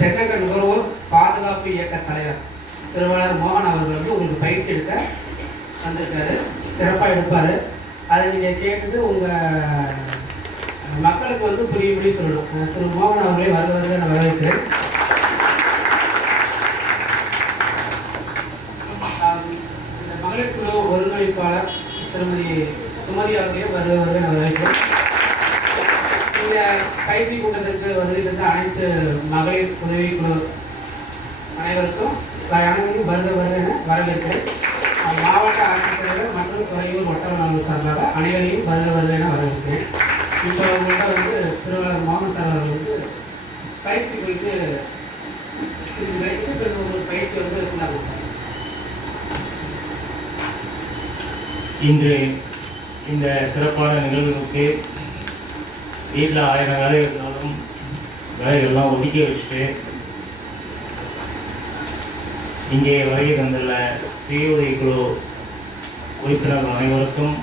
தென்னக நுகர்வோர் பாதுகாப்பு இயக்க தலைவர் திருவாளர் மோகன் அவர்கள் வந்து உங்களுக்கு பயிற்சி எடுக்க வந்திருக்காரு. சிறப்பாக எடுப்பார். அதை நீங்கள் கேட்டுட்டு உங்கள் மக்களுக்கு வந்து புரியும்படி சொல்லணும். திரு மோகன் அவர்களே வருவதை நான் வரவேற்கிறேன். இந்த மகளிர் குழு ஒருங்கிணைப்பாளர் திருமதி சுமதி அவர்களே வருவதை நான் வரவேற்கிறேன். இந்த பயிற்சி கூட்டத்திற்கு வருகின்ற அனைத்து மகளிர் உதவி குழு அனைவருக்கும் அனைவரையும் வரவேற்கிறேன். மாவட்ட ஆட்சித்தலைவர் மற்றும் துறையூர் வட்டார சார்பாக அனைவரையும் வருவதென வரவேற்கிறேன். இப்போ உங்கள்கிட்ட வந்து திருவாளர் மோகன் சார் அவர்கள் வந்து பயிற்சி குறித்து ஒரு பயிற்சி வந்து இருந்தாங்க. இன்று இந்த சிறப்பான நிகழ்வுக்கு வீட்டில் 1000 வேலை இருந்தாலும் வேலைகள்லாம் ஒதுக்கி வச்சுட்டு இங்கே வருகை தந்துள்ள சுய உதவி குழு உறுப்பினர்கள் அனைவருக்கும்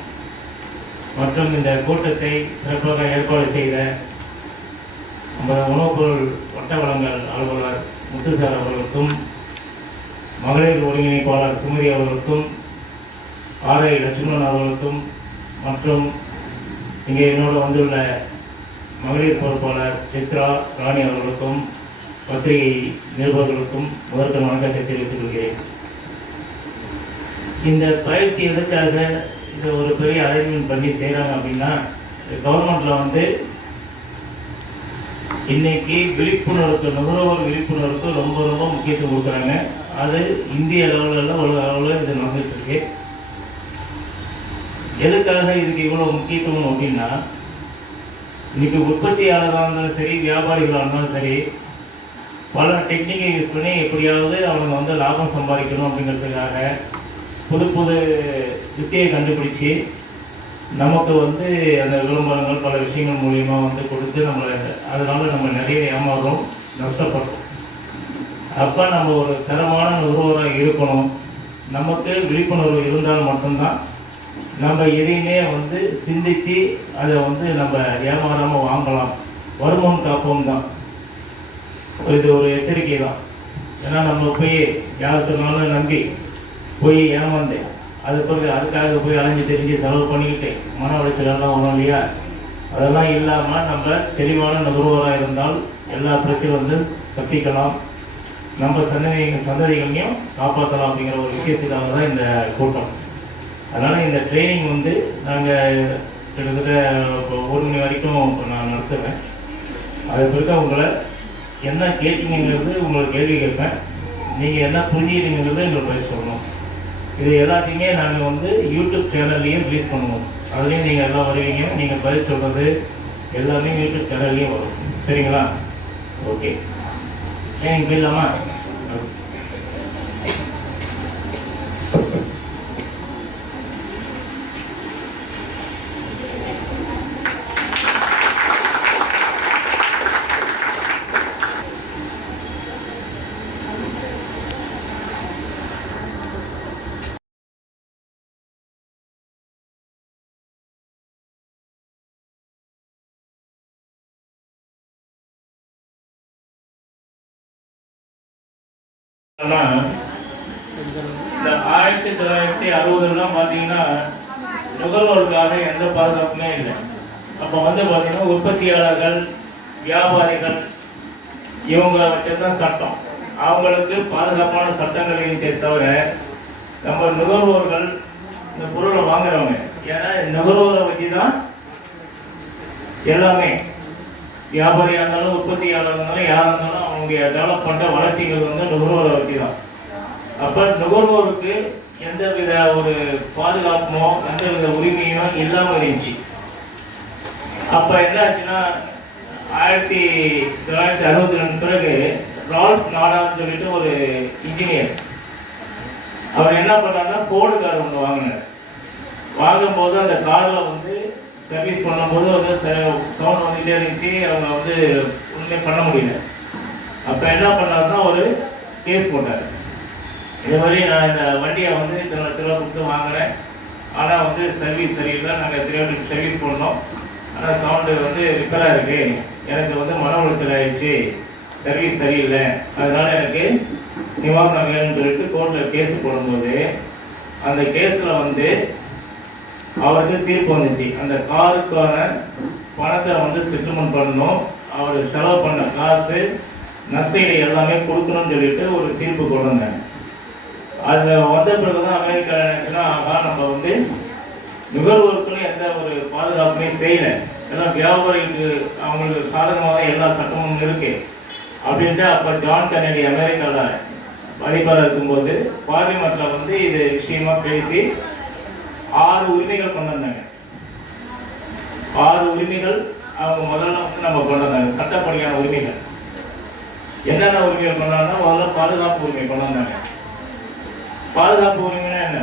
மற்றும் இந்த கூட்டத்தை சிறப்பாக ஏற்பாடு செய்த உணவுப் பொருள் வட்ட வழங்கல் அலுவலர் முத்துசார் அவர்களுக்கும் மகளிர் ஒருங்கிணைப்பாளர் சுமதி அவர்களுக்கும் ஆரை லட்சுமணன் அவர்களுக்கும் மற்றும் இங்கே என்னோடு வந்துள்ள மகளிர் பொறுப்பாளர் சித்ரா ராணி அவர்களுக்கும் பத்திரிகை நிருபர்களுக்கும் முதற்கண் வணக்கத்தை தெரிவித்துக் கொள்கிறேன். இந்த பயிற்சி எதுக்காக இது ஒரு பெரிய அரேஞ்ச்மெண்ட் பண்ணி செய்கிறாங்க அப்படின்னா, கவர்மெண்ட்டில் வந்து இன்னைக்கு விழிப்புணர்வுக்கு நுகர்வோர் விழிப்புணர்வுக்கு ரொம்ப ரொம்ப முக்கியத்துவம் கொடுக்குறாங்க. அது இந்திய அளவில் உலக அளவில் இது நடந்துட்டுருக்கு. எதுக்காக இதுக்கு இவ்வளோ முக்கியத்துவம் அப்படின்னா, இன்னைக்கு உற்பத்தியாளராக இருந்தாலும் சரி வியாபாரிகளாக இருந்தாலும் சரி பல டெக்னிக்கை யூஸ் பண்ணி எப்படியாவது அவங்க வந்து லாபம் சம்பாதிக்கணும் அப்படிங்கிறதுக்காக புது புது வித்தியை கண்டுபிடிச்சி நமக்கு வந்து அந்த விளம்பரங்கள் பல விஷயங்கள் மூலியமாக வந்து கொடுத்து நம்மளை அதனால் நம்ம நிறைய ஏமாறுறோம், நஷ்டப்படுறோம். அப்போ நம்ம ஒரு தரமான நுகர்வோராக இருக்கணும். நமக்கு விழிப்புணர்வு இருந்தால் மட்டும்தான் நம்ம எதையுமே வந்து சிந்தித்து அதை வந்து நம்ம ஏமாறாமல் வாங்கலாம். வருமானம் காப்போம் தான் இது ஒரு எச்சரிக்கை தான். ஏன்னா நம்ம போய் யாருக்குனாலும் நம்பி போய் ஏமாந்தேன், அது பிறகு அதுக்காக போய் அலைஞ்சு தெரிஞ்சு செலவு பண்ணிக்கிட்டு மன உளைச்சலெல்லாம் வரும் இல்லையா? அதெல்லாம் இல்லாமல் நம்ம தெளிவான நுகர்வோராக இருந்தால் எல்லா பிரச்சனையும் வந்து தப்பிக்கலாம், நம்ம சந்ததிகளையும் காப்பாற்றலாம் அப்படிங்கிற ஒரு விஷயத்துக்காக தான் இந்த கூட்டம். அதனால் இந்த ட்ரைனிங் வந்து நாங்கள் கிட்டத்தட்ட 1 மணி வரைக்கும் நான் நடத்துவேன். அது பிறகு உங்களை என்ன கேட்டீங்கிறது உங்களுக்கு கேள்வி கேட்பேன். நீங்கள் என்ன புரிஞ்சுக்கிறீங்கிறது எங்களுக்கு பதில் சொல்லணும். இது எல்லாத்தையுமே நாங்கள் வந்து யூடியூப் சேனல்லையும் ரிலீஸ் பண்ணுவோம். அதுலேயும் நீங்கள் எல்லாம் வருவீங்க. நீங்கள் பதில் சொல்கிறது எல்லாமே யூடியூப் சேனல்லையும் வரும். சரிங்களா? ஓகே, ட்ரைனிங் போயிடலாமா? இந்த 1960 பார்த்தீங்கன்னா நுகர்வோருக்காக எந்த பாதுகாப்புமே இல்லை. அப்போ வந்து பார்த்தீங்கன்னா உற்பத்தியாளர்கள் வியாபாரிகள் இவங்க வச்சதான் சட்டம். அவங்களுக்கு பாதுகாப்பான சட்டங்கள் இருந்துச்சே தவிர நம்ம நுகர்வோர்கள் இந்த பொருளை வாங்குறவங்க, ஏன்னா நுகர்வோரை வச்சு தான் எல்லாமே வியாபாரியாக இருந்தாலும் உற்பத்தியாளர் இருந்தாலும் யாராக இருந்தாலும் அவங்களுடைய டெவலப் பண்ணுற வளர்ச்சிகள் வந்து நுகர்வோரை வச்சு தான். அப்போ நுகர்வோருக்கு எந்தவித ஒரு பாதுகாப்புமோ எந்தவித உரிமையோ இல்லாமல் இருந்துச்சு. அப்போ என்ன ஆச்சுன்னா 1962 பிறகு ரால்ஃப் நாடான்னு சொல்லிட்டு ஒரு இன்ஜினியர், அவர் என்ன பண்ணாருன்னா ஃபோர்டு கார் ஒன்று வாங்கினார். வாங்கும்போது அந்த காரில் வந்து சர்வீஸ் பண்ணும்போது வந்து சவுண்ட் வந்துகிட்டே இருந்துச்சு, அவங்க வந்து ஒன்றுமே பண்ண முடியல. அப்போ என்ன பண்ணாருன்னா ஒரு கேஸ் போட்டார். இது மாதிரி நான் இந்த வண்டியை வந்து இத்தனை லட்ச ரூபா கொடுத்து வாங்கினேன், ஆனால் வந்து சர்வீஸ் சரியில்லை, நாங்கள் 300 சர்வீஸ் பண்ணோம், ஆனால் சவுண்டு வந்து ரிப்பேராக இருக்குது, எனக்கு வந்து மன உளைச்சல் ஆகிடுச்சு, சர்வீஸ் சரியில்லை, அதனால எனக்கு நிவாரணம் வேணும்னு சொல்லிட்டு கோர்ட்டில் கேஸ் போடும்போது அந்த கேஸில் வந்து அவருக்கு தீர்ப்பு வந்துச்சு. அந்த காருக்கான பணத்தை வந்து செட்டில்மெண்ட் பண்ணணும், அவர் செலவு பண்ண காசு நஷ்டஈடு எல்லாமே கொடுக்கணும்னு சொல்லிட்டு ஒரு தீர்ப்பு கொண்டு வந்தாங்க. அது வந்த பிறகுதான் அமெரிக்கா நினைச்சுன்னா, ஆகா நம்ம வந்து நுகர்வோருக்குன்னு எந்த ஒரு பாதுகாப்புமே செய்யலை, எல்லாம் வியாபாரிகளுக்கு அவங்களுக்கு சாதகமாக எல்லா சட்டமும் இருக்கு அப்படின்ட்டு அப்போ ஜான் கென்னடி அமெரிக்காவில் அதிபராக இருக்கும்போது பார்லிமெண்ட்டில் வந்து இது விஷயமா பேசி 6 உரிமைகள் கொண்டு வந்தாங்க. 6 உரிமைகள் அவங்க முதல்ல வந்து நம்ம கொண்டு வந்தாங்க, சட்டப்படியான உரிமைகள். என்னென்ன உரிமைகள் கொண்டாடுனா, முதல்ல பாதுகாப்பு உரிமை கொண்டு வந்தாங்க. பாதுகாப்பு உரிமைனா என்ன?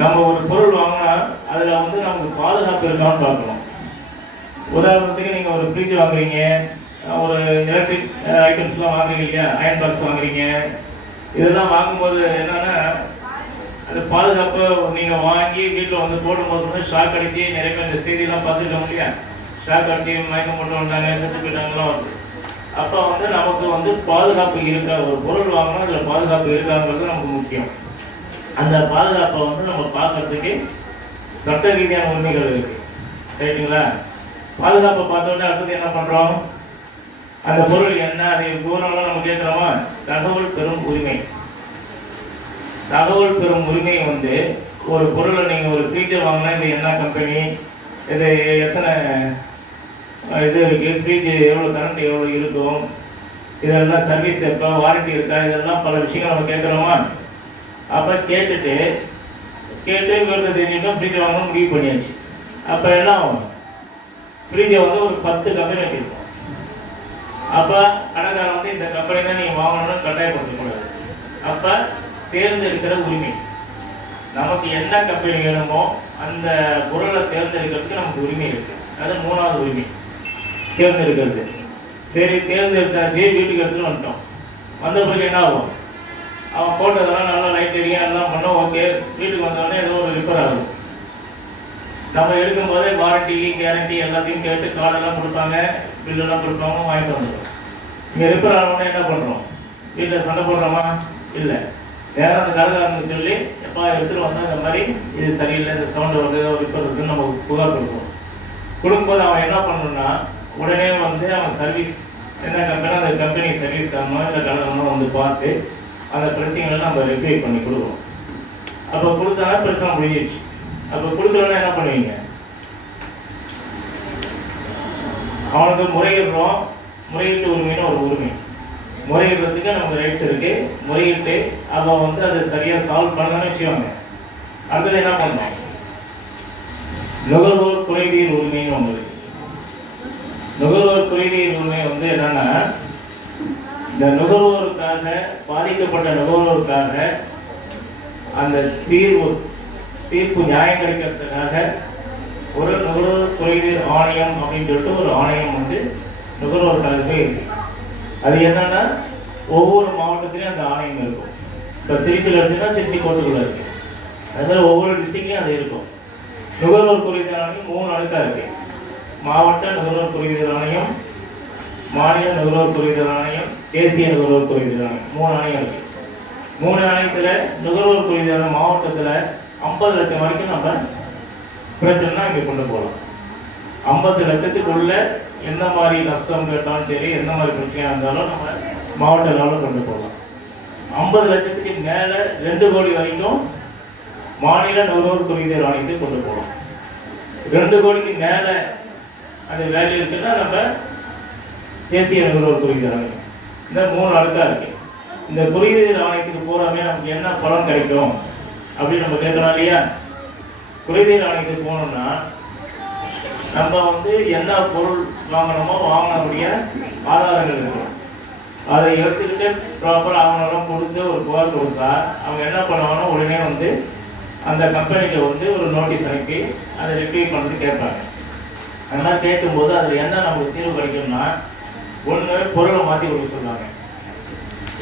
நம்ம ஒரு பொருள் வாங்கினா அதில் வந்து நமக்கு பாதுகாப்பு இருக்கான்னு பார்க்கணும். உதாரணத்துக்கு நீங்கள் ஒரு ஃப்ரிட்ஜ் வாங்குறீங்க, ஒரு எலக்ட்ரிக் ஐட்டம்ஸ்லாம் வாங்குறீங்க இல்லையா, அயன் பாக்ஸ் வாங்குறீங்க, இதெல்லாம் வாங்கும்போது என்னன்னா அது பாதுகாப்பு நீங்கள் வாங்கி வீட்டில் வந்து போடும்போது வந்து ஷாக் அடிச்சு நிறைய பேர் இந்த செய்தியெல்லாம் பார்த்துருக்க முடியா, ஷாக் அடிச்சு மயக்கம் போட்டு வந்தாங்க, செத்து போயிட்டாங்கலாம் வருது. அப்போ வந்து நமக்கு வந்து பாதுகாப்பு இருக்கா, ஒரு பொருள் வாங்கினா அதில் பாதுகாப்பு இருக்காங்கிறது நமக்கு முக்கியம். அந்த பாதுகாப்பை வந்து நம்ம பார்க்கறதுக்கு சட்ட ரீதியான உரிமைகள் இருக்கு, ரைட்டுங்களா? பாதுகாப்பை பார்த்தோன்னே அடுத்தது என்ன பண்ணுறோம், அந்த பொருள் என்ன, அதை விவரம்லாம் நம்ம கேட்குறோமா? தகவல் பெறும் உரிமை. தகவல் பெறும் உரிமை வந்து ஒரு பொருளை நீங்கள் ஒரு ஃப்ரீஜர் வாங்கினா இது என்ன கம்பெனி, இது எத்தனை இது இருக்குது, ஃப்ரிட்ஜ் எவ்வளோ கரண்ட் எவ்வளோ இருக்கும், இதெல்லாம் சர்வீஸ் எப்போ, வாரண்டி இருக்கா, இதெல்லாம் பல விஷயங்கள் நம்ம கேட்குறோமா? அப்போ கேட்டு விவரத்தை தெரிஞ்சுட்டோம், ஃப்ரிட்ஜை வாங்கணும் முடிவு பண்ணியாச்சு. அப்போ என்ன ஆகும், ஃப்ரிட்ஜை வந்து ஒரு 10 கம்பெனி வச்சுருக்கோம். அப்போ கடைக்காரன் வந்து இந்த கம்பெனி தான் நீங்கள் வாங்கணும்னு கட்டாயப்படுத்தக்கூடாது. அப்போ தேர்ந்தெடுக்கிற உரிமை, நமக்கு என்ன கம்பெனி வேணுமோ அந்த பொருளை தேர்ந்தெடுக்கிறதுக்கு நமக்கு உரிமை இருக்குது. அது 3வது உரிமை, தேர்ந்தெடுக்கிறது. சரி, தேர்ந்தெடுத்தாச்சு, வீட்டுக்கு எடுத்துகிட்டு வந்துட்டோம். வந்த பிறகு என்ன ஆகும், அவன் போட்டதெல்லாம் நல்லா லைட் எரியும், எல்லாம் பண்ணோம், ஓகே. வீட்டுக்கு வந்தோடனே ஏதோ ஒரு ரிப்பேர் ஆகும். நம்ம எடுக்கும்போதே வாரண்டி கேரண்டி எல்லாத்தையும் கேட்டு கார்டெல்லாம் கொடுப்பாங்க, பில்லெல்லாம் கொடுப்பாங்க, வாங்கிட்டு வந்துடும். இங்கே ரிப்பேர் ஆனோடனே என்ன பண்ணுறோம், வீட்டில் சண்டை போடுறோமா? இல்லை, வேற அந்த கடைக்காரனுக்கு சொல்லி எப்போ எடுத்துகிட்டு வந்தால் இந்த மாதிரி இது சரியில்லை, இந்த சவுண்டு வருது, ரிப்பேர் இருக்குன்னு நம்ம புகார் கொடுப்போம். கொடுக்கும்போது அவன் என்ன பண்ணணும்னா உடனே வந்து அவன் சர்வீஸ் என்ன கம்பெனி, அந்த கம்பெனி சர்வீஸ் காரணமாக இந்த கடைக்காரனும் வந்து பார்த்து அந்த பிரச்சனைகளை நம்ம ரெக்டிஃபை பண்ணி கொடுக்குறோம். அப்போ கொடுத்தானா பிரச்சனை முடிஞ்சிடுச்சு. அப்போ கொடுக்கலன்னா என்ன பண்ணுவீங்க, அவனுக்கு முறையிடுறோம். முறையீட்டு உரிமைன்னு ஒரு உரிமை, முறையிடுறதுக்கு நமக்கு ரைட்ஸ் இருக்கு. முறையிட்டு அவன் வந்து அதை சரியாக சால்வ் பண்ணணும்னு வச்சுக்கோங்க. அடுத்தது என்ன பண்ணணும், நுகர்வோர் குறைதீர் உரிமைன்னு ஒன்று இருக்கு. நுகர்வோர் குறைதீர் உரிமை வந்து என்னன்னா, இந்த நுகர்வோருக்காக, பாதிக்கப்பட்ட நுகர்வோருக்காக அந்த தீர்ப்பு நியாயம் கிடைக்கிறதுக்காக ஒரு நுகர்வோர் குறைதீர் ஆணையம் அப்படின்னு சொல்லிட்டு ஒரு ஆணையம் வந்து நுகர்வோருக்காகவே இருக்கு. அது என்னன்னா, ஒவ்வொரு மாவட்டத்திலையும் அந்த ஆணையம் இருக்கும். இப்போ திருச்சியில் இருக்குன்னா திருச்சி கோர்ட்டுக்குள்ள இருக்கு, அதில் ஒவ்வொரு டிஸ்ட்ரிக்ட்லையும் அது இருக்கும். நுகர்வோர் குறைதீர் ஆணையம் 3 அடுக்காக இருக்கு. மாவட்ட நுகர்வோர் குறைதீர் ஆணையம், மாநில நுகர்வோர் குறைதீர் ஆணையம், தேசிய நுகர்வோர் குறைதீர் ஆணையம், 3 ஆணையம் இருக்கு. 3 ஆணையத்தில் நுகர்வோர் குறைதீர் மாவட்டத்தில் 50 லட்சம் வரைக்கும் நம்ம பிரச்சனைனா இங்கே கொண்டு போகலாம். 50 லட்சத்துக்குள்ள எந்த மாதிரி நஷ்டம் கேட்டாலும் சரி, எந்த மாதிரி பிரச்சனையாக இருந்தாலும் நம்ம மாவட்ட லெவலில் கொண்டு போகலாம். 50 லட்சத்துக்கு மேலே 2 கோடி வரைக்கும் மாநில நுகர்வோர் குறைதீர் ஆணையத்துக்கு கொண்டு போகலாம். 2 கோடிக்கு மேலே அந்த வேல்யூ இருக்குன்னா நம்ம தேசிய நுகர்வோர் குறைதீர் ஆணையம். இந்த 3 அடுக்காக இருக்கு. இந்த குறைதீர் ஆணையத்துக்கு போறாமே நமக்கு என்ன பலன் கிடைக்கும் அப்படின்னு நம்ம கேட்கலாம் இல்லையா? குறைதீர் ஆணையத்துக்கு போனோம்னா நம்ம வந்து என்ன பொருள் வாங்கணுமோ வாங்கினக்கூடிய ஆதாரங்கள் இருக்கும். அதை எடுத்துக்கிட்டு ப்ராப்பர் ஆவணம் கொடுத்து ஒரு புகார் கொடுத்தா அவங்க என்ன பண்ணுவாங்கன்னா உடனே வந்து அந்த கம்பெனியில் வந்து ஒரு நோட்டீஸ் அனுப்பி அதை ரெக்டிஃபை பண்ணிட்டு கேட்பாங்க. அதெல்லாம் கேட்கும்போது அதில் என்ன நமக்கு தீர்வு கிடைக்கும்னா, ஒன்று பொருளை மாற்றி கொடுக்க சொல்லுவாங்க,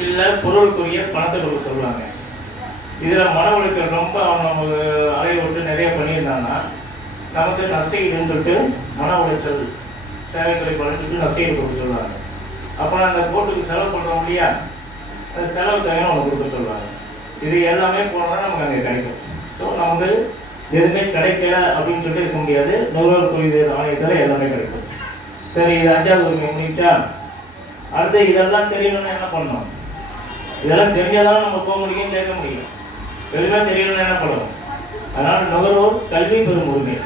இல்லை பொருளுக்குரிய பணத்தை கொடுக்க சொல்லுவாங்க. இதில் மன உளைச்சல் ரொம்ப அவங்க அலையை விட்டு நிறைய பண்ணியிருந்தாங்கன்னா நமக்கு நஷ்டஈடுன்னு சொல்லிட்டு மன உளைச்சல் தேவைகளை பணிச்சுட்டு நஷ்டஈடு கொடுக்க சொல்லுவாங்க. அப்போ அந்த கோட்டுக்கு செலவு பண்ணுறோம் இல்லையா, அந்த செலவு தொகையை அவங்க கொடுக்க சொல்லுவாங்க. இது எல்லாமே போனோம்னா நமக்கு அங்கே கிடைக்கும். ஸோ நமக்கு எதுவுமே கிடைக்கல அப்படின்னு சொல்லிட்டு இருக்க முடியாது. நுகர்வோர் குறைதீர் ஆணையத்தில் எல்லாமே கிடைக்கும். சரி, இது 5வது உரிமை முடிச்சா. அடுத்து இதெல்லாம் தெரியணும்னா என்ன பண்ணணும்? இதெல்லாம் தெரிஞ்சாதான் நம்ம போக முடியும், கேட்க முடியும். எதுவுமே தெரியணும்னா என்ன பண்ணணும்? அதனால நுகர்வோர் கல்வி பெறும் உரிமை.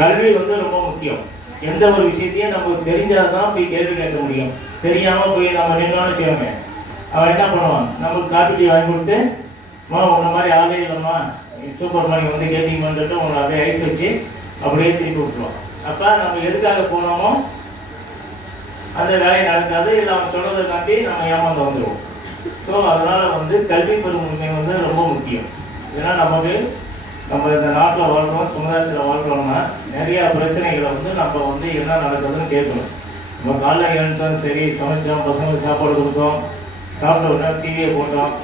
கல்வி ரொம்ப முக்கியம். எந்த ஒரு விஷயத்தையும் நமக்கு தெரிஞ்சாதான் போய் கேள்வி கேட்க முடியும். தெரியாம போய் நம்ம நின்னாலும் செய்வாங்க, அவன் என்ன பண்ணுவான், நமக்கு காப்பி டீ வாங்கி கொடுத்து, உன்ன மாதிரி ஆளே இல்லைம்மா, சூப்பர் மார்க்கெட் வந்து கேட்டீங்கன்னு சொல்லிட்டு உங்களை அப்படியே ஐஸ் வச்சு அப்படியே திருப்பி விட்டுருவான். அப்போ நம்ம எதுக்காக போனோமோ அந்த வேலையை நடக்காது, இல்லை அவன் சொல்றதை காட்டி நம்ம ஏமாந்து வந்துடுவோம். ஸோ அதனால கல்வி பெறும் உரிமை ரொம்ப முக்கியம். ஏன்னா நம்ம இந்த நாட்டில் வாழ்றோம், சமுதாயத்தில் வாழ்றோம்னா நிறைய பிரச்சனைகளை நம்ம என்ன நடக்குதுன்னு கேட்கணும். நம்ம காலைல எழுந்தோம், சரி சமைச்சோம், பசங்களுக்கு சாப்பாடு கொடுத்தோம், சாப்பிட்ட உடனே டிவியை போட்டோம்,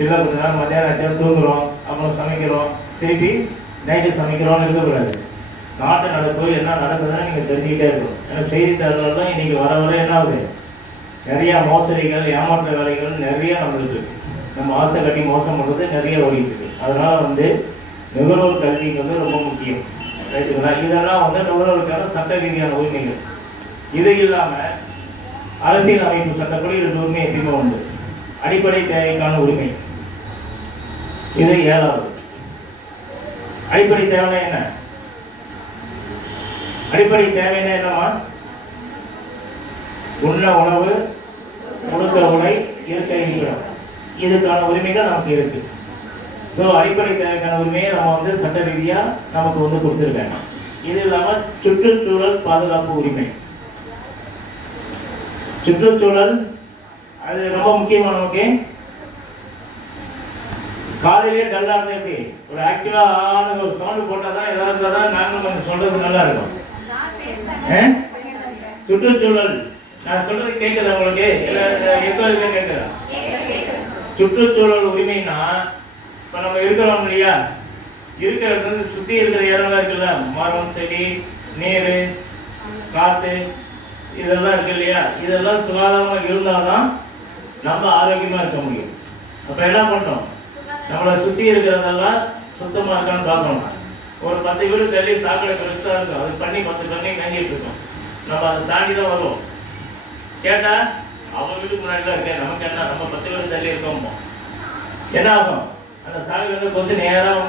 இல்லை கொஞ்ச நேரம் மத்தியானம் ஆச்சும் தூங்குறோம், அப்புறம் சமைக்கிறோம், திருப்பி நைட்டு சமைக்கிறோம்னு இருக்கக்கூடாது. நாட்டு நடப்பு என்ன நடக்குதுன்னு நீங்கள் தெரிஞ்சுக்கிட்டே இருக்கணும். ஏன்னா செய்தித்தாள்கள் தான் இன்னைக்கு வர வர என்ன ஆகுது, நிறைய மோசடிகள், ஏமாற்ற வேலைகள் நிறைய நம்மளுக்கு இருக்கு. நம்ம ஆசை கட்டி மோசம் பண்ணுறது நிறைய ஓடிட்டு இருக்கு. அதனால நுகர்வோர் கல்விங்கிறது ரொம்ப முக்கியம். ரைட்டுங்களா? இதெல்லாம் நுகர்வோருக்கான சட்ட ரீதியான உரிமைகள். இது இல்லாமல் அரசியல் அமைப்பு சட்டப்படி 2 உரிமை எப்பயுமே உண்டு. அடிப்படை தேவைக்கான உரிமை, இது 7வது. அடிப்படை தேவைன்னா என்ன? அடிப்படை தேவைன்னா என்னமா? உண்ண உணவு, உடுக்க உடை, இருக்க இருப்பிடம், இதுக்கான உரிமைகள் நமக்கு இருக்கு. ஸோ அடிப்படை தேவைக்கான உரிமையை நம்ம சட்ட ரீதியாக நமக்கு கொடுத்துருக்காங்க. இது இல்லாமல் சுற்றுச்சூழல் பாதுகாப்பு உரிமை. சுற்றுச்சூழல் அது ரொம்ப முக்கியமான. ஓகே, காலையிலேயே டல்லா இருந்தா எப்படி, ஒரு ஆக்டிவான ஒரு சவுண்ட் போட்டால் தான் ஏதாவது தான் நாங்களும் கொஞ்சம் சொல்றது நல்லா இருக்கும். சுற்றுச்சூழல் நான் சொல்றது கேட்குதா உங்களுக்கு? எப்போ இருக்கு கேட்குதா? சுற்றுச்சூழல் உரிமைனா இப்போ நம்ம இருக்கிறோம் இல்லையா, இருக்கிறது சுற்றி இருக்கிற இடம்லாம் இருக்குல்ல, மரம், செடி, நீர், காற்று, இதெல்லாம் இருக்கு இல்லையா, இதெல்லாம் சுகாதாரமாக இருந்தால் தான் நம்ம ஆரோக்கியமாக இருக்க முடியும். அப்போ என்ன பண்ணோம், நம்மளை சுற்றி இருக்கிறதெல்லாம் சுத்தமாக இருக்கான்னு பார்க்கணும். ஒரு 10 வீடு தள்ளி சாக்கடை பெருசாக இருக்கும், அது பண்ணி 10 பண்ணி கஞ்சிட்டு இருக்கோம். நம்ம அதை தாண்டி தான் வருவோம். கேட்டால் அவங்க வீட்டுக்கு முன்னாடி தான் இருக்கேன், நமக்கு என்ன, நம்ம 10 வீடு தள்ளி இருக்கோம். என்ன ஆகும், அந்த சாக்கடை கொஞ்சம் நேராக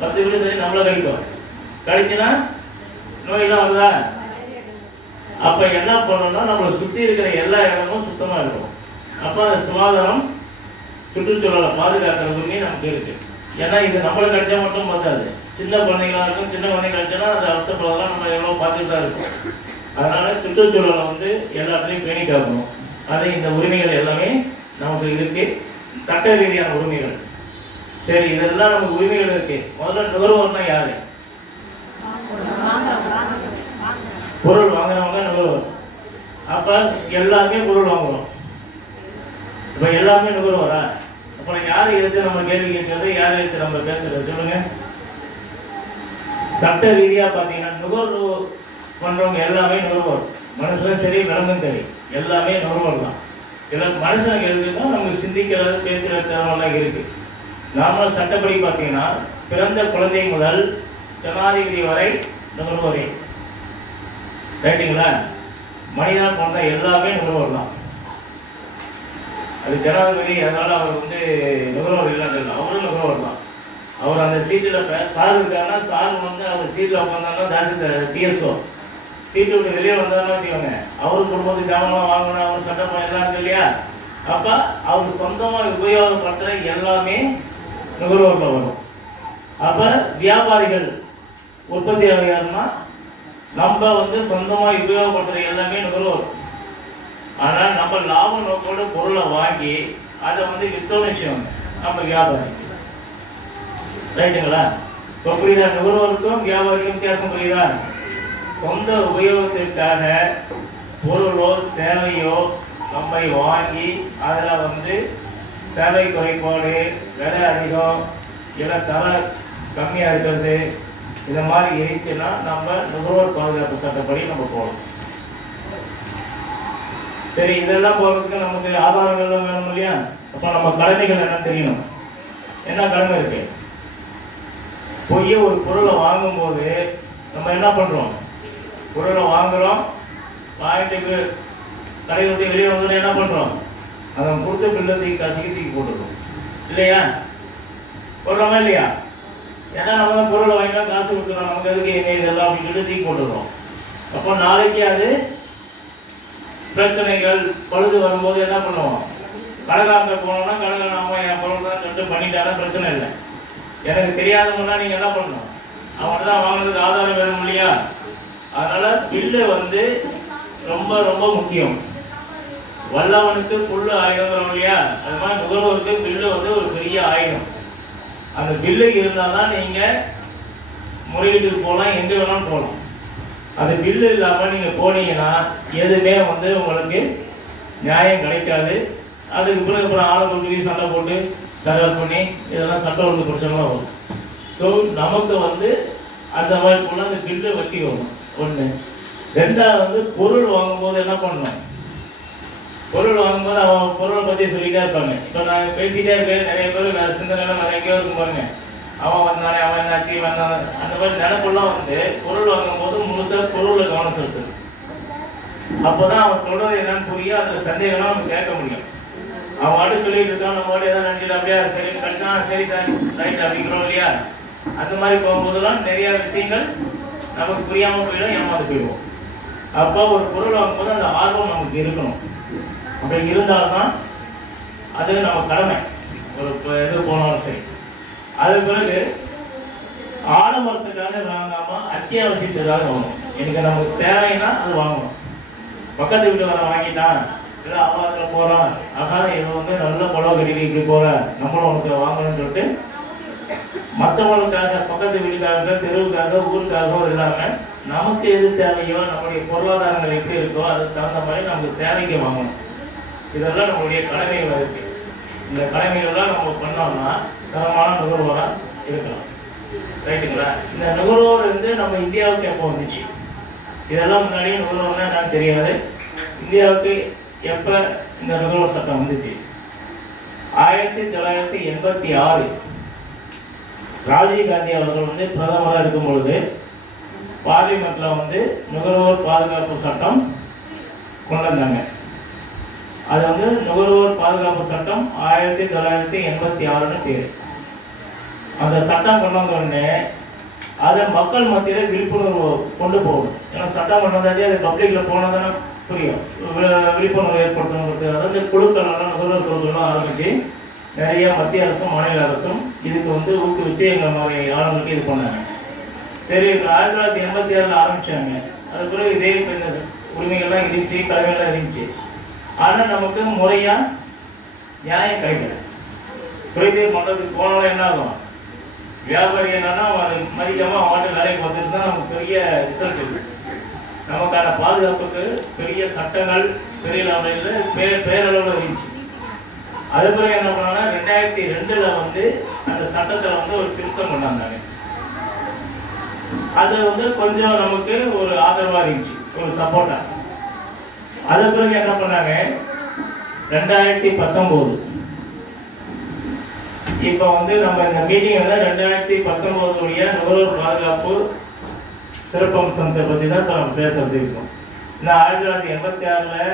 10 வீடு தள்ளி நம்மளை கழிக்கும். கழிச்சுன்னா நோயெல்லாம் வருதா? அப்போ என்ன பண்ணணும்னா நம்மளை சுற்றி இருக்கிற எல்லா இடமும் சுத்தமாக இருக்கும். அப்போ அந்த சுகாதாரம், சுற்றுச்சூழலை பாதுகாக்கிற உரிமை நமக்கு இருக்கு. ஏன்னா இது நம்மளை கிடைச்சா மட்டும் பார்த்தாது, சின்ன குழந்தைங்களா இருக்கும். சின்ன குழந்தைங்க கிடைச்சோன்னா அது அர்த்தப்படலாம், நம்ம எவ்வளோ பார்த்துட்டு தான் இருக்கும். அதனால சுற்றுச்சூழலை எல்லாத்துலேயும் பேணி காக்கணும். அது இந்த உரிமைகள் எல்லாமே நமக்கு இருக்கு, சட்ட ரீதியான உரிமைகள். சரி, இதெல்லாம் நமக்கு உரிமைகள் இருக்கு. முதல்ல நுகர்வோர்னா யாரு? பொருள் வாங்குறவங்க நுகர்வோர். அப்ப எல்லாமே பொருள் வாங்குறோம். இப்ப எல்லாமே நுகர்வோரா? அப்ப யாரு எடுத்து நம்ம கேள்வி கேட்கறது, யாரு எடுத்து நம்ம பேசுறது சொல்லுங்க. சட்ட ரீதியா பாத்தீங்கன்னா நுகர்வோர் பண்றவங்க எல்லாமே நுகர்வோர். மனுஷனும் சரி, விலங்கும் சரி, எல்லாமே நுகர்வோர் தான். இதில் மனுஷனுக்கு இருக்குன்னா நமக்கு சிந்திக்கிறது, பேசுகிற திறமெல்லாம் இருக்கு. நாம சட்டப்படி பார்த்தீங்கன்னா பிறந்த குழந்தை முதல் ஜனாதிபதி வரை நுகர்வோரே. ரைட்டுங்களா? மனிதன் போன்ற எல்லாமே நுகர்வோர் தான். அது ஜனாதிபதி, அதனால அவர் நுகர்வோர் இல்லைன்னு அவரும் நுகர்வோர் தான். அவர் அந்த சீட்டில் சார் இருக்காங்கன்னா சார் அவர் சீட்டில் உட்காந்தாங்கன்னா தாசி டிஎஸ்ஓ சீட்டு விட்டு வெளியே வந்தாலும் வச்சுக்கோங்க, அவர் குடும்பத்துக்கு ஜாமான் வாங்கணும், அவர் சட்டம் எல்லாம் இருக்கு இல்லையா. அப்போ அவர் சொந்தமாக உபயோகப்படுத்துகிற எல்லாமே நுகர்வோரில் வரும். அப்போ வியாபாரிகள் உற்பத்தியாளர்கள்னா நம்ம சொந்தமாக உபயோகப்படுத்துகிற எல்லாமே நுகர்வோர். ஆனால் நம்ம லாப நோக்கோடு பொருளை வாங்கி அதை வித்தோன்னு வச்சுக்கோங்க, நம்ம வியாபாரி. ரைட்டுங்களா? இப்போ புரியுதா? நுகர்வோருக்கும் வியாபாரிக்கும் வித்தியாசம் புரியுதா? சொந்த உபயோகத்திற்காக பொருளோ சேவையோ நம்ம வாங்கி அதில் சேவை குறைபாடு, விலை அதிகம், இல்லை தர கம்மியாக இருக்கிறது, இதை மாதிரி இருந்துச்சுன்னா நம்ம நுகர்வோர் பாதுகாப்பு சட்டப்படி நம்ம போகணும். சரி, இதெல்லாம் போகிறதுக்கு நமக்கு ஆதாரங்கள் வேணும் இல்லையா? அப்போ நம்ம கடமைகள் என்ன தெரியணும். என்ன கடமை இருக்கு? போய் ஒரு பொருளை வாங்கும்போது நம்ம என்ன பண்ணுறோம்? பொருளை வாங்குகிறோம், வாங்கிட்டு கடையை விட்டு வெளியே வந்து என்ன பண்ணுறோம்? அதை கொடுத்த பில்லை தூக்கி போட்டுருக்கோம் இல்லையா? போடுறோமா இல்லையா? ஏன்னா நம்ம தான் பொருளை வாங்கினா காசு கொடுக்குறோம், நமக்கு எதுக்கு எங்கே இதெல்லாம் அப்படின்னு சொல்லிட்டு தூக்கி போட்டுருக்கோம். அப்போ நாளைக்கு அது பிரச்சனைகள் பழுது வரும்போது என்ன பண்ணுவோம்? கடைக்காரங்க போனோம்னா கடைக்காரன் அம்மா என் பொருள் தான் சொல்லிட்டு பண்ணிட்டாலும் பிரச்சனை இல்லை. எனக்கு தெரியாதவங்கன்னா நீங்கள் என்ன பண்ணணும்? அவன் தான் வாங்கினதுக்கு ஆதாரம் வேணும் இல்லையா? அதனால பில்லு வந்து ரொம்ப ரொம்ப முக்கியம். வல்லவனுக்கு புல்லு ஆயுதம் இல்லையா? அது மாதிரி நுகர்வோருக்கு பில்லு வந்து ஒரு பெரிய ஆயுதம். அந்த பில்லு இருந்தால் தான் நீங்கள் முறையீட்டுக்கு போகலாம், எங்கே வேணாலும் போகலாம். அது பில்லு இல்லாமல் நீங்கள் போனீங்கன்னா எதுவுமே வந்து உங்களுக்கு நியாயம் கிடைக்காது. அதுக்கு பிறகு அப்புறம் ஆளை கொண்டு சண்டை போட்டு தகவல் பண்ணி இதெல்லாம் சட்டை ஒழுங்கு பிரச்சனைலாம் வரும். ஸோ நமக்கு வந்து அந்த மாதிரி அந்த பில்லு வச்சுக்கணும் ஒன்று. ரெண்டாவது வந்து பொருள் வாங்கும்போது என்ன பண்ணணும்? பொருள் வாங்கும்போது அவன் பொருளை பற்றி சொல்லிகிட்டே இருப்பாங்க. இப்போ நான் பேசிகிட்டே இருக்கேன், நிறைய பேர் சிந்தனைலாம் நிறைய பேர் இருக்கும் பாருங்க. அவன் வந்தானே, அவன் என்னாச்சு வந்தான், அந்த மாதிரி நினைப்பெல்லாம் வந்து பொருள் வாங்கும்போது முழுசாக பொருளில் கவனம் செலுத்தணும். அப்போ தான் அவன் சொல்கிறது என்னன்னு புரியும், அதில் சந்தேகம்லாம் நம்ம கேட்க முடியும். அவன் வாட்டு சொல்லிட்டு இருக்கான், நம்ம வாட்டு எதாவது நினைச்சிட்டு அப்படியே சரி கழிச்சான், சரி சார் ரைட் அப்படிங்கிறோம் இல்லையா? அந்த மாதிரி போகும்போதெல்லாம் நிறைய விஷயங்கள் நமக்கு புரியாமல் போயிடும், ஏமாந்து போயிடுவோம். அப்போ ஒரு பொருள் வாங்கும்போது அந்த ஆர்வம் நமக்கு இருக்கணும். அப்படி இருந்தால்தான் அது நம்ம கடமை. ஒரு எது போனாலும் சரி. அது பிறகு ஆடம்பரத்துக்காக வாங்காம அத்தியாவசியத்துக்காக வாங்கணும். எனக்கு நமக்கு தேவைன்னா அது வாங்கணும். பக்கத்து வீட்டு வர வாங்கிட்டான், இல்லை அவாத்தில் போகிறோம், அதனால இது வந்து நல்ல புடவை கட்டிட்டு இப்படி போகிற நம்மளும் உனக்கு வாங்கணும்னு சொல்லிட்டு மற்றவங்களுக்காக, பக்கத்து வீட்டுக்காக, தெருவுக்காக, ஊருக்காக இல்லாமல் நமக்கு எது தேவையோ, நம்முடைய பொருளாதாரங்கள் எப்படி இருக்கோ அதுக்கு தகுந்த மாதிரி நமக்கு தேவைக்கு வாங்கணும். இதெல்லாம் நம்மளுடைய கடமைகள் இருக்கு. இந்த கடமைகள்லாம் நம்ம பண்ணோம்னா தரமான நுகர்வோராக இருக்கலாம். ரைட்டுங்களா? இந்த நுகர்வோர் வந்து நம்ம இந்தியாவுக்கு எப்போ வந்துச்சு? இதெல்லாம் முன்னாடியே நுகர்வோர்னா என்னன்னு தெரியாது. இந்தியாவுக்கு எப்போ இந்த நுகர்வோர் சட்டம் வந்துச்சு? 1986 ராஜீவ் காந்தி அவர்கள் வந்து பிரதமராக இருக்கும் பொழுது பார்லிமெண்ட்ல வந்து நுகர்வோர் பாதுகாப்பு சட்டம் கொண்டு வந்தாங்க. அது வந்து நுகர்வோர் பாதுகாப்பு சட்டம் 1986 பேர். அந்த சட்டம் கொண்டு வந்த உடனே அதை மக்கள் மத்தியில் விழிப்புணர்வு கொண்டு போகணும். ஏன்னா சட்டம் கொண்டு வந்தாலே அது பப்ளிக்ல போனதானே புரியும். விழிப்புணர்வு ஏற்படுத்தணும். அதாவது குழுக்கள்லாம் நுகர்வோர் குழுக்கள்லாம் ஆரம்பிச்சு நிறைய மத்திய அரசும் மாநில அரசும் இதுக்கு வந்து ஊக்குவிச்சு எங்கள் மாதிரி ஆளுங்களுக்கு இது பண்ணாங்க. சரி, 1986 ஆரம்பிச்சாங்க. அது பிறகு இதே உரிமைகள்லாம் இருந்துச்சு, கடமைகள்லாம் இருந்துச்சு. ஆனால் நமக்கு முறையாக நியாயம் கிடைக்கல. குறைதீர் மன்றத்துக்கு போனாலும் என்ன ஆகும்? வியாபாரி என்னன்னா அவன் மதிக்காமல் அவன் வேலைக்கு வந்துட்டு தான் நமக்கு பெரிய ரிசல்ட் இருக்கு. நமக்கான பாதுகாப்புக்கு பெரிய சட்டங்கள் பெரிய லெவலில் பேரளவில் இருந்துச்சு. அது பிறகு என்ன பண்ணாங்கன்னா 2002 வந்து அந்த சட்டத்தில் வந்து ஒரு திருத்தம் கொண்டாந்தாங்க. அது வந்து கொஞ்சம் நமக்கு ஒரு ஆதரவாக இருந்துச்சு, ஒரு சப்போர்ட்டா. அது பிறகு என்ன பண்ணாங்க? 2019 இப்போ வந்து நம்ம இந்த மீட்டிங் வந்து 2019 நுகர்வோர் பாதுகாப்பு சிறப்பம்சத்தை பற்றி தான் நம்ம பேசுறது இருக்கோம். இந்த 1986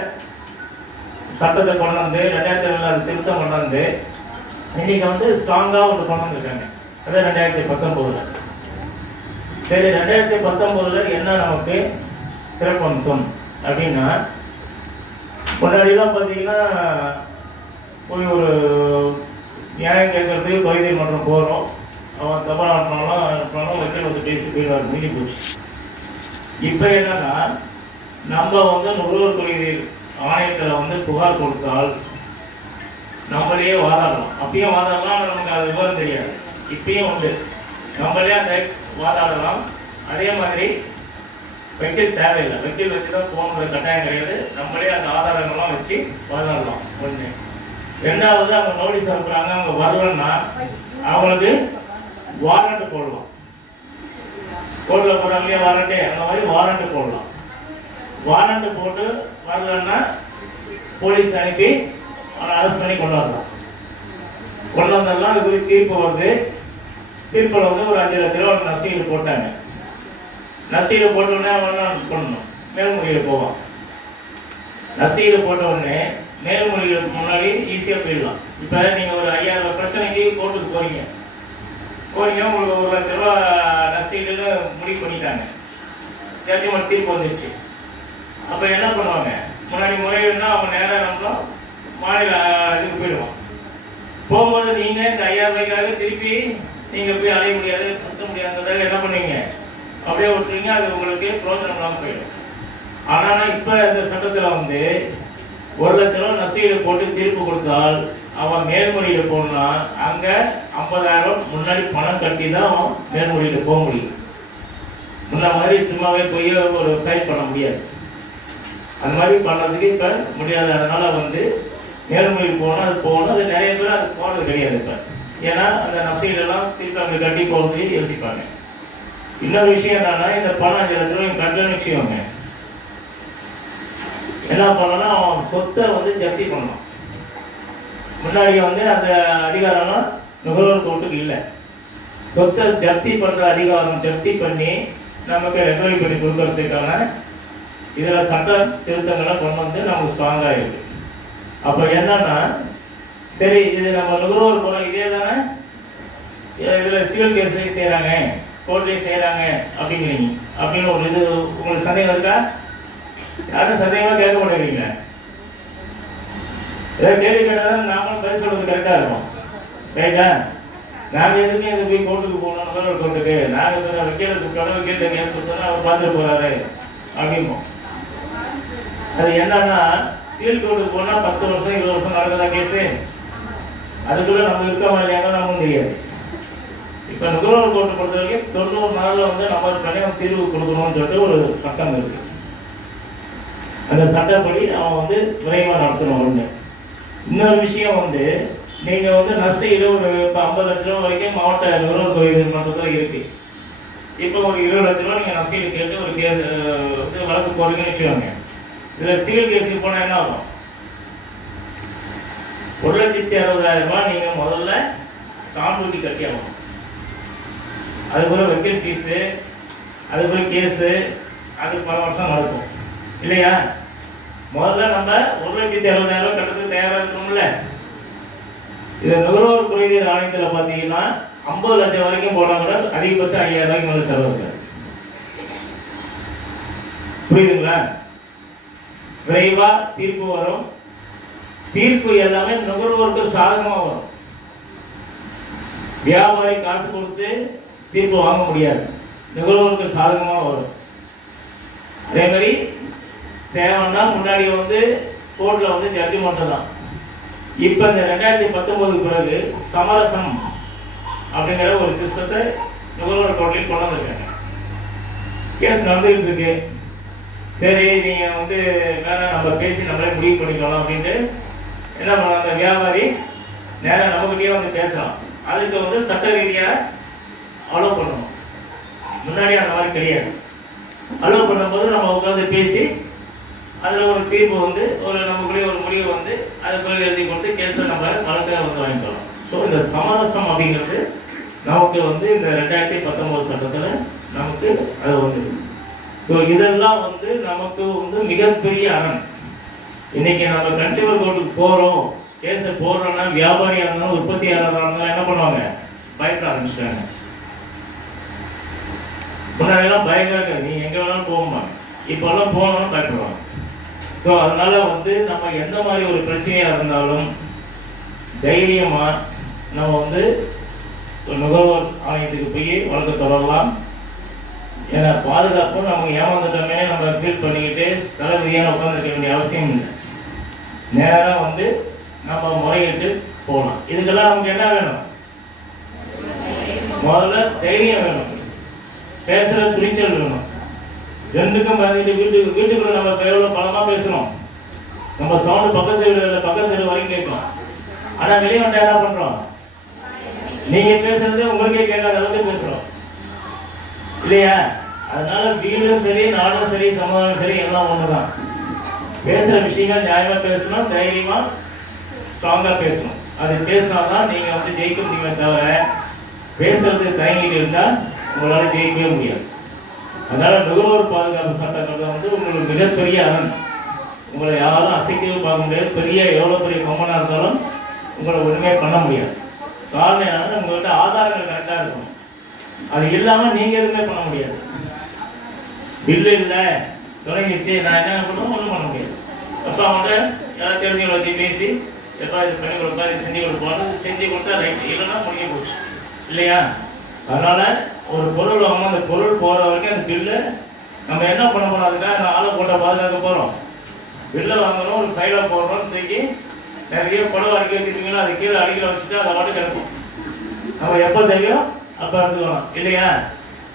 சட்டத்தை கொண்டு வந்து 2007 திருத்தம் கொண்டு வந்து இன்னைக்கு வந்து ஸ்ட்ராங்காக ஒன்று கொண்டு வந்துருக்காங்க. அதான் 2019. சரி, 2019 என்ன நமக்கு சிறப்பம்சம் அப்படின்னா, முன்னாடிலாம் பார்த்தீங்கன்னா போய் ஒரு நியாயம் கேட்கறதுக்கு கொள்கை மன்றம் போகிறோம், அவன் தபால் அனுப்பினாலும் வக்கீல் வந்து பேசி போயிடுவார், மீறி போச்சு. இப்போ என்னன்னா நம்ம வந்து நுகர்வோர் கொள்கை ஆணையத்தில் வந்து புகார் கொடுத்தால் நம்மளே வாதாடலாம். அப்பயும் வாதாடலாம், நமக்கு அது விவரம் தெரியாது. இப்பயும் உண்டு, நம்மளே அந்த வாதாடலாம். அதே மாதிரி வக்கீல் தேவையில்லை, வக்கீல் வச்சு தான் போகணுன்ற கட்டாயம் கிடையாது. நம்மளே அந்த ஆதாரங்கள்லாம் வச்சு வாதாடலாம். ஒன்று. ரெண்டாவது, அவங்க நோட்டீஸ் அனுப்புறாங்க, அவங்க வரலன்னா அவங்களுக்கு வாரண்ட் போடலாம். கோர்ட்டில் போடுறாங்க வாரண்ட்டு, அந்த மாதிரி வாரண்ட் போடலாம். வாரண்ட் போட்டு வரலன்னா போலீஸ் அனுப்பி அவனை அரெஸ்ட் பண்ணி கொண்டு வரலாம். கொண்டு வந்தெல்லாம் இது தீர்ப்பு வருது. தீர்ப்பில் வந்து ஒரு 5 லட்ச ரூபா நஷ்டீடு போட்டாங்க. நஷ்டீடு போட்ட உடனே அவன் பண்ணணும், மேல்முறையீடு போவான். நஷ்டீடு போட்ட உடனே மேல்முறையீடுக்கு முன்னாடி ஈஸியாக போயிடலாம். இப்போ நீங்கள் ஒரு 5000 பிரச்சனைக்கு கோர்ட்டுக்கு போறீங்க, உங்களுக்கு 1 லட்ச ரூபா நஷ்டீடுன்னு முடிவு பண்ணிட்டாங்க, ஜட்ஜ்மெண்ட் தீர்ப்பு வந்துடுச்சு. அப்போ என்ன பண்ணுவாங்க, முன்னாடி முறையீடுனா அவங்க நேராக நம்ம மாநில இதுக்கு போயிடுவான். போகும்போது நீங்கள் இந்த 5000 ரூபாய்க்காக திருப்பி நீங்கள் போய் அலைய முடியாது, சுத்த முடியாததாக என்ன பண்ணுவீங்க, அப்படியே விட்டுறீங்க. அது உங்களுக்கு பிரோஜனம் இல்லாமல் போயிடும். ஆனால் இப்போ இந்த சட்டத்தில் வந்து 1 லட்ச ரூபா நஷ்டீடு போட்டு தீர்ப்பு கொடுத்தால் அவன் மேல்முறையீடு போனா அங்கே 50,000 முன்னாடி பணம் கட்டி தான் அவன் மேல்முறையீடு போக முடியும். முன்ன மாதிரி சும்மாவே போய் ஒரு ஃபைல் பண்ண முடியாது. அந்த மாதிரி பண்ணுறதுக்கு இப்போ முடியாது. அதனால வந்து மேல்முறையீடு போனால் அது போகணும். அது நிறைய பேர் அது போகிறது கிடையாது இப்போ. ஏன்னா அந்த நஷ்டீடெல்லாம் திருப்பி அங்கே கட்டி போகிறதுக்கு யோசிப்பாங்க. இன்னொரு விஷயம் என்னன்னா, இந்த பணம் 5 லட்ச ரூபாய் கட்டணும்னு வச்சுக்கோங்க, என்ன பண்ணணும்னா அவன் சொத்தை வந்து ஜப்தி பண்ணணும். முன்னாடி வந்து அந்த அதிகாரம்லாம் நுகர்வோர் கோர்ட்டுக்கு இல்லை. சொத்தை ஜப்தி பண்ணுற அதிகாரம் ஜப்தி பண்ணி நமக்கு ரெக்கவரி பண்ணி கொடுக்கறதுக்கான இதில் சட்ட திருத்தங்களை கொண்டு வந்து நமக்கு ஸ்ட்ராங்காக இருக்கு. அப்போ என்னன்னா, சரி இது நம்ம நுகர்வோர் போகிறோம், இதே தானே இதில் சிவில் கேஸ்லேயும் செய்கிறாங்க, கோர்ட்லேயும் செய்கிறாங்க அப்படிங்கிறீங்க அப்படின்னு ஒரு இது உங்களுக்கு சந்தேகம் இருக்கா? யாரும் சந்தேகமாக கேட்க மாட்டேங்கிறீங்க. ஏதாவது கேள்வி கேட்டால் நாமளும் பதில் சொல்றது கரெக்டாக இருக்கும். ரைட்டா? நாங்கள் எதுவுமே அது போய் கோர்ட்டுக்கு போகணும், நுகர்வோர் கோர்ட்டுக்கு நாங்கள் வைக்கிறது கடவுள் கேட்டு ஏன் கொடுத்தோன்னா அவர் பார்த்துட்டு போகிறாரு அப்படிம்போம். அது என்னன்னா, சிவில் கோர்ட்டுக்கு போனால் 10 வருஷம் 20 வருஷம் நடக்குதா கேஸு? அதுக்குள்ளே நம்ம இருக்கோமா இல்லையாங்க நமக்கும் தெரியாது. இப்போ நுகர்வோர் கோர்ட்டு பொறுத்த வரைக்கும் 90 நாளில் வந்து நம்ம கல்யாணம் தீர்வு கொடுக்கணும்னு சொல்லிட்டு ஒரு சட்டம் இருக்கு. அந்த சட்டப்படி அவன் வந்து விரைவாக நடத்தணும். ஒன்று இன்னொரு விஷயம் வந்து, நீங்கள் வந்து நஷ்டஈடு ஒரு இப்போ 50 லட்ச ரூபா வரைக்கும் மாவட்ட நுகர்வோர் கோயில் மன்றத்தில் இருக்கு. இப்போ ஒரு 20 லட்ச ரூபா நீங்கள் நஷ்டஈடு கேட்டு ஒரு கேஸ் வந்து வழக்கு போறீங்கன்னு வச்சுக்கோங்க. இதில் சிவில் கேஸுக்கு போனால் என்ன ஆகும்? 1,60,000 ரூபாய் நீங்கள் முதல்ல காம்பூட்டி கட்டி ஆகணும். அதுபோல் வக்கீல் ஃபீஸு, அதுபோல் கேஸு, அது பல வருஷம் நடக்கும் இல்லையா? முதல்ல நம்ம 1,60,000 ரூபாய் கட்டுறதுக்கு தயாராக இருக்கணும்ல. இது நுகர்வோர் குறைதீர் ஆணையத்தில் பார்த்தீங்கன்னா 50 லட்சம் வரைக்கும் போனால் கூட அதிகபட்சம் 5,000 ரூபாய்க்கு மேலே செலவு இருக்காது. புரியுதுங்களா? விரைவா தீர்ப்பு வரும். தீர்ப்பு எல்லாமே நுகர்வோருக்கு சாதகமாக வரும். வியாபாரி காசு கொடுத்து தீர்ப்பு வாங்க முடியாது, நுகர்வோருக்கு சாதகமாக வரும். அதே மாதிரி தேவைன்னா முன்னாடி வந்து கோர்ட்டில் வந்து ஜட்ஜ்மெண்ட் தான். இப்போ இந்த 2019 பிறகு சமரசம் அப்படிங்கிற ஒரு சிஸ்டத்தை நுகர்வோர் கோர்ட்லையும் கொண்டு வந்திருக்காங்க. கேஸ் நடந்துகிட்டு இருக்கு. சரி நீங்கள் வந்து வேணாம் நம்ம பேசி நம்மளே முடிவு பண்ணிக்கலாம் அப்படின்ட்டு என்ன பண்ணலாம், அந்த வியாபாரி நேராக நம்மகிட்டயே வந்து பேசலாம். அதுக்கு வந்து சட்ட ரீதியாக அலோவ் பண்ணணும். முன்னாடி அந்த மாதிரி கிடையாது. அலோவ் பண்ணும்போது நம்ம உட்காந்து பேசி அதில் ஒரு தீர்ப்பு வந்து ஒரு நமக்குள்ளே ஒரு முடிவு வந்து அதுக்குள்ளே எழுதி கொடுத்து கேஸை நம்ம வழக்கை வந்து வாங்கிக்கலாம். ஸோ இந்த சமரசம் அப்படிங்கிறது நமக்கு வந்து இந்த 2019 சட்டத்தில் நமக்கு அது வந்து. ஸோ இதெல்லாம் வந்து நமக்கு வந்து மிகப்பெரிய அரண். இன்னைக்கு நம்ம கன்சியூமர் கோர்ட்டுக்கு போகிறோம், கேஸை போடுறோம்னா வியாபாரியாக இருந்தாலும் உற்பத்தியாளராக இருந்தாலும் என்ன பண்ணுவாங்க, பயப்பட ஆரம்பிச்சிட்டாங்க. முன்னாடியெல்லாம் பயங்கர இருக்காது, நீ எங்கே வேணாலும் போகுமா, இப்போல்லாம் போகணும்னு பயப்படுவாங்க. ஸோ அதனால வந்து நம்ம எந்த மாதிரி ஒரு பிரச்சனையாக இருந்தாலும் தைரியமாக நம்ம வந்து நுகர்வோர் ஆணையத்துக்கு போய் வழக்கு தொடரலாம். ஏன்னா பாதுகாப்பு நமக்கு ஏமாந்துட்டோமே நம்ம ஃபீல் பண்ணிக்கிட்டு தலைவிதியான உட்காந்துருக்க வேண்டிய அவசியம் இல்லை. நேராக வந்து நம்ம முறையிட்டு போகலாம். இதுக்கெல்லாம் நமக்கு என்ன வேணும், முதல்ல தைரியம் வேணும், பேசுகிற துணிச்சல் வேணும். ரெண்டுக்கும் பார்த்துட்டு வீட்டுக்குள்ள நம்ம எவ்வளோ பலமாக பேசுகிறோம், நம்ம சவுண்டு பக்கத்து வரைக்கும் கேட்கும். ஆனால் வெளியே வந்து என்ன பண்ணுறோம், நீங்கள் பேசுறது உங்களுக்கே கேட்காத அளவுக்கு பேசுகிறோம் இல்லையா? அதனால வீடும் சரி, நாடும் சரி, சமுதாயம் சரி, எல்லாம் ஒன்று தான். பேசுகிற விஷயங்கள் நியாயமாக பேசணும், தைரியமாக ஸ்ட்ராங்காக பேசணும். அது பேசினால்தான் நீங்கள் வந்து ஜெயிக்க முடியுமே தவிர பேசுறது தயங்கிட்டு இருந்தால் உங்களால் ஜெயிக்கவே முடியாது. அதனால நுகர்வோர் பாதுகாப்பு சட்டங்கள் வந்து உங்களுக்கு மிகப்பெரிய அரண். உங்களை யாரும் அசைக்கவே பார்க்க முடியாது. பெரிய எவ்வளோ பெரிய கம்பெனாக இருந்தாலும் உங்களை ஒன்றுமே பண்ண முடியாது. காரணம் என்னன்னா உங்கள்கிட்ட ஆதாரங்கள் கரெக்டாக இருக்கும். அது இல்லாமல் நீங்கள் எதுவுமே பண்ண முடியாது. பில்லு இல்லை தொடங்கிடுச்சு, நான் என்ன பண்ணுவோம், ஒன்றும் பண்ண முடியாது. அப்போ அவங்கள்ட்ட யாராவது தெரிஞ்சவங்களை வச்சு பேசி எப்போ இது பண்ணி கொடுப்பா, இது செஞ்சு கொடுப்பான்னு செஞ்சு கொடுத்தா ரைட்டு, இல்லைன்னா முடிஞ்சு போச்சு இல்லையா? அதனால் ஒரு பொருள் வாங்கணும், அந்த பொருள் போகிற வரைக்கும் அந்த பில்லு நம்ம என்ன பண்ண போகிறோம், அதுக்காக ஆளை போட்ட பாதுகாக்க போகிறோம். பில்லை வாங்குறோம், ஒரு ஃபைலாக போடுறோம், தூக்கி நிறைய புடவை அடிக்க வச்சுருக்கீங்களா, அது கீழே அடிக்கல வச்சுட்டு அதை மட்டும் கிடக்கும். நம்ம எப்போ தெரியும் அப்போ எடுத்துக்கணும் இல்லையா?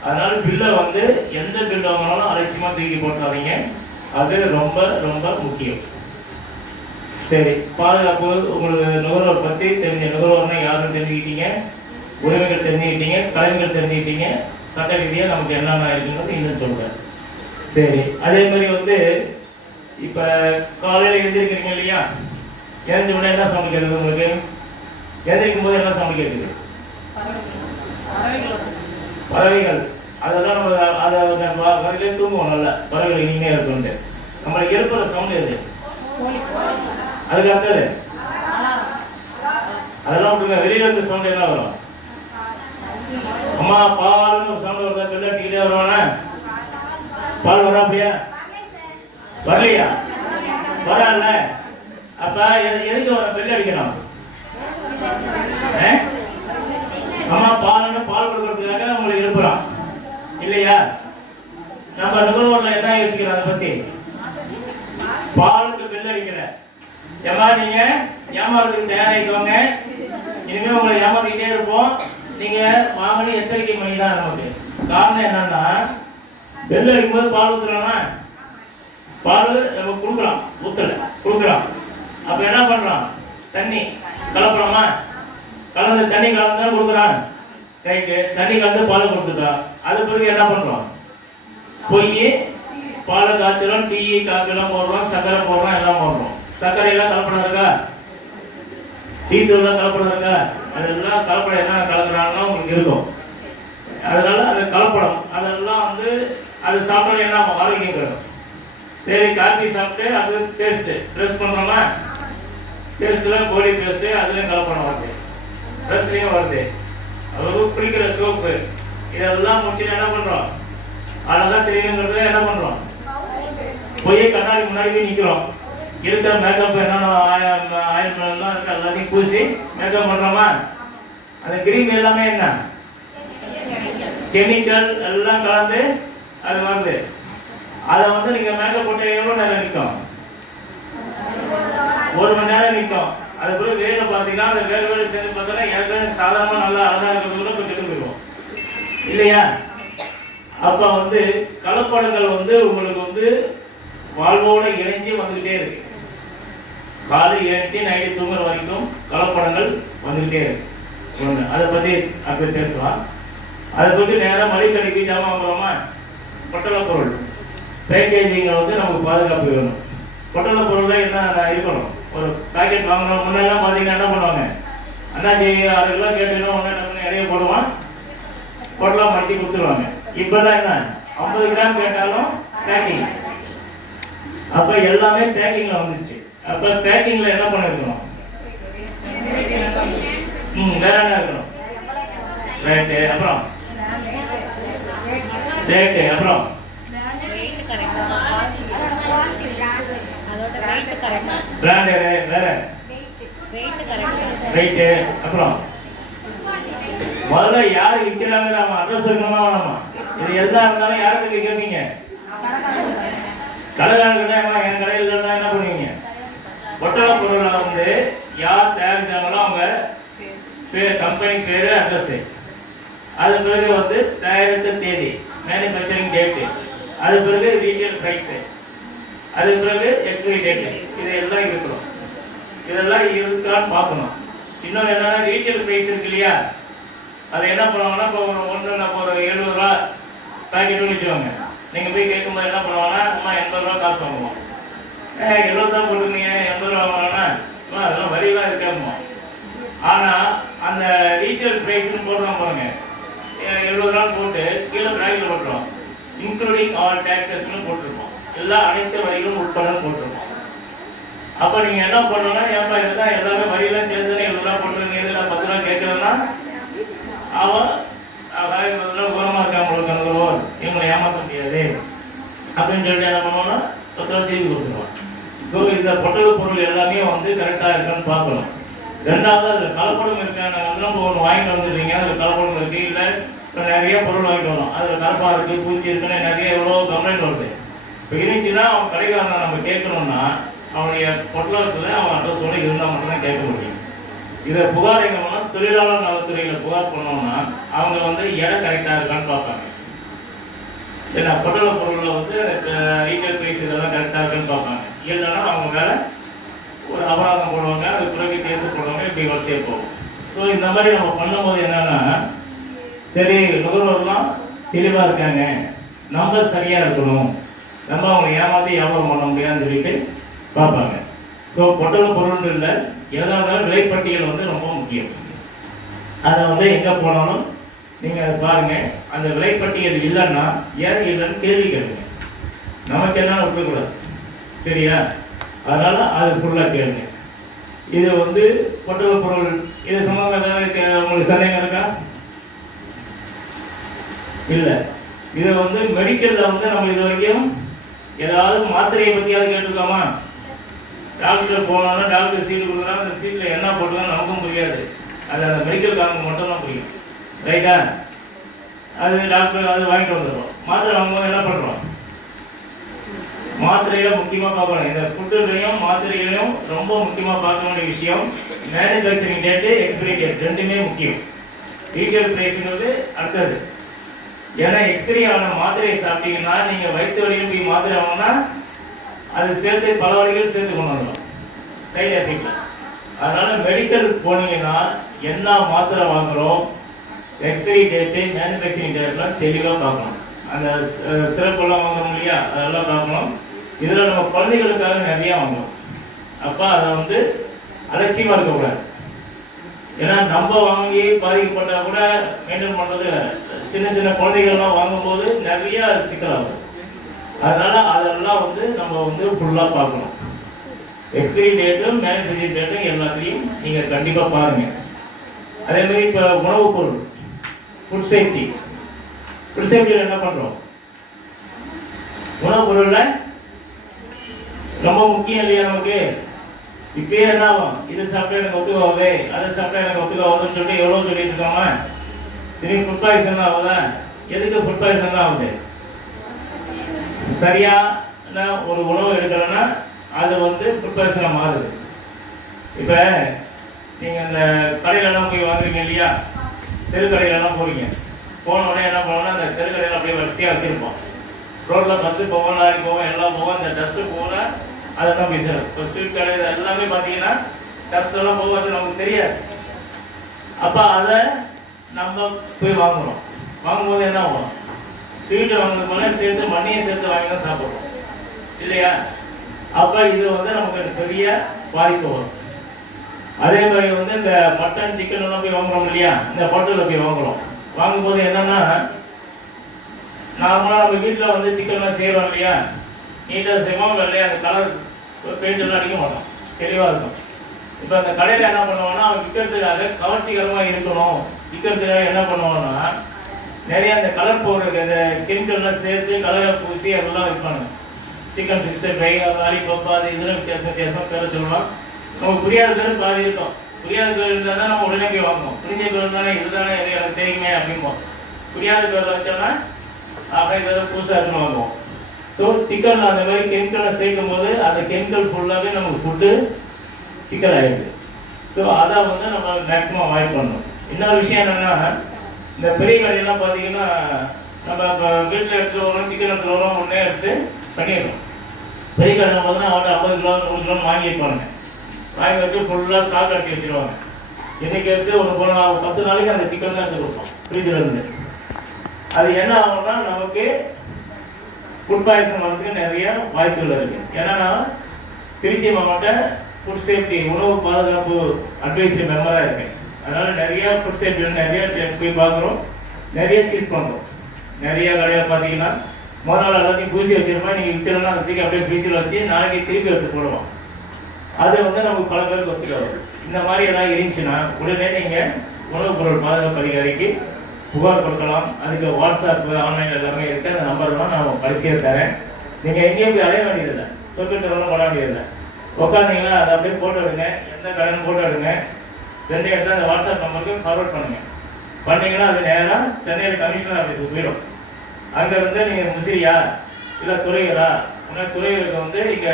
அதனால பில்லை வந்து எந்த பில் வாங்கினாலும் அலட்சியமாக தூக்கி போட்டாதீங்க. அது ரொம்ப ரொம்ப முக்கியம். சரி, பாதுகாப்பு உங்களுக்கு நுகர்வோர் பற்றி தெரிஞ்ச நுகர்வோர்னா யாரும் தெரிஞ்சுக்கிட்டீங்க, உரிமைகள் தெரிஞ்சுக்கிட்டீங்க, கடன்கள் தெரிஞ்சுக்கிட்டீங்க, சட்ட ரீதியாக நமக்கு என்னென்ன இருக்குங்கிறது இன்னும் சொல்கிறேன். சரி, அதே மாதிரி வந்து இப்போ காலையில் எழுந்திருக்கிறீங்க இல்லையா? எழுந்த உடனே என்ன சவுண்ட் கேட்குது உங்களுக்கு? எழுந்திருக்கும் போது என்ன சவுண்ட் கேட்குது? பறவைகள். அதெல்லாம் நம்ம அதை வரையிலே தூங்குவோம். நல்லா பறவைகள் இனிமையாக இருக்கும்ட்டு நம்மளை எழுப்புற சவுண்ட் எது? அதுக்கு அடுத்தது அதெல்லாம் விட்டுருங்க. வெளியில இருக்க சவுண்ட் என்ன வரும்? அம்மா பால்னு ஒரு சவுண்ட் வருதா? பெல்லாட்டிக்கிட்டே வருவானே, பால் வரா? அப்படியா வரலையா? வரல. அப்ப எதுக்கு வர பெல் அடிக்கணும்? அம்மா பால்னு பால் கொடுக்கறதுக்காக உங்களை எழுப்புறான் இல்லையா? நம்ம நுகர்வோர்ல என்ன யோசிக்கிறோம் அதை பத்தி? பாலுக்கு பெல் அடிக்கிற ஏமா நீங்க ஏமாறதுக்கு தயாராகிக்கோங்க. இனிமே உங்களை ஏமாத்திக்கிட்டே இருப்போம். நீங்க வாங்கணும் எச்சரிக்கை பண்ணி தான் நமக்கு. காரணம் என்னன்னா பெல் அடிக்கும்போது பால் ஊத்துறோம்னா பால் நம்ம கொடுக்குறோம், ஊத்தல கொடுக்குறோம். அப்ப என்ன பண்றோம்? தண்ணி கலப்புறோமா? கலந்து தண்ணி கலந்து தான் கொடுக்குறான். ரைட்டு, தண்ணி கலந்து பாலை கொடுத்துட்டோம். அது பிறகு என்ன பண்றோம்? போய் பாலை காய்ச்சலும், டீ காஃபி எல்லாம் போடுறோம், சர்க்கரை போடுறோம், எல்லாம் போடுறோம். சர்க்கரை எல்லாம் கலப்படம் இருக்கா? டீ தூள்லாம் கலப்படம் இருக்கா? அதெல்லாம் கலப்படம் என்ன கலக்குறாங்கன்னா உங்களுக்கு இருக்கும். அதனால அது கலப்படம். அதெல்லாம் வந்து அது சாப்பிட்றது என்ன ஆரோக்கியம் கிடைக்கும். சரி, காஃபி சாப்பிட்டு அது பேஸ்ட்டு ட்ரெஸ் பண்ணுறோமா? பேஸ்ட்டில் கோழி பேஸ்ட்டு அதுலேயும் கலப்படம் வருது, ட்ரெஸ்லேயும் வருது. அதாவது குளிக்கிற சோப்பு இதெல்லாம் முடிச்சுட்டு என்ன பண்ணுறோம்? அதெல்லாம் தெரியுங்கிறத என்ன பண்ணுறோம்? போய் கண்ணாடி முன்னாடி போய் நிற்கிறோம். இருக்கிற மேக்கப் என்னென்ன ஆயில்மெல்லாம் இருக்கு எல்லாத்தையும் பூசி மேக்கப் பண்ணுறோமா? அந்த கிரீம் எல்லாமே என்ன கெமிக்கல் எல்லாம் கலந்து அது வருது. அதை வந்து நீங்கள் மேக்கப் போட்டு எவ்வளோ நேரம் நிற்கும்? 1 மணி நேரம் நிற்கும். அது கூட வேலை பார்த்தீங்கன்னா அந்த வேலை சேர்ந்து பார்த்தோன்னா ஏற்கனவே சாதாரணமாக நல்லா அழகாக இருக்கிறது கூட கொஞ்சம் போயிடுவோம் இல்லையா? அப்போ வந்து கலப்படங்கள் வந்து உங்களுக்கு வந்து வாழ்வோடு இணைஞ்சு வந்துக்கிட்டே இருக்கு. காலை ஏற்றி நைட்டு தூங்குற வரைக்கும் கலப்படங்கள் வந்துக்கிட்டே இருக்கு. ஒன்று அதை பற்றி அப்படி பேசலாம். அதை பற்றி நேராக மளிகைக்கடைக்கு ஜாமான் வாங்குறோமா? பொட்டல பொருள் பேக்கேஜிங்கில் வந்து நமக்கு பாதுகாப்பு வேணும். பொட்டல பொருளில் என்ன இருக்கணும்? ஒரு பேக்கெட் வாங்கணும். முன்னெல்லாம் பார்த்தீங்கன்னா என்ன பண்ணுவாங்க? அண்ணாச்சி 6 கிலோ கேட்டுக்கணும், ஒன்று நிறைய போடுவான், பொட்டலாம் மட்டி கொடுத்துருவாங்க. இப்போதான் என்ன 50 கிராம் கேட்டாலும் பேக்கிங். அப்போ எல்லாமே பேக்கிங்கில் வந்துச்சு. அப்போ பேக்கிங்கில் என்ன பண்ணிருக்கணும்? வேற என்ன இருக்கணும்? ரைட்டு. அப்புறம் ரேட்டு, அப்புறம் பிராண்ட் வேற ரைட்டு. அப்புறம் முதல்ல யார் விற்கிறாங்க அவன் அட்ரஸ் இருக்கணுமா வேணாமா? இது எதா இருந்தாலும் யாருக்கு கேட்பீங்க? கடைக்காரங்க என் கடையில் இருந்தால் என்ன பண்ணுவீங்க? பொட்டல பொருளை வந்து யார் தயாரிச்சாங்களோ அவங்க பேர், கம்பெனி பேரு, அட்ரஸ், அது பிறகு வந்து தயாரித்த தேதி, மேனுஃபேக்சரிங் டேட்டு, அது பிறகு ரீட்டெயில் ப்ரைஸு, அது பிறகு எக்ஸ்பைரி டேட்டு, இதெல்லாம் இருக்கணும். இதெல்லாம் இருக்கான்னு பார்க்கணும். இன்னொன்று என்னன்னா ரீட்டெயில் ப்ரைஸ் இருக்கு இல்லையா? அதை என்ன பண்ணுவாங்கன்னா இப்போ ஒன்று நம்ம ஒரு 70 ரூபா பேக்கெட் வச்சுவாங்க. நீங்கள் போய் கேட்கும்போது என்ன பண்ணுவாங்கன்னா அம்மா 80 ரூபா காசு வாங்குவோம். எவ்வளோ தான் போட்டுருந்தீங்க 80 ரூபா வாங்கினா அதெல்லாம் வரியெல்லாம் இருக்காமோ. ஆனால் அந்த ரீட்டெயில் ப்ரைஸ்னு போடுறோம் பாருங்க, 70 ரூபா போட்டு கீழே பிராக்கெட்டில் போட்டுருவோம், இன்க்ளூடிங் ஆல் டேக்ஸஸ்னு போட்டிருப்போம், எல்லா அனைத்து வரிகளும் உட்பட போட்டிருப்போம். அப்போ நீங்கள் என்ன பண்ணணும்னா, ஏன்பா இதுதான் எல்லாமே வரியெல்லாம் சேர்ந்து 70 ரூபா போட்டுருங்க, இதில் 10 ரூபா கேட்கலன்னா அவன் 10 ரூபா ஓரமாக இருக்காங்க கணக்குறோம், இவங்களை ஏமாற்ற முடியாது அப்படின்னு சொல்லிட்டு என்ன பண்ணுவோம்னா 10 ரூபா தீர்வு கொடுத்துருவான். ஸோ இந்த பொட்டல் பொருள் எல்லாமே வந்து கரெக்டாக இருக்கான்னு பார்க்கணும். ரெண்டாவது அதில் கலப்படம் இருக்கா, நாங்கள் வந்து நம்ம ஒன்று வாங்கிட்டு வந்துடுறீங்க, அதில் கலப்படம் இருக்குது, இல்லை இப்போ நிறைய பொருள் வாங்கிட்டு வரோம், அதில் கலப்பாக இருக்குது, பூச்சி இருக்குன்னு நிறைய எவ்வளோ கம்ப்ளைண்ட் வருது. இப்போ இருந்துச்சுன்னா அவன் கடைக்காரனை நம்ம கேட்கணும்னா அவனுடைய பொட்டலத்தில் அவன் அட்ரஸோடு இருந்தால் மட்டும்தான் கேட்க முடியும். இதை புகார் எங்கே பண்ணால் தொழிலாளர் நலத்துறையில் புகார் பண்ணோம்னா அவங்க வந்து இடம் கரெக்டாக இருக்கான்னு பார்ப்பாங்க. ஏன்னா பொட்டல பொருளில் வந்து ரீட்டெயில் ப்ரைஸ் இதெல்லாம் கரெக்டாக இருக்குன்னு பார்ப்பாங்க. இல்லைன்னா அவங்க மேலே ஒரு அபராதம் போடுவாங்க, அது பிறகு கேஸ் போடுவாங்க, இப்படி வரிசையாக போகும். ஸோ இந்த மாதிரி நம்ம பண்ணும்போது என்னன்னா, சரி நுகர்வோர்லாம் தெளிவாக இருக்காங்க, நம்ம சரியாக இருக்கணும், நம்ம அவங்க ஏமாற்றி வியாபாரம் பண்ண முடியாதுன்னு சொல்லிட்டு பார்ப்பாங்க. ஸோ பொட்டல பொருள் இல்லை, ஏதாவது விலைப்பட்டியல் வந்து ரொம்ப முக்கியம். அதை வந்து எங்கே போனாலும் நீங்கள் பாருங்கள், அந்த விலைப்பட்டியல் இல்லைன்னா ஏன் இல்லைன்னு கேள்வி கேளுங்க. நமக்கு என்ன விட்டுக்கூடாது, சரியா? அதனால் அது ஃபுல்லாக கேளுங்க. இது வந்து பொட்டல பொருள், இது சம்பந்தம் ஏதாவது உங்களுக்கு சந்தேகம் இருக்கா? இல்லை. இதை வந்து மெடிக்கலில் வந்து நம்ம இது வரைக்கும் ஏதாவது மாத்திரையை பற்றியாவது கேட்டிருக்கோமா? டாக்டர் போனோம்னா டாக்டர் சீட்டு கொடுக்குறாங்க, அந்த சீட்டில் என்ன போட்டுருக்காங்க நமக்கும் புரியாது, அது அந்த மெடிக்கல் காரங்க மட்டும்தான் புரியும், ரைட்டா? அது டாக்டர் அது வாங்கிட்டு வந்துடுறோம். மாத்திரை வாங்கும்போது என்ன பண்ணுறோம்? மாத்திரையில முக்கியமாக பார்க்கணும். இந்த ஃபுட்டுலையும் மாத்திரையிலையும் ரொம்ப முக்கியமாக பார்க்க வேண்டிய விஷயம் மேனுஃபேக்சரிங் டேட்டு, எக்ஸ்பிரி டேட் ரெண்டுமே முக்கியம். ரீட்டெயில் ப்ரைஸுங்கிறது அடுத்தது. ஏன்னா எக்ஸ்பிரி ஆன மாத்திரையை சாப்பிட்டீங்கன்னா நீங்கள் வயிற்று வலியும் போய் மாத்திரை வாங்கினா அது சேர்த்து பல வழிகள் சேர்த்து கொண்டு வந்துடும், சைடு எஃபெக்ட். அதனால மெடிக்கல் போனீங்கன்னா என்ன மாத்திரை வாங்குகிறோம், எக்ஸ்பிரி டேட்டு, மேனுஃபேக்சரிங் டேட்லாம் தெளிவாக பார்க்கணும். அந்த சிறப்பெல்லாம் வாங்கணும் இல்லையா, அதெல்லாம் பார்க்கணும். இதில் நம்ம குழந்தைகளுக்காக நிறையா வாங்கணும். அப்போ அதை வந்து அலட்சியமாக இருக்கக்கூடாது. ஏன்னா நம்ம வாங்கி பாதிக்கப்பட்டால் கூட மெயின்டைன் பண்ணுறது சின்ன சின்ன குழந்தைகள்லாம் வாங்கும்போது நிறைய சிக்கலாகும். அதனால் அதெல்லாம் வந்து நம்ம வந்து ஃபுல்லாக பார்க்கணும். எக்ஸ்பிரி டேட்டும் மேனுஃபேக்சரிங் டேட்டும் எல்லாத்துலேயும் நீங்கள் கண்டிப்பாக பாருங்கள். அதேமாதிரி இப்போ உணவுப் பொருள், ஃபுட் சேஃப்டி, ஃபுட் சேஃப்டியில் என்ன பண்ணுறோம்? உணவுப் பொருளில் ரொம்ப முக்கியம் இல்லையா நமக்கு? இப்பயே என்ன ஆகும், இது சாப்பிட்டா எனக்கு ஒத்துக்காது, அதை சாப்பிட்டா எனக்கு ஒத்துக்காதுன்னு சொல்லிட்டு எவ்வளோ சொல்லிட்டு இருக்காங்க. திரும்பி ஃபுட் பாய்சன் தான் ஆகுதா? எதுக்கு ஃபுட் பாய்சன் தான் ஆகுது? சரியான ஒரு உணவு எடுக்கலைன்னா அது வந்து ஃபுட் பாய்சனாக மாறுது. இப்போ நீங்கள் இந்த கடையிலலாம் போய் வாங்குறீங்க இல்லையா, தெரு கடையிலலாம் போகிறீங்க, போன உடனே என்ன பண்ணுவோம்னா அந்த தெரு கடையில் அப்படியே வரிசையாக வச்சுருப்போம். ரோட்டில் பஸ்ஸு போவோம், லாரி போவோம், எல்லாம் போவோம், அந்த டஸ்ட்டு போகிற அதெல்லாம் பேசுகிறோம். இப்போ ஸ்வீட் கடை எல்லாமே பார்த்தீங்கன்னா டஸ்ட்டெல்லாம் போகிறது நமக்கு தெரியாது. அப்போ அதை நம்ம போய் வாங்குகிறோம். வாங்கும்போது என்ன ஆகும், ஸ்வீட்டை வாங்குறது போல சேர்த்து மண்ணியை சேர்த்து வாங்கி தான் சாப்பிட்றோம் இல்லையா? அப்போ இது வந்து நமக்கு பெரிய பாதிப்பு வரும். அதே மாதிரி வந்து இந்த மட்டன் சிக்கன் எல்லாம் போய் வாங்குறோம் இல்லையா, இந்த ஹோட்டலில் போய் வாங்குகிறோம். வாங்கும்போது என்னென்னா, நார்மலாக நம்ம வீட்டில் வந்து சிக்கன்லாம் செய்கிறோம் இல்லையா, நீட்டாக செய்வோம் இல்லையா, அந்த கலர் பெயிண்ட் எல்லாம் அடிக்க மாட்டோம், தெளிவாக இருக்கும். இப்போ அந்த கடையில் என்ன பண்ணுவோம்னா, விற்கிறதுக்காக கவர்ச்சிகரமாக இருக்கணும், விற்கிறதுக்காக என்ன பண்ணுவோம்னா நிறைய அந்த கலர் பவுடர், அந்த கெமிக்கல்லாம் சேர்த்து கலரை பூசி அதெல்லாம் வைப்பாங்க. சிக்கன் 65 லாலிபப் அது இதெல்லாம் வித்தியாசம் பேர சொல்லலாம். நமக்கு புரியாத பேர் பாதி இருக்கும். புரியாத பேர் இருந்தால் தான் நம்ம உடனே போய் வாங்குவோம். புரிஞ்ச பேர் தானே இதுதானே எனக்கு தெரியுமே அப்படிம்போம். புரியாத பேர் வச்சோன்னா அப்படியே ஏதாவது புதுசாக இருக்குன்னு வாங்குவோம். ஸோ சிக்கனில் அந்த மாதிரி கெமிக்கலை சேர்க்கும் போது அந்த கெமிக்கல் ஃபுல்லாகவே நமக்கு ஃபுட்டு சிக்கல் ஆகிடுது. ஸோ அதை வந்து நம்ம மேக்ஸிமம் அவாய்ட் பண்ணணும். இன்னொரு விஷயம் என்னென்னா, இந்த பெரிய கடையெல்லாம் பார்த்தீங்கன்னா நம்ம இப்போ வீட்டில் எடுத்து வரோம், சிக்கன் எடுத்து வரோம், ஒன்றே எடுத்து பண்ணிடுறோம். பெரிய கடையில் பார்த்தோன்னா அவங்க 50 கிலோ 100 கிலோ வாங்கி வைப்பாங்க. வாங்கி வச்சு ஃபுல்லாக ஸ்டாக் அடிச்சு வச்சுருவாங்க. இன்றைக்கி எடுத்து ஒரு 10 நாளைக்கு அந்த சிக்கன் தான் எடுத்து கொடுப்போம் ஃப்ரிட்ஜில் இருந்து. அது என்ன ஆகும்னா நமக்கு ஃபுட் பாய்சன் வரதுக்கு நிறைய வாய்ப்புகள் இருக்குது. ஏன்னா திருச்சி மாவட்ட ஃபுட் சேஃப்டி உணவு பாதுகாப்பு அட்வைசரி மெம்பராக இருக்கேன். அதனால நிறைய ஃபுட் சேஃப்டி நிறைய போய் பார்க்குறோம், நிறைய சீஸ் பண்ணுறோம். நிறைய கடையில் பார்த்தீங்கன்னா முதல் நாள் எல்லாத்தையும் பூசி வச்சிருப்போம், நீங்கள் விற்கிறோம்னா அதுக்கு அப்படியே ஃப்ரிட்ஜில் வச்சு நாளைக்கு திருப்பி எடுத்து போடுவோம். அது வந்து நமக்கு பல பேருக்கு ஒத்துக்காது. இந்த மாதிரி ஏதாவது இருந்துச்சுன்னா உடனே நீங்கள் உணவுப் பொருள் பாதுகாப்பு அதிகாரிக்கு புகார் கொடுக்கலாம். அதுக்கு வாட்ஸ்அப் ஆன்லைன் எல்லாமே இருக்குது. அந்த நம்பர்லாம் நான் படிக்க தரேன். நீங்கள் எங்கேயும் போய் அடைய வேண்டியதில்லை, சொல்லிட்டு வரலாம் பண்ண வேண்டியதில்லை. உட்காந்தீங்கன்னா அதை அப்படியே போட்டோ எடுங்க, எந்த கடன் போட்டோ எடுங்க, ரெண்டு எடுத்து அந்த வாட்ஸ்அப் நம்பருக்கு ஃபார்வர்ட் பண்ணுங்கள். பண்ணிங்கன்னா அது நேராக சென்னையில் கமிஷனர் ஆஃபீஸுக்கு போயிடும். அங்கேருந்து நீங்கள் முசிறியா இல்லை துறைகளா, உங்கள் துறைகளுக்கு வந்து இங்கே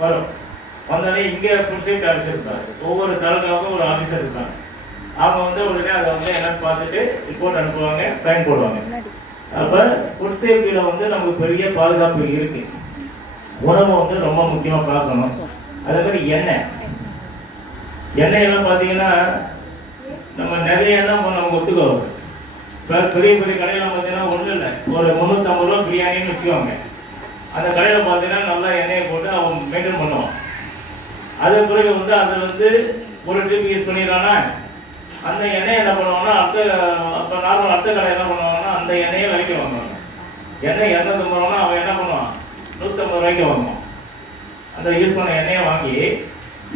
வரும். வந்தோடனே இங்கே ஃபுட் சேஃப்டி ஆஃபீஸர் இருப்பாங்க, ஒவ்வொரு தாலுக்காவுக்கும் ஒரு ஆஃபீஸர் இருப்பாங்க. அவங்க வந்து உடனே அதை வந்து என்னன்னு பார்த்துட்டு ரிப்போர்ட் அனுப்புவாங்க, ஃபைன் போடுவாங்க. அப்போ ஃபுட் சேஃப்டியில் வந்து நமக்கு பெரிய பாதுகாப்பு இருக்குது. உணவு வந்து ரொம்ப முக்கியமாக பார்க்கணும். அதே மாதிரி எண்ணெயெல்லாம் பார்த்தீங்கன்னா நம்ம நிறைய எண்ணெய் நமக்கு ஒத்துக்க வரும். இப்போ பெரிய பெரிய கடையில் பார்த்தீங்கன்னா ஒன்றும் இல்லை, ஒரு 350 ரூபா பிரியாணின்னு வச்சுக்கோங்க. அந்த கடையில் பார்த்தீங்கன்னா நல்லா எண்ணெயை போட்டு அவன் மெயின்டைன் பண்ணுவான். அதே பிறகு வந்து அதை வந்து ஒரு ட்ரிப் யூஸ் பண்ணிடுறான்னா அந்த எண்ணெயை என்ன பண்ணுவாங்கன்னா அப்போ நார்மல் அடுத்த கடை என்ன பண்ணுவாங்கன்னா அந்த எண்ணெயை விலைக்கு வாங்குவாங்க. எண்ணெய் 250 ரூபான்னா அவன் என்ன பண்ணுவான், 150 ரூபாய்க்கு வாங்குவான். அந்த யூஸ் பண்ண எண்ணெயை வாங்கி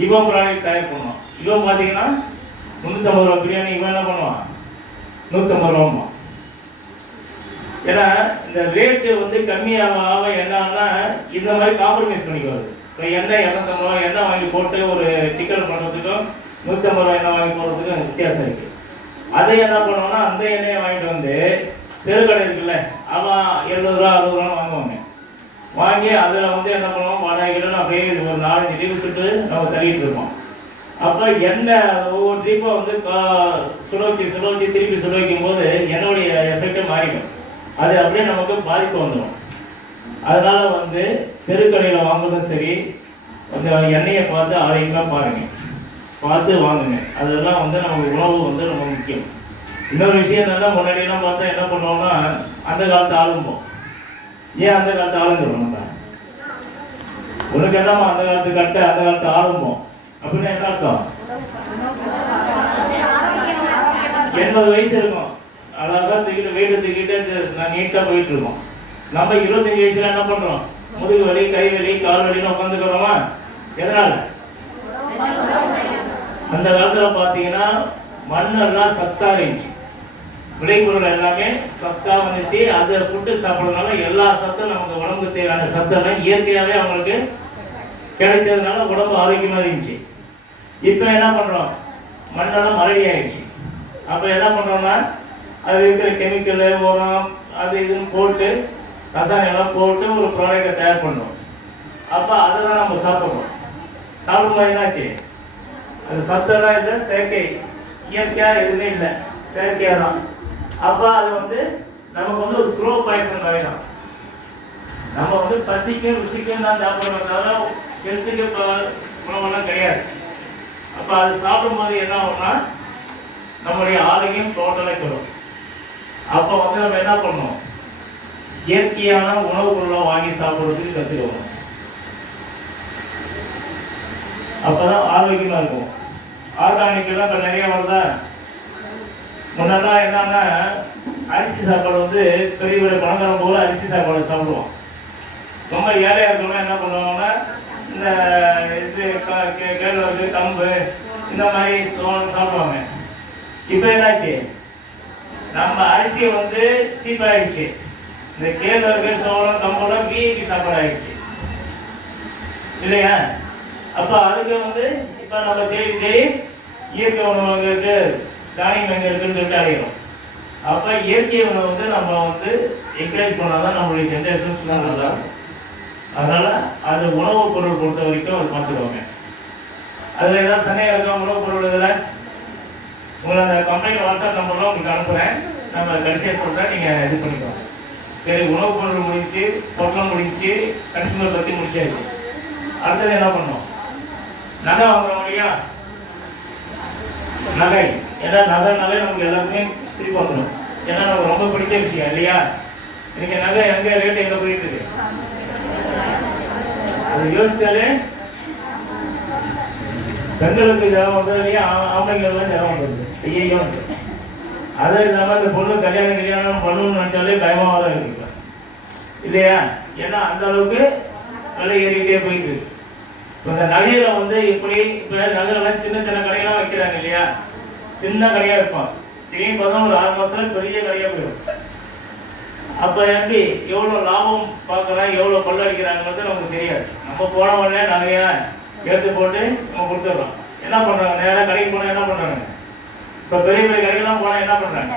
இவன் ப்ராடக்ட் தயார் பண்ணுவான். இவன் பார்த்தீங்கன்னா 350 ரூபா பிரியாணி இவன் என்ன பண்ணுவான், 150 ரூபாமா. ஏன்னா இந்த ரேட்டு வந்து கம்மியாக என்னன்னா இந்த மாதிரி காம்ப்ரமைஸ் பண்ணிக்குவாரு. இப்போ எண்ணெய் 250 ரூபா எண்ணெய் வாங்கி போட்டு ஒரு சிக்கன் பண்ணுறதுக்கும் 150 ரூபா எண்ணெய் வாங்கி போடுறதுக்கும் வித்தியாசம் இருக்குது. அதை என்ன பண்ணுவோம்னா அந்த எண்ணெயை வாங்கிட்டு வந்து தெருக்கடை இருக்குல்ல, அவன் 70 ரூபா 60 ரூபா வாங்குவாங்க. வாங்கி அதில் வந்து என்ன பண்ணுவோம், வாடகைன்னு அப்படியே ஒரு 4-5 டீப் சுட்டு நம்ம தள்ளிட்டு இருப்போம். அப்போ எண்ணெய் ஒவ்வொரு ட்ரீப்பாக வந்து சுழற்சி திருப்பி சுட வைக்கும் போது எண்ணெயுடைய எஃபெக்டை மாறிடும். அது அப்படியே நமக்கு பாதிப்பு வந்துடும். அதனால வந்து தெருக்கடையில் வாங்குறதும் சரி, அந்த எண்ணெயை பார்த்து ஆரோக்கியமாக பாருங்கள், பார்த்து வாங்குங்க. அதெல்லாம் வந்து நமக்கு உணவு வந்து ரொம்ப முக்கியம். இன்னொரு விஷயம் என்னன்னா, முன்னாடியெல்லாம் பார்த்தா என்ன பண்ணுவோம்னா அந்த காலத்து ஆளும்போம். ஏன் அந்த காலத்து ஆளுங்கிறோம் நம்ம உனக்கு என்னமா அந்த காலத்து கட்ட அந்த காலத்து ஆளும்போம் அப்படின்னா என்ன அர்த்தம்? 80 வயசு இருக்கும், அழகா தூக்கிட்டு வெயிட்டு தூக்கிட்டு நான் நீட்டாக போயிட்டு இருக்கோம். நம்ம 25 வயசுல என்ன பண்றோம், முதுகு வலி, கை வலி, கால் வலின்னு உட்காந்துக்கிறோமா? எதனால? அந்த காலத்துல பாத்தீங்கன்னா மண்ணெல்லாம் சத்தா இருந்துச்சு, விளைபொருள் எல்லாமே சத்தா வந்துச்சு. அதை ஃபுட்டு சாப்பிட்றதுனால எல்லா சத்தும் நமக்கு உடம்புக்கு தேவையான சத்தெல்லாம் இயற்கையாகவே அவங்களுக்கு கிடைச்சதுனால உடம்பு ஆரோக்கியமாக இருந்துச்சு. இப்போ என்ன பண்ணுறோம், மண்ணெல்லாம் மழை ஆயிடுச்சு. அப்போ என்ன பண்ணுறோம்னா அது இருக்கிற கெமிக்கலு, உரம், அது இதுன்னு போட்டு ரசாயனம் எல்லாம் போட்டு ஒரு ப்ராடக்டை தயார் பண்ணுறோம். அப்போ அதை தான் நம்ம சாப்பிட்றோம். சாப்பிடும்போது என்னாச்சு, அது சத்தெல்லாம் இல்லை, செயற்கை, இயற்கையாக எதுவுமே இல்லை, செயற்கையாக தான். அப்போ அது வந்து நமக்கு வந்து ஒரு ஸ்லோ பாய்சன் மாதிரி தான். நம்ம வந்து பசிக்கும் ருசிக்கும் தான் சாப்பிட்றோம், தவிர ஹெல்த்துக்கு உணவெல்லாம் கிடையாது. அப்போ அது சாப்பிடும்போது என்ன ஆகும்னா நம்மளுடைய ஆரோக்கியம் டோட்டலாக கெடும். அப்போ வந்து நம்ம என்ன பண்ணணும், இயற்கையான உணவு பொருளை வாங்கி சாப்பிட்றதுக்கு கற்றுக்கணும். அப்போதான் ஆரோக்கியமாக இருக்கும். ஆர்கானிக்கெல்லாம் இப்போ நிறைய வருதா? முன்னெல்லாம் என்னன்னா அரிசி சாப்பாடு வந்து பெரிய பெரிய பணக்காரன் போல அரிசி சாப்பாடு சாப்பிடுவோம். ரொம்ப ஏழையாக இருக்கணும்னா என்ன பண்ணுவாங்கன்னா இந்த இது கேழ்வரகு, கம்பு, இந்த மாதிரி சோளம் சாப்பிடுவாங்க. இப்போ என்னாச்சு, நம்ம அரிசியை வந்து சீப்பாகிடுச்சு. இந்த கேழ்வரகு, சோளம், கம்பெல்லாம் விஐபி சாப்பாடு ஆயிடுச்சு இல்லையா? அப்போ அதுக்கு வந்து இப்போ நம்ம தேடி இயற்கை உணவு இருக்கு, தானியம் எங்கே இருக்குன்னு சொல்லிட்டு அடையிறோம். அப்போ இயற்கை உணவு வந்து நம்ம வந்து என்கரேஜ் பண்ணால் தான் நம்மளுடைய ஜென்ரேஷன்ஸ் தான் நல்லா. அதனால் அது உணவுப் பொருள் பொறுத்த வரைக்கும் அவர் பார்த்துக்குவாங்க. அதில் ஏதாவது சந்தேகம் இருக்கா உணவுப் பொருள் இதில்? உங்களை அந்த கம்பெனி வாட்ஸ்அப் நம்பர்லாம் உங்களுக்கு அனுப்புகிறேன், நம்ம கடைசியாக சொல்கிறேன், நீங்கள் இது பண்ணிக்கோங்க. சரி, உணவுப் பொருள் முடிஞ்சு, பொருளம் முடிஞ்சு, கன்சூமர் பற்றி முடிச்சாச்சு. அடுத்தது என்ன பண்ணோம், நகை வாங்குறோம் இல்லையா? நகை, ஏன்னா நகைனாலே நமக்கு எல்லாருமே திருப்பி வந்துடும். ஏன்னா நமக்கு ரொம்ப பிடிச்ச விஷயம் இல்லையா? இன்னைக்கு நகை எங்கே ரேட்டு எங்கே போயிட்டு இருக்கு அது யோசிச்சாலே பெண்களுக்கு ஜனம் வந்ததுலேயே ஆம்பளைங்கெல்லாம் ஜனம் வந்துடுது ஐயோ. அது இல்லாமல் இந்த பொண்ணு கல்யாணம் பண்ணணும்னு நினச்சாலே பயமாக தான் இருக்குங்க இல்லையா? ஏன்னா அந்த அளவுக்கு விலை ஏறிக்கிட்டே போயிட்டு இருக்கு. இப்போ இந்த நகையில வந்து இப்படி இப்போ நகைலாம் சின்ன சின்ன கடையெல்லாம் வைக்கிறாங்க இல்லையா? சின்ன கடையாக இருப்பான், திடீர்னு பார்த்தா ஒரு 6 மாதத்துல பெரிய கடையாக போயிடும். அப்போ எப்படி எவ்வளோ லாபம் பார்க்கலாம், எவ்வளோ கொள்ள அடிக்கிறாங்கிறது நமக்கு தெரியாது. நம்ம போன உடனே நகையா எடுத்து போட்டு நம்ம கொடுத்துட்றோம். என்ன பண்ணுறாங்க? நேராக கடைக்கு போனால் என்ன பண்ணுறாங்க? இப்போ பெரிய பெரிய கடைக்கெல்லாம் போனால் என்ன பண்ணுறாங்க?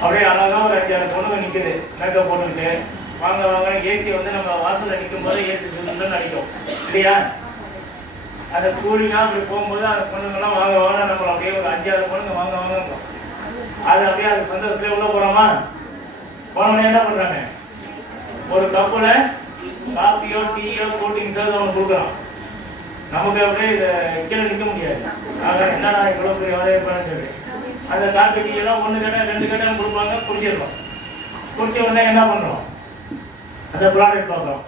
அப்படியே அழகாக ஒரு 5-6 பொண்ணுங்க நிற்குது மேக்கப் போட்டுக்கிட்டு வாங்க வாங்க. ஏசி வந்து நம்ம வாசலில் நிற்கும் போது ஏசி சுத்தம் அடிக்கும் இல்லையா? அந்த கூலினா அப்படி போகும்போது அந்த பொண்ணுங்கெல்லாம் வாங்க வாங்க, நம்மளை அப்படியே ஒரு 5-6 பொண்ணுங்க வாங்க வாங்க. அது அப்படியே அது சந்தோஷத்துல உள்ள போகிறோமா? போனோடனே என்ன பண்ணுறாங்க? ஒரு கப்பில் காஃபியோ டீயோ கூல்ட்ரிங்ஸோ அவங்க கொடுக்குறோம். நமக்கு அப்படியே இதை கீழே நிற்க முடியாது. ஆக என்னடா இவ்வளோ பெரிய வேலையை பண்ணு சொல்லி அந்த காப்பி டீயெல்லாம் 1 கேட்டால் 2 கேட்டாலும் கொடுப்பாங்க, குடிச்சிடணும். குடிச்ச உடனே என்ன பண்ணுறோம்? அந்த ப்ராடக்ட் பார்க்குறோம்.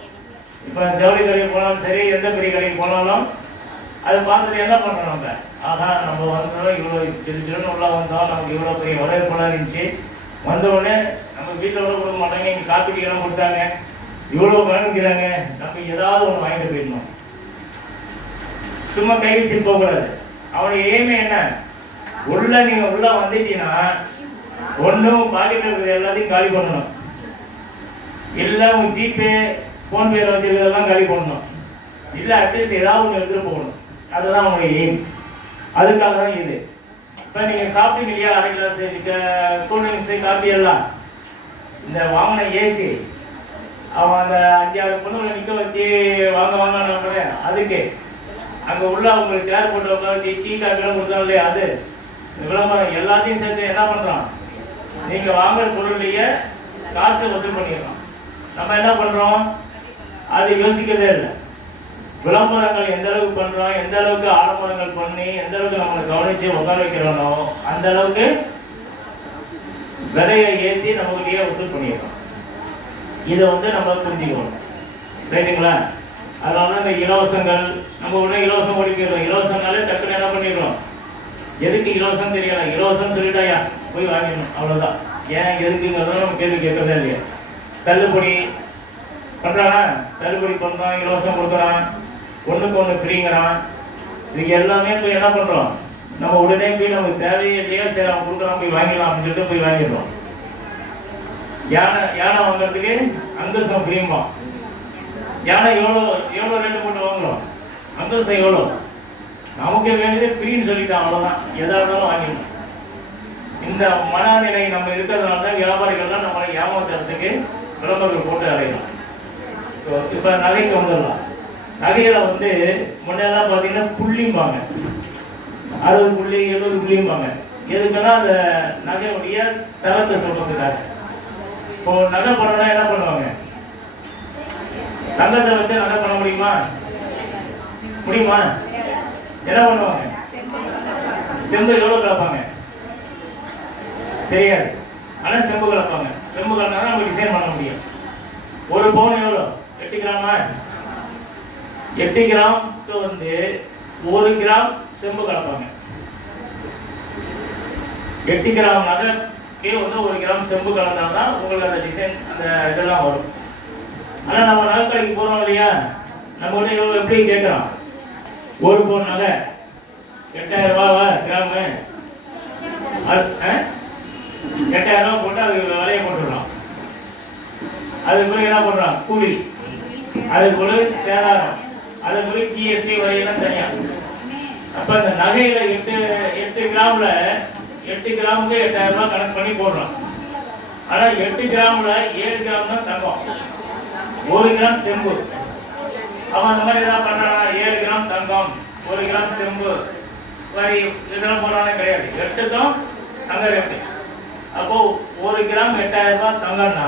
இப்போ ஜவுளி கடைக்கு போனாலும் சரி, எந்த பெரிய கடைக்கு போனாலும் அதை பார்த்துட்டு என்ன பண்ணுறோம்? நம்ம ஆகா நம்ம வந்தோம், இவ்வளோ திருச்சின்னு உள்ள வந்தோம், நமக்கு இவ்வளோ பெரிய வரவேற்பெல்லாம் இருந்துச்சு. வந்த உடனே நம்ம வீட்டில் கூட கொடுக்க மாட்டாங்க, இங்கே காப்பி டீயெல்லாம் கொடுத்தாங்க, இவ்வளோ வாங்கிக்கிறாங்க, நம்ம ஏதாவது ஒன்று வாங்கிட்டு போயிடணும். சும்மா கை வச்சுட்டு போகக்கூடாது. அவனுடைய எய்மே என்ன? உள்ள நீங்க உள்ள வந்துட்டீங்கன்னா ஒன்றும் பாக்கெட் இருக்கிறது எல்லாத்தையும் காலி பண்ணணும், இல்லை உங்க ஜிபே ஃபோன்பேல வச்சிருக்கிறதெல்லாம் காலி பண்ணணும், இல்லை அட்லீஸ்ட் ஏதாவது ஒன்று எடுத்துட்டு போகணும். அதுதான் அவனுடைய எய்ம். அதுக்காக தான் இது. இப்போ நீங்கள் சாப்பிட்டீங்க இல்லையா, 1/2 கிளாஸ் கூல்ட்ரிங்க்ஸு காஃபி எல்லாம், இந்த வாங்கின ஏசி அவன் அந்த 5-6 பொண்ணுங்களை நிற்க வச்சு வாங்க வாங்க அதுக்கு அங்கே உள்ள அவங்களுக்கு சேர் போட்டு உட்கார வச்சு டீ காஃபிலாம் கொடுத்தாங்க இல்லையா, அது விளம்பரம் எல்லாத்தையும் சேர்த்து என்ன பண்ணுறோம்? நீங்கள் வாங்குற பொருள்லையே காசை வசூல் பண்ணிடுறோம். நம்ம என்ன பண்ணுறோம்? அது யோசிக்கிறதே இல்லை. விளம்பரங்கள் எந்த அளவுக்கு பண்ணுறோம், எந்த அளவுக்கு ஆடம்பரங்கள் பண்ணி எந்த அளவுக்கு நம்மளை கவனித்து உட்கார வைக்கிறோனோ அந்த அளவுக்கு விலையை ஏற்றி நம்மகிட்டயே வசூல் பண்ணிடுறோம். இதை வந்து நம்ம புரிஞ்சுக்கணும், ரைட்டுங்களா? அதனால இந்த இலவசங்கள் நம்ம உடனே இலவசம் ஓடிக்கிறோம். இலவசங்காலே டக்குன்னு என்ன பண்ணிடுறோம்? எதுக்கு இலவசம் தெரியல, இலவசம் சொல்லிட்டாயா போய் வாங்கிடணும், அவ்வளோதான். ஏன் எதுக்குங்கிறத நம்ம கேள்வி கேட்கறதே இல்லையா? தள்ளுபடி பண்ணுறானா, தள்ளுபடி பண்ணுறான், இலவசம் கொடுக்குறான், 1க்கு 1 ஃப்ரீங்கிறான். இதுக்கு எல்லாமே போய் என்ன பண்ணுறோம்? நம்ம உடனே போய் நமக்கு தேவையே இல்லையா, சரி அவன் கொடுக்குறான் போய் வாங்கிடலாம் அப்படின்னு சொல்லிட்டு போய் வாங்கிடுறோம். யானை வாங்குறதுக்கு அங்கசம் ஃப்ரீமா. யானை எவ்வளோ ரேட்டு போட்டு வாங்குறோம்? அங்கசம் எவ்வளோ? நமக்கு வேண்டியது ஃப்ரீன்னு சொல்லிட்டான், அவ்வளோதான். எதாக இருந்தாலும் வாங்கிடணும். இந்த மனநிலை நம்ம இருக்கிறதுனால தான் வியாபாரிகள்லாம் நம்மளை ஏமாத்துறதுக்கு விளம்பரங்கள் போட்டு அடையலாம். ஸோ இப்போ நகைக்கு வந்துடலாம். நகையில் வந்து முன்னெல்லாம் பார்த்தீங்கன்னா புள்ளிம்பாங்க, 60 புள்ளி 70 புள்ளிம்பாங்க. எதுக்குன்னா அந்த நகையுடைய தரத்தை சொல்றதுக்காக. இப்போ நகை பண்ணனா என்ன பண்ணுவாங்க? தங்கத்தை வச்சு நகை பண்ண முடியுமா? முடியுமா? என்ன பண்ணுவாங்க? செம்பு எவ்வளவு கலப்பாங்க தெரியாது, ஆனா செம்பு கலப்பாங்க. செம்பு கலந்தா நம்ம டிசைன் பண்ண முடியும். 1 பவுன் எவ்வளோ? 8 கிராமா? 8 கிராமுக்கு வந்து 1 கிராம் செம்பு கலப்பாங்க. 8 கிராம் நகைக்கே வந்து 1 கிராம் செம்பு கலந்தால்தான் உங்களுக்கு அந்த டிசைன் அந்த இதெல்லாம் வரும். ஆனால் நம்ம நகை கடைக்கு போகிறோம் இல்லையா, நம்ம வந்து எவ்வளோ எப்படி கேட்குறோம்? 1 பவுன் நகை 8000 ரூபாவா கிராமு? 8000 ரூபா போட்டு அதுக்கு விலையை போட்டுடுறோம். அதுக்கு பிறகு என்ன பண்ணுறோம்? கூலி, அதுக்கு பிறகு சேதாரம், அதுக்கு பிறகு ஜிஎஸ்டி வரையெல்லாம் தனியாக. அப்போ அந்த நகையில் 8 கிராமில் 8 கிராமுக்கு 8000 ரூபா கணக்கு பண்ணி போடுறோம். ஆனால் 8 கிராமில் 7 கிராம் தான் தங்கம், 1 கிராம் செம்பு. அவன் அந்த மாதிரி ஏதாவது பண்ணுறானா? 7 கிராம் தங்கம், 1 கிராம் செம்பு வரி இதெல்லாம் போடுறானே கிடையாது. 8க்கும் தங்க ரேட்டு. அப்போ 1 கிராம் 8000 ரூபா தங்கம்னா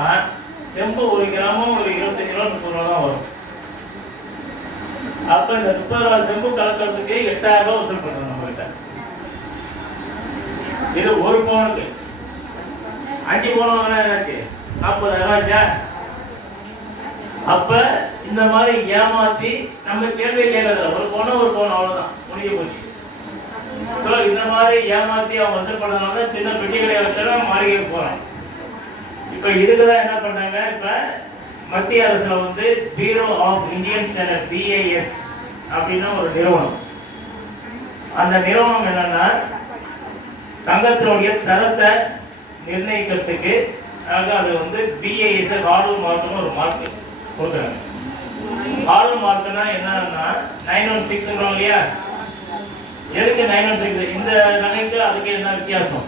செம்பு 1 கிராமும் ஒரு 25 ரூபா 30 ரூபா தான் வரும். அப்போ இந்த 30 ரூபா செம்பு கலக்கிறதுக்கு 8000 ரூபா வசூல் பண்ணுறோம் நம்ம கிட்ட. இது 1 பவுனுக்கு. 5 பவுன் வாங்கினா என்னாச்சு? 40,000 ஆச்சா? அப்ப இந்த மாதிரி ஏமாற்றி நம்ம கேள்வி கேட்கறதில்ல, ஒரு பவுன் அவ்வளவுதான், முடிஞ்சு போச்சு. ஸோ இந்த மாதிரி ஏமாற்றி அவன் வசப்படுறதுனால சின்ன பெட்டி கடையை வச்சாலும் மாளிகைக்கு போறான். இப்ப இதுக்குதான் என்ன பண்றாங்க, இப்ப மத்திய அரசுல வந்து bureau of Indian standard BIS அப்படின்னா ஒரு நிறுவனம். அந்த நிறுவனம் என்னன்னா தங்கத்தினுடைய தரத்தை நிர்ணயிக்கிறதுக்கு அது வந்து BIS ஹால் மார்க்னு ஒரு மார்க் கொடுக்குறாங்க. ஹால் மார்க்னா என்னன்னா 916 இல்லையா? எதுக்கு 916? இந்த நகைக்கு அதுக்கு என்ன வித்தியாசம்?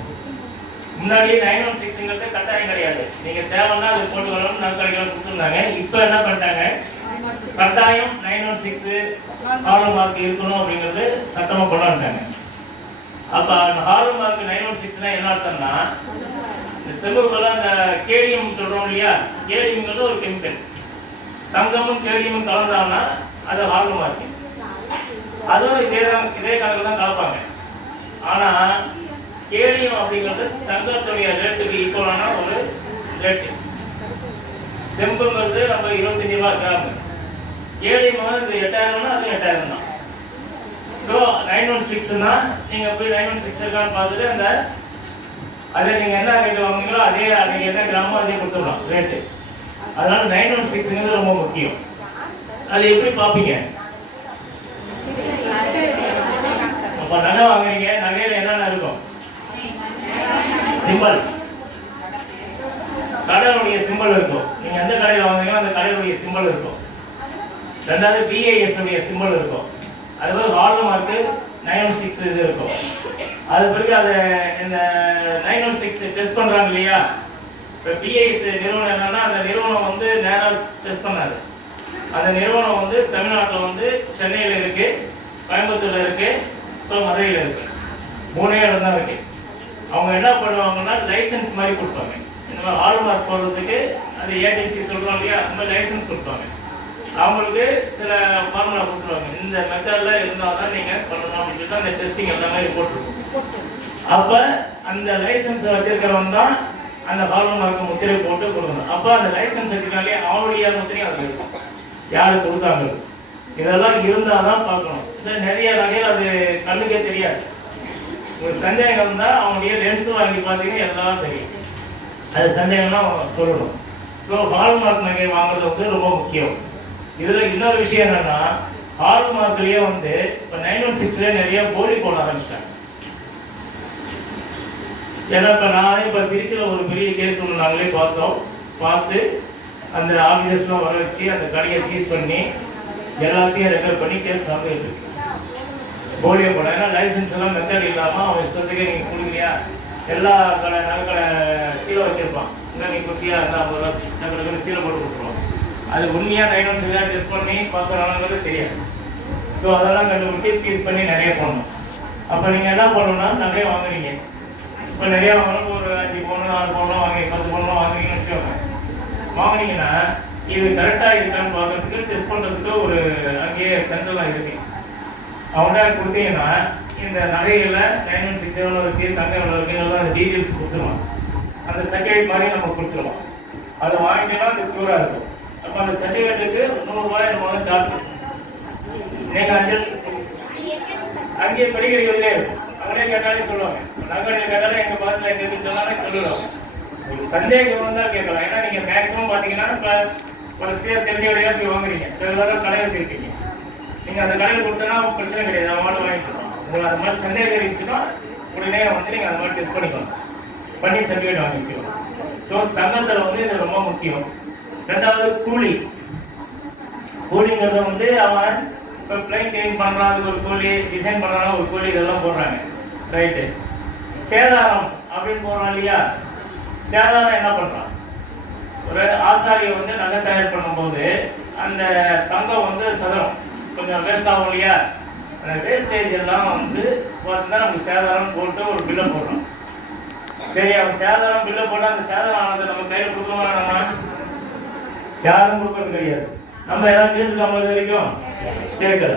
முன்னாடி 916 கட்டாயம் கிடையாது, நீங்க தேவைன்னா அது போட்டு வரணும், நகைக்கடைகள் கொடுத்துருந்தாங்க. இப்போ என்ன பண்ணிட்டாங்க, கட்டாயம் 916 ஹால் மார்க் இருக்கணும் அப்படிங்கிறது சட்டமா கொண்டாண்டாங்க. அப்ப ஹால் மார்க் 916 என்ன அர்த்தம்னா, இந்த செல்வக்குள்ள அந்த கேடியம் சொல்றோம் இல்லையா, கேடியம்ங்கிறது ஒரு கெமிக்கல். தங்கமும் கேடியமும் கலந்தாங்கன்னா அது ஹால் மார்க். அதுவும் இதே கணக்கு தான் கலப்பாங்க. ஆனா கேடியம் அப்படிங்கிறது தங்கத்துடைய ரேட்டுக்கு ஈக்குவலான ஒரு ரேட்டு. செம்புங்கிறது நம்ம 25 ரூபாய் கிராம், கேடியம் வந்து 8000 அது 8000 தான். ஸோ 916னா நீங்க போய் 916 இருக்கான்னு பார்த்துட்டு அந்த அதை நீங்க என்ன ரேட்டு வாங்குறீங்களோ அதே நீங்க என்ன கிராமோ அதே கொடுத்துடலாம் ரேட்டு. அதனால 916 ரொம்ப முக்கியம். அது எப்படி பார்ப்பீங்க? அப்ப நகை வாங்குறீங்க, நகையில என்னென்ன இருக்கும்? சிம்பல், கடையுடைய சிம்பல் இருக்கும். நீங்க எந்த கடையில் வாங்குறீங்களோ அந்த கடையுடைய சிம்பல் இருக்கும். ரெண்டாவது BIS உடைய சிம்பல் இருக்கும். அதுபோல் ஹால் மார்க் 916 இது இருக்கும். அது பிறகு அதை இந்த 916 டெஸ்ட் பண்றாங்க இல்லையா? இப்போ BIS நிறுவனம் என்னன்னா, அந்த நிறுவனம் வந்து நேராக டெஸ்ட் பண்ணாது. அந்த நிறுவனம் வந்து தமிழ்நாட்டில் வந்து சென்னையில் இருக்கு, கோயம்புத்தூர்ல இருக்கு, இப்போ மதுரையில் இருக்கு. 3 இடம் தான் இருக்கு. அவங்க என்ன பண்ணுவாங்கன்னா லைசன்ஸ் மாதிரி கொடுப்பாங்க. இந்த மாதிரி ஹால் மார்க் போடுறதுக்கு அது ATC சொல்றோம் இல்லையா, அந்த மாதிரி லைசன்ஸ் கொடுப்பாங்க. அவங்களுக்கு சில ஃபார்முலா கொடுத்துருவாங்க, இந்த மெத்தட்ல இருந்தால் தான் நீங்க பண்ணணும் அப்படின்னு சொல்லிட்டு அந்த டெஸ்டிங் எல்லா மாதிரி போட்டுருக்கோம். அப்ப அந்த லைசன்ஸ் வச்சிருக்கிறவங்க தான் அந்த ஹால் மார்க் முத்திரை போட்டு கொடுக்கணும். அப்ப அந்த லைசன்ஸ் வச்சிருக்காங்க, அவனுடைய முத்திரையும் அது இருக்கும், யாரு கொடுத்தாங்க. இதெல்லாம் இருந்தாதான் பார்க்கணும். இல்லை நிறைய நகையில் அது கண்ணுக்கே தெரியாது. ஒரு சந்தேகம் தான் அவனுடைய லென்ஸ் வாங்கி பார்த்தீங்கன்னா எல்லாம் தெரியும். அது சந்தேகம்லாம் சொல்லணும். ஸோ ஹால் மார்க் நகை வாங்குறது வந்து ரொம்ப முக்கியம். இதுல இன்னொரு விஷயம் என்னன்னா, ஹால் மார்க்லயே வந்து இப்போ 916 நிறைய போலி போட ஆரம்பிச்சிட்டாங்க. ஏன்னா இப்போ நானே இப்போ திருச்சியில் ஒரு பெரிய கேஸ் ஒன்று நாங்களே பார்த்து அந்த ஆஃபீஸர்ஸ்லாம் வர வச்சு அந்த கடையை சீஸ் பண்ணி எல்லாத்தையும் ரெக்கார்ட் பண்ணி கேஸ் நடந்துட்டு இருக்கு. போலியோ போட, ஏன்னா லைசன்ஸ் எல்லாம் மெத்தட் இல்லாமல் அவன் இஷ்டத்துக்கே நீங்கள் கொடுக்கலையா, எல்லா நகை சீலை வச்சிருப்பான். இன்னும் நீ குட்டியா இருந்தால் 50 ரூபா நகை சீலை போட்டு கொடுத்துருவான். அது உண்மையாக 916 டெஸ்ட் பண்ணி பார்க்குறாங்கிறது தெரியாது. ஸோ அதெல்லாம் கண்டுபிடிச்சி சீஸ் பண்ணி நிறைய போடணும். அப்போ நீங்கள் என்ன பண்ணணும்னா, நகையை வாங்குறீங்க, இப்போ நிறையா வாங்கணும், ஒரு 5 பவுன் 4 பவுன்லாம் வாங்கி 10 பவுன்லாம் வாங்குறீங்கன்னு வச்சுக்கோங்க. வாங்கினீங்கன்னா இது கரெக்டாக இருக்கான்னு பார்க்கறதுக்கு டெஸ்ட் பண்ணுறதுக்கு ஒரு அங்கேயே சென்டர்லாம் இருக்கு. அவங்கள்ட்ட கொடுத்தீங்கன்னா இந்த நகைகளில் 916 எவ்வளோ இருக்குது, தங்கம் எவ்வளோ இருக்குது, எல்லாம் அந்த டீட்டெயில்ஸ் கொடுத்துருவோம். அந்த சர்டிஃபிகேட் மாதிரி நம்ம கொடுத்துருவோம். அதை வாங்கிட்டோம்னா அது க்யூராக இருக்கும். அப்போ அந்த சர்டிஃபிகேட்டுக்கு 100 ரூபாய் நம்ம சார்ஜ். நீங்கள் அங்கேயே படிக்கிறீங்களே இருக்கும், அவங்களே கேட்டாலே சொல்லுவாங்க. நகைகளில் கேட்டாலே எங்கள் பாத்தில் எங்கே இருக்குன்னு சொல்லுவோம். சந்தேகம் தான் கேட்கலாம். ஏன்னா நீங்கள் மேக்ஸிமம் பார்த்தீங்கன்னா இப்போ ஒரு சேர் தெரிஞ்சோடையா போய் வாங்குறீங்க, ரெகுலராக கடை வச்சுருக்கீங்க. நீங்கள் அந்த கடையில் கொடுத்தனா பிரச்சனை கிடையாது, அவன் மட்டும் வாங்கிக்கலாம். உங்களுக்கு அந்த மாதிரி சந்தேகம் இருந்துச்சுன்னா உடனே வந்து நீங்கள் அந்த மாதிரி டெஸ்ட் பண்ணிக்கலாம், பண்ணி சர்டிஃபிகேட் வாங்கிக்கலாம். ஸோ தங்கத்தில் வந்து இது ரொம்ப முக்கியம். ரெண்டாவது கூலிங்கிறத வந்து அவன் இப்போ பிளைன் கிளீன் பண்ணுறான், அதுக்கு ஒரு கூலி, டிசைன் பண்ணுறாங்க ஒரு கூலி, இதெல்லாம் போடுறாங்க ரைட்டு. சேதாரம் அப்படின்னு போடுறான் இல்லையா, சேதாரம் என்ன பண்ணுறான், ஒரு ஆசாரியை வந்து நகை தயார் பண்ணும்போது அந்த தங்கம் வந்து சதுரம் கொஞ்சம் வேஸ்ட் ஆகும் இல்லையா, அந்த வேஸ்டேஜ் எல்லாம் வந்து பார்த்தீங்கன்னா நமக்கு சேதாரம் போட்டு ஒரு பில்லை போடுறோம். சரி, அவன் சேதாரம் பில்லை போட்டால் அந்த சேதாரம் ஆனது நம்ம கையில் கொடுக்கணும். நம்ம சேதாரம் கொடுக்கறது கிடையாது, நம்ம ஏதாவது கேட்டுருக்காம இது வரைக்கும் கேட்கல.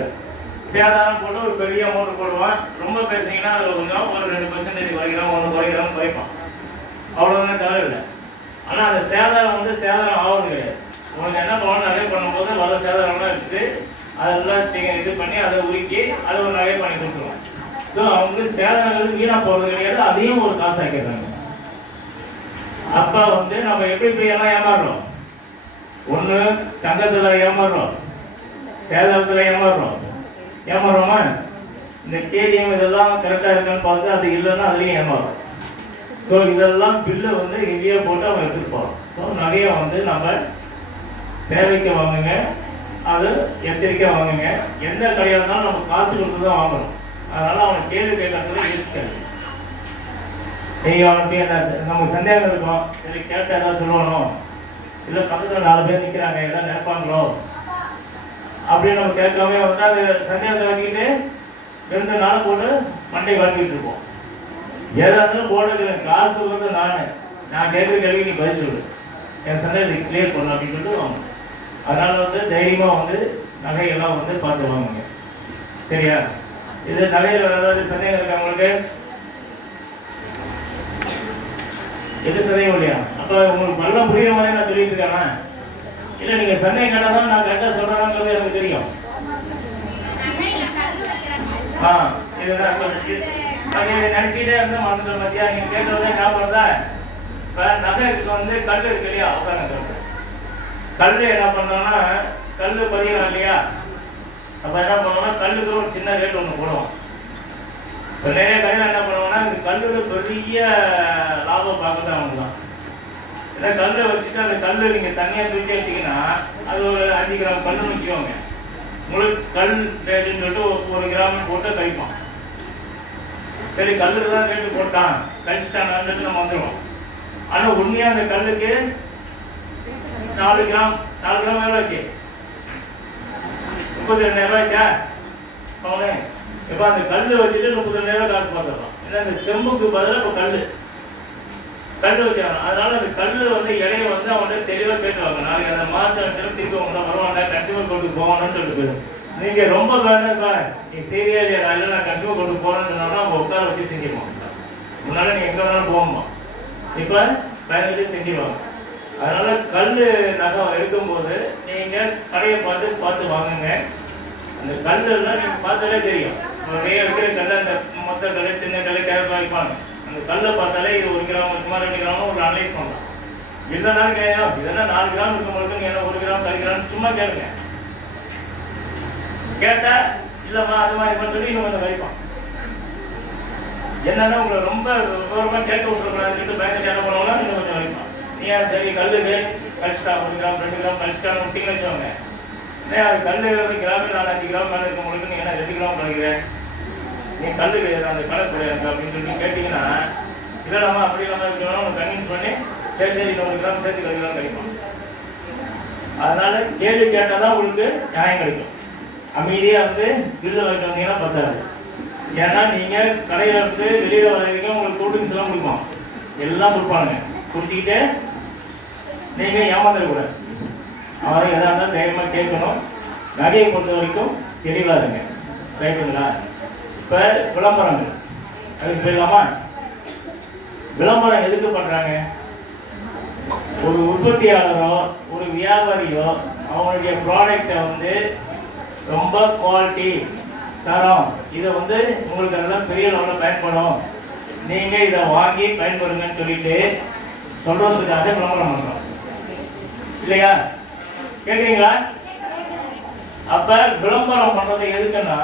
சேதாரம் போட்டு ஒரு பெரிய அமௌண்ட் போடுவான். ரொம்ப பேசுனீங்கன்னா அதில் கொஞ்சம் ஒரு 2% குறைக்கிறோம், 1 குறைக்கிறோம் குறைப்பான், அவ்வளோதான் தேவையில்லை. ஆனால் அந்த சேதாரம் வந்து சேதாரம் ஆகிறது கிடையாது. உனக்கு என்ன பண்ணணும், நகை பண்ணும்போது வர சேதாரம்லாம் வச்சுட்டு அதெல்லாம் இது பண்ணி அதை உருக்கி அதை ஒரு நகை பண்ணி கொடுத்துருவோம். ஸோ அவங்களுக்கு சேதாரங்கள் வீணாக போகிறது கிடையாது, அதையும் ஒரு காசு ஆக்கிடுறாங்க. அப்போ வந்து நம்ம எப்படி எல்லாம் ஏமாறுறோம், ஒன்று தங்கத்தில் ஏமாறுறோம், சேதாரத்தில் ஏமாறுறோமா, இந்த கேடிஎம் இதெல்லாம் கரெக்டாக இருக்கான்னு பார்த்து அது இல்லைன்னா அதுலேயும் ஏமாறும். ஸோ இதெல்லாம் பில்லு வந்து ஹெவியாக போட்டு அவங்க எடுத்துருப்போம். ஸோ நிறைய வந்து நம்ம தேவைக்கு வாங்குங்க, அது எச்சரிக்கையாக வாங்குங்க. எந்த கடையாக இருந்தாலும் நம்ம காசு கொடுத்து தான் வாங்கணும். அதனால் அவனை கேள்வி கேட்கறதுல யோசிக்காது. நீங்கள் அவனுக்கு நமக்கு சந்தேகம் இருக்கும், சரி கேட்ட ஏதாவது சொல்லணும், இல்லை பக்கத்தில் 4 பேர் நிற்கிறாங்க எதாவது நினைப்பாங்களோ அப்படின்னு நம்ம கேட்காம வந்து அது சந்தேகத்தை வாங்கிட்டு 2 நாள் போட்டு மண்டை வாங்கிட்டு இருப்போம். ஏதா இருந்தாலும் போடுறது காசு கொடுக்குறது நான் கேட்குற கேள்வி நீ பதில் சொல்லு, என் சந்தேகத்தை கிளியர் பண்ணணும் அப்படின்னு சொல்லிட்டு வாங்க. அதனால் வந்து தைரியமாக வந்து நகையெல்லாம் வந்து பார்த்து வாங்குங்க. சரியா? இது நகையில் ஏதாவது சந்தேகம் இருக்கா உங்களுக்கு? எது சந்தேகம் இல்லையா? அப்போ உங்களுக்கு நல்லா புரியுற மாதிரி நான் சொல்லிட்டு இருக்கேன்னா இல்லை நீங்கள் சந்தேகம் கேட்டால் தான் நான் கரெக்டாக சொல்கிறேங்கிறது எனக்கு தெரியும். இதுதான் அது நினச்சிக்கிட்டே வந்து மறந்துட்ட மத்தியா நீங்கள் கேட்கறதே ஞாபகம் தான். இப்போ நகைக்கு வந்து கல் இருக்கு இல்லையா, உட்காந்து சொல்கிறேன். கல் என்ன பண்ணோம்னா கல் பதிகிறோம் இல்லையா, அப்போ என்ன பண்ணுவோம்னா கல்லுக்கு ஒரு சின்ன ரேட் ஒன்று போடுவோம். இப்போ நிறைய கடையில் என்ன பண்ணுவோம்னா இந்த கல்லில் பெரிய லாபம் பார்க்குறது அவங்க தான். ஏன்னா கல்லை வச்சுட்டு அந்த கல் நீங்கள் தனியாக தூக்கி வச்சிங்கன்னா அது ஒரு 5 கிராம் கல்லுன்னு வச்சுக்கோங்க. உங்களுக்கு கல் ரேட்டுன்னு சொல்லிட்டு 1 கிராம் போட்டு கழிப்போம். சரி கல்லுக்கு தான் ரேட்டு போட்டான் கழிச்சிட்டான்னு நம்ம வந்துடுவோம். ஆனால் உண்மையாக அந்த கல்லுக்கு 4 கிராம் எவ்வளோ வச்சு 32,000 ரூபாய்க்கா அவனே. இப்போ அந்த கல் வச்சுட்டு 32,000 காசு பார்த்துடலாம். ஏன்னா அந்த செம்புக்கு பதிலாக இப்போ கல் வச்சாங்க. அதனால அந்த கல் வந்து இடையை வந்து அவன்கிட்ட தெளிவாக பேசுவாங்க. நாளைக்கு அந்த மாதம் திருப்பி அவங்க வருவாங்க, கன்சியூமர் கோர்ட்டுக்கு போவாங்கன்னு சொல்லிட்டு போயிடும். நீங்கள் ரொம்ப வேண்டாம்ப்பா நீ சரியா இல்லையா, அதில் நான் கன்சியூமர் கோர்ட்டுக்கு போகிறேன்னு சொன்னாலும் அவங்க உட்கார வச்சு செஞ்சிருவாங்க. முன்னால் நீங்கள் எங்கே வேணாலும் போகணுமா, இப்போ பயன்படுத்தி செஞ்சிருவாங்க. அதனால கல் நகை எடுக்கும்போது நீங்கள் கடையை பார்த்து வாங்குங்க. அந்த கல்லெல்லாம் நீங்கள் பார்த்தாலே தெரியும். நிறைய இருக்கிற கல்லை அந்த மொத்த கல்லை சின்ன கல்லை கேரளா வைப்பாங்க. அந்த கல்லை பார்த்தாலே இது 1 கிராம் இருக்குமா 2 கிராமோ ஒரு அனலைஸ் பண்ணலாம். இல்லைனாலும் கேட்கும் இதெல்லாம் 4 கிராம் இருக்கும்போது ஏன்னா 1 கிராம் 1 கிராம் சும்மா கேளுங்க. கேட்டால் இல்லைம்மா அது மாதிரி சொல்லி இன்னும் கொஞ்சம் வைப்பான். என்னன்னா உங்களை ரொம்ப விவரமாக கேட்க விட்டுருக்கூடாதுன்னு சொல்லிட்டு பயந்துட்டு என்ன பண்ணுவோம்னா இன்னும் கொஞ்சம் வைப்பான். நீ சரி கல்லுக்கு கழிச்சிட்டா 1 கிராம் 2 கிராம் கழிச்சிட்டான்னு விட்டிங்கன்னு வச்சுக்கோங்க. அது கல் 2 கிராம் 4-5 கிராம் மேலே இருக்கும் பொழுது நீ என்ன 2 கிராம் கழிக்கிறேன், நீ கல் கிடையாது அந்த கணக்கு கிடையாது அப்படின்னு சொல்லி கேட்டிங்கன்னா இல்லைம்மா அப்படி இல்லாமல் இருக்கணும் உனக்கு கன்வின்ஸ் பண்ணி சரி 1 கிராம் சேர்த்து கழிக்கலாம் கிடைக்கும். அதனால கேள்வி கேட்டால் தான் உங்களுக்கு நியாயம் கிடைக்கும். அமைதியாக வந்து பில்லு வாங்கிட்டு வந்தீங்கன்னா பத்தாது. ஏன்னா நீங்கள் கடையில் வந்து வெளியில் வரவங்க உங்களுக்கு கூல்ட்ரிங்க்ஸ் எல்லாம் கொடுப்போம், எல்லாம் கொடுப்பாங்க. குடிச்சிக்கிட்டே நீங்கள் ஏமாந்துடக்கூடாது. அவரை எதாக இருந்தாலும் தைரியமாக கேட்கணும். நகையை பொறுத்த வரைக்கும் தெளிவாக இருங்க. ரைட்டுங்களா? இப்போ விளம்பரங்கள் அதுக்கு போயிடலாமா? விளம்பரம் எதுக்கு பண்ணுறாங்க? ஒரு உற்பத்தியாளரோ ஒரு வியாபாரியோ அவங்களுடைய ப்ராடக்டை வந்து ரொம்ப குவாலிட்டி தரம் இதை வந்து உங்களுக்கு அதெல்லாம் பெரிய லெவலில் பயன்படும், நீங்கள் இதை வாங்கி பயன்படுங்கன்னு சொல்லிட்டு சொல்கிறதுக்காக விளம்பரம் பண்ணுறோம் இல்லையா? கேட்குறீங்களா? அப்போ விளம்பரம் பண்ணுறது எதுக்குன்னா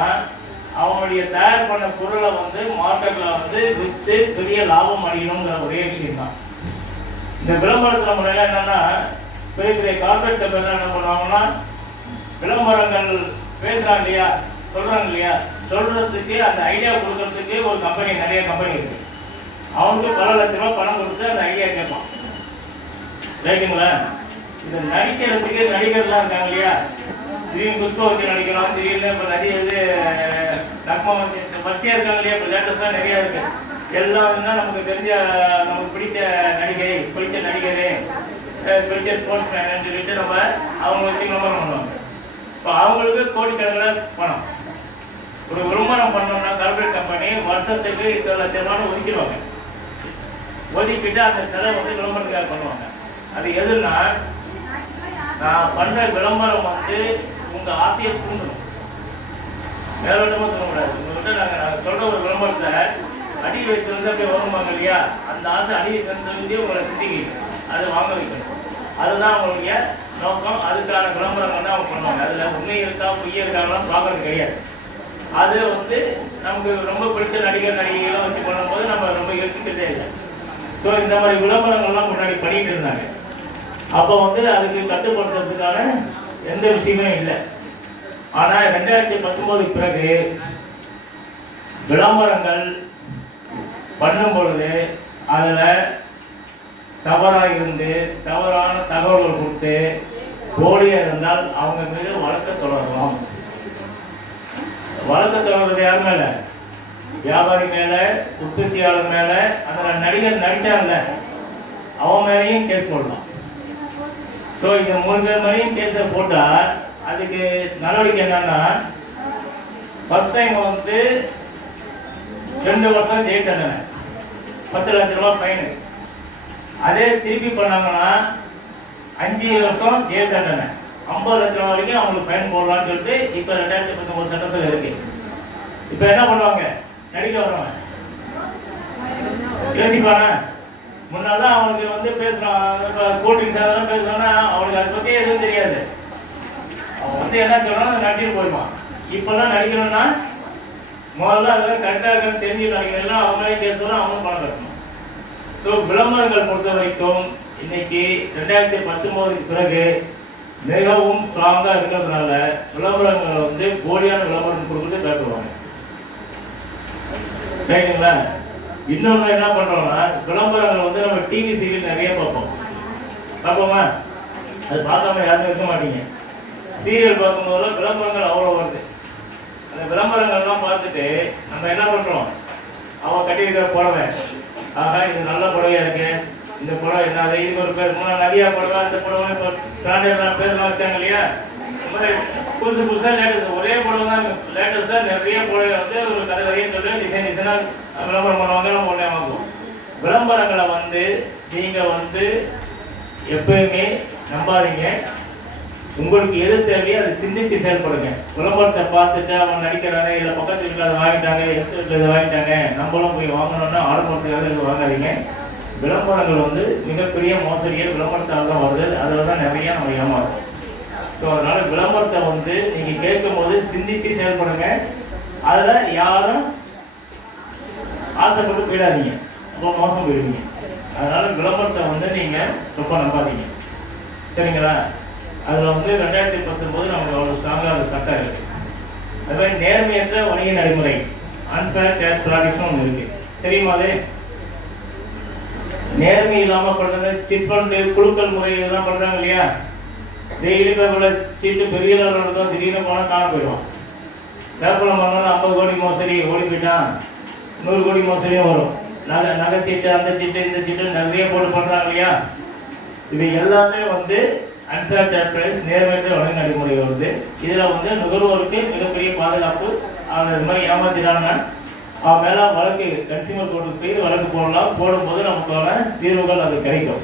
அவங்களுடைய தயார் பண்ண பொருளை வந்து மார்க்கெட்டில் வந்து விற்று பெரிய லாபம் அடையணுங்கிற ஒரே விஷயம் தான். இந்த விளம்பரத்தில் முறையில் என்னென்னா பெரிய பெரிய கார்பரேட் கம்பெனிலாம் என்ன பண்ணுவாங்கன்னா விளம்பரங்கள் பேசுகிறாங்க இல்லையா, சொல்கிறாங்க இல்லையா, சொல்கிறதுக்கு அந்த ஐடியா கொடுக்கறதுக்கு ஒரு கம்பெனி நிறைய கம்பெனி இருக்குது. அவனுக்கு பல லட்ச ரூபா பணம் கொடுத்து அந்த ஐடியா கேட்பான். ரைட்டுங்களா? இது நடிக்கிறதுக்கு நடிகர்லாம் இருக்காங்க இல்லையா, திடீர்னு புஷ்ப வச்சு நடிக்கலாம், திடீர்னு இப்போ நிறைய இது நக்மா வச்சு வச்சியாக இருக்காங்க இல்லையா, இப்போ லேட்டஸ்டாக நிறையா இருக்குது. எல்லாம் வந்து நமக்கு தெரிஞ்ச நமக்கு பிடித்த நடிகை, பிடித்த நடிகர், பிடிச்ச ஸ்போர்ட்ஸ் மேன் சொல்லிட்டு நம்ம அவங்க வச்சு விளம்பரம் பண்ணுவாங்க. இப்போ அவங்களுக்கு கோடிக்கணக்கில் பணம். ஒரு விளம்பரம் பண்ணோம்னா கார்பரேட் கம்பெனி வருஷத்துக்கு 2 லட்ச ரூபான்னு ஒதுக்கிடுவாங்க. ஒதுக்கிட்டு அந்த செலவு வந்து விளம்பரத்துக்காக பண்ணுவாங்க. அது எதுன்னா நான் பண்ற விளம்பரம் வந்து உங்க ஆசையை தூண்டணும், மேலோட்டமா சொல்லக்கூடாது. உங்ககிட்ட நாங்கள் சொல்ற ஒரு விளம்பரத்தை அடி வைத்து வந்து அப்படியே வருவாங்க இல்லையா, அந்த ஆசை அடி வைத்து உங்களை சிந்திக்கணும், அதை வாங்க வைக்கணும். அதுதான் அவங்களுடைய நோக்கம். அதுக்கான விளம்பரங்கள் தான் அவங்க பண்ணுவாங்க. அதில் உண்மை இருக்கா பொய்ய இருக்காங்களாம் பார்க்கறது கிடையாது. அது வந்து நமக்கு ரொம்ப பிடிச்ச நடிகர் நடிகைகளாம் வச்சு பண்ணும்போது நம்ம ரொம்ப யோசிக்கிறதே இல்லை. ஸோ இந்த மாதிரி விளம்பரங்கள்லாம் முன்னாடி பண்ணிட்டு இருந்தாங்க. அப்போ வந்து அதுக்கு கட்டுப்படுத்துறதுக்கான எந்த விஷயமே இல்லை. ஆனால் 2019 பிறகு விளம்பரங்கள் பண்ணும் பொழுது அதில் தவறாக இருந்து தவறான தகவல்கள் கொடுத்து போலியாக இருந்தால் அவங்க மீது வழக்கு தொடரலாம். வழக்கு தொடர்றது யார் மேல? வியாபாரி மேல, உற்பத்தியாளர் மேல, அந்த நடிகர் நடிச்சாங்கல்ல அவன் மேலேயும் கேஸ் போடலாம். ஸோ இந்த 3 பேர் மேலேயும் கேஸை போட்டா அதுக்கு நடவடிக்கை என்னன்னா, ஃபர்ஸ்ட் டைம் வந்து 2 வருஷம் ஜெயில் தண்டனை, 10 லட்சம் ரூபாய் ஃபைனு. அதே திருப்பி பண்ணாங்கன்னா 5 வருஷம் ஜெயில் தண்டனை, 50 லட்சம் ரூபாய் வரைக்கும் அவங்களுக்கு ஃபைன் போடலாம்னு சொல்லிட்டு இப்போ 2019 சட்டத்தில் இருக்கு. இப்போ என்ன பண்ணுவாங்க? நடிக்க வரவங்க யோசிப்பானா? முன்னால்தான் அவனுக்கு வந்து பேசுறான், இப்போ கூல்ட்ரிங்க்ஸ் அதெல்லாம் பேசுறான்னா அவனுக்கு அதை பற்றி எதுவும் தெரியாது. அவன் வந்து என்ன சொல்றான் நடிச்சுட்டு போயிடுவான். இப்பெல்லாம் நடிக்கணும்னா முதல்ல அதெல்லாம் கரெக்டாக இருக்குன்னு தெரிஞ்சு நடிக்கிறதுலாம் அவங்களே பேசுறோம், அவங்களும் பணம் கட்டணும். ஸோ விளம்பரங்கள் பொறுத்த வரைக்கும் இன்னைக்கு 2019 பிறகு மிகவும் ஸ்ட்ராங்காக இருக்கிறதுனால விளம்பரங்களை வந்து போலியான விளம்பரம் கொடுக்குறது காட்டுவாங்க. சரிங்களா? இன்னொன்று என்ன பண்றோம்னா, விளம்பரங்களை வந்து நம்ம டிவி சீரியல் நிறைய பார்ப்போமா? அது பார்க்காம யாரும் இருக்க மாட்டீங்க. சீரியல் பார்க்கும்போது விளம்பரங்கள் அவ்வளோ வருது. அந்த விளம்பரங்கள்லாம் பார்த்துட்டு நம்ம என்ன பண்றோம்? அவன் கட்டியிருக்கிற புடவை, ஆகா இது நல்ல புடவையா இருக்கு, இந்த புடவை என்ன இது ஒரு பேர் நிறைய புடவை, அந்த புடவை இப்போ பிராண்டட் பேர்லாம் வச்சாங்க இல்லையா, இந்த மாதிரி புதுசாக லேட்டஸ்ட் ஒரே புடவை தான் லேட்டஸ்டாக நிறைய புடவை வந்து ஒரு கதையை சொல்லி டிசைனாக விளம்பரம் பண்ணுவாங்க. நம்ம உடனே வாங்குவோம். விளம்பரங்களை வந்து நீங்கள் வந்து எப்பயுமே நம்பாதீங்க. உங்களுக்கு எது தேவையோ அதை சிந்திச்சு செயல்படுங்க. விளம்பரத்தை பார்த்துட்டு அவன் நடிக்கிறாங்க, இல்லை பக்கத்து வீட்டில் அதை வாங்கிட்டாங்க, எடுத்து வீட்டில் இதை வாங்கிட்டாங்க, நம்மளும் போய் வாங்கணும்னா ஆரம்பத்துக்காக இது வாங்காதீங்க. விளம்பரங்கள் வந்து மிகப்பெரிய மோசடியே விளம்பரத்தால் தான் வருது. அதில் தான் நிறைய நம்ம ஏமாறும். ஸோ அதனால விளம்பரத்தை வந்து நீங்கள் கேட்கும் போது சிந்திச்சு செயல்படுங்க. அதில் யாரும் ஆசைப்பட்டு போயிடாதீங்க, ரொம்ப மோசம் போயிடுவீங்க. அதனால விளம்பரத்தை வந்து நீங்கள் ரொம்ப நம்பாதீங்க. சரிங்களா? அதில் வந்து 2019 நமக்கு அவ்வளோ ஸ்ட்ராங்காக அது சட்டம் இருக்கு. அது மாதிரி நேர்மையற்ற வணிக நடைமுறை, அன்பேர் கேஷ் ப்ராக்டிஸ்னு ஒன்று இருக்கு. தெரியுமா? அது நேர்மை இல்லாமல் பண்ணுறது சிட் ஃபண்டு குழுக்கள் முறை இதெல்லாம் பண்ணுறாங்க இல்லையா? டெய்லி பேப்பரில் சீட்டு பெரிய லெவலில் தான் திடீர்னு போனால் காண போயிடுவான். பேப்பரில் பண்ணாலும் 50 கோடி மோசடி ஓடி போயிட்டான், 100 கோடி மோசடியும் வரும். நகை சீட்டு, அந்த சீட்டு, இந்த சீட்டு நிறைய போட்டு பண்ணுறாங்க இல்லையா? இது எல்லாமே வந்து அன்ஃபேர் ட்ரேட், நேர்மையற்ற வணிக நடைமுறை வருது. இதில் வந்து நுகர்வோருக்கு மிகப்பெரிய பாதுகாப்பு. அது மாதிரி ஏமாத்திட்டாங்க அவன் மேலே வழக்கு கன்சியூமர் கோர்ட்டுக்கு போய் வழக்கு போடலாம். போடும்போது நமக்கான தீர்வுகள் அது கிடைக்கும்.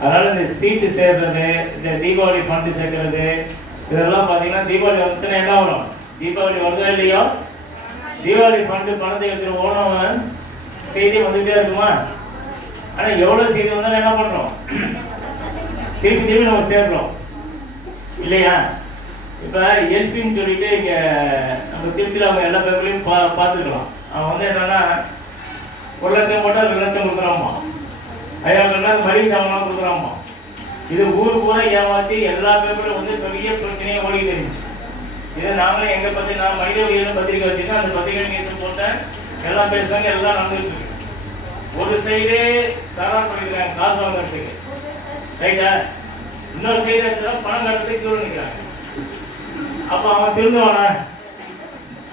அதனால் இந்த சீட்டு சேர்றது, இந்த தீபாவளி ஃபண்டு சேர்க்கறது, இதெல்லாம் பார்த்தீங்கன்னா தீபாவளி வந்துச்சுன்னா என்ன வரும்? தீபாவளி வருதா இல்லையோ, தீபாவளி ஃபண்டு பணத்தை எடுத்துகிட்டு ஓனவன் செய்தி வந்துகிட்டே இருக்குமா? ஆனால் எவ்வளோ செய்தி வந்தாலும் என்ன பண்ணுறோம்? திருப்பி நம்ம சேர்க்கிறோம் இல்லையா? இப்போ எல்பின்னு சொல்லிட்டு இங்கே நம்ம திருச்சியில் அவங்க எல்லா பேப்பர்லையும் பார்த்துக்கலாம். அவன் வந்து என்னன்னா 1 லட்சம் போட்டால் 2 லட்சம் கொடுக்குறாமா, 5000 மளிகை சாமான் கொடுக்குறாமா. இது ஊர் பூரா ஏமாற்றி எல்லா பேப்பரும் வந்து பெரிய பிரச்சனையை ஓடிக்கிட்டு இருந்துச்சு. இதை நாங்களும் எங்கள் பற்றி நான் மனித உயிரின பத்திரிக்கை வச்சுருக்கேன். அந்த பத்திரிகை கேட்டு போட்டேன், எல்லாம் பேசுகிறாங்க, எல்லாம் நடந்துட்டு இருக்கு. ஒரு சைடு தரார் பண்ணிக்கிறாங்க காசு வாங்குறதுக்கு, ரைட்டா? இன்னொரு சைடு எடுத்துதான் பணம் கட்டுறதுக்கு தூரம் நிற்கிறாங்க. அப்போ அவன் திருந்துவானா?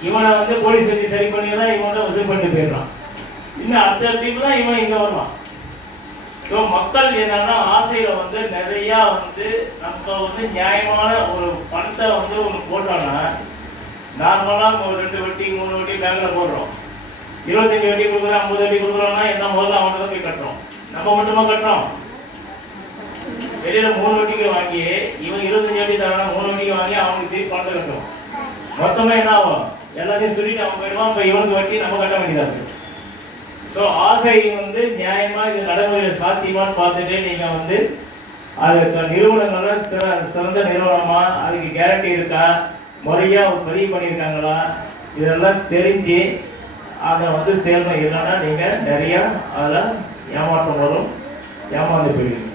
இவனை வந்து போலீஸ் வச்சு சரி பண்ணி தான் இவன் தான் உதவி பண்ணிட்டு போயிடுறான். இன்னும் அடுத்த டீம் தான் இவன் இங்கே வருவான். ஸோ மக்கள் என்னன்னா ஆசையில் வந்து நிறையா வந்து நம்ம வந்து நியாயமான ஒரு பணத்தை வந்து ஒன்று போட்டோன்னா, நார்மலாக ஒரு 2 வட்டி 3 வட்டி பேங்கில் போடுறோம். 25 வட்டி கொடுக்குறோம், 50 வட்டி கொடுக்குறோம்னா என்ன முதல்ல அவனை தான் போய் கட்டுறோம். நம்ம மட்டுமா கட்டுறோம்? வெளியில 3 வட்டிக்கு வாங்கி இவன் 25 வட்டி தரானா 3 வட்டிக்கு வாங்கி அவனுக்கு திருப்பி பணத்தை கட்டணும். மொத்தமா என்ன ஆகும்? எல்லாத்தையும் சொல்லிட்டு அவன் போயிடுவான். இப்போ இவனுக்கு வட்டி நம்ம கட்ட வேண்டியதா இருக்கு. ஸோ ஆசை வந்து நியாயமா இது நடைமுறையில் சாத்தியமான்னு பார்த்துட்டு நீங்க வந்து அது நிறுவனங்கள சிறந்த நிறுவனமா, அதுக்கு கேரண்டி இருக்கா, முறையா பதிவு பண்ணியிருக்காங்களா, இதெல்லாம் தெரிஞ்சு அதை வந்து செயல்மை இல்லைன்னா நீங்க நிறைய அதில் ஏமாற்றம் வரும், ஏமாந்து போயிடுவீங்க.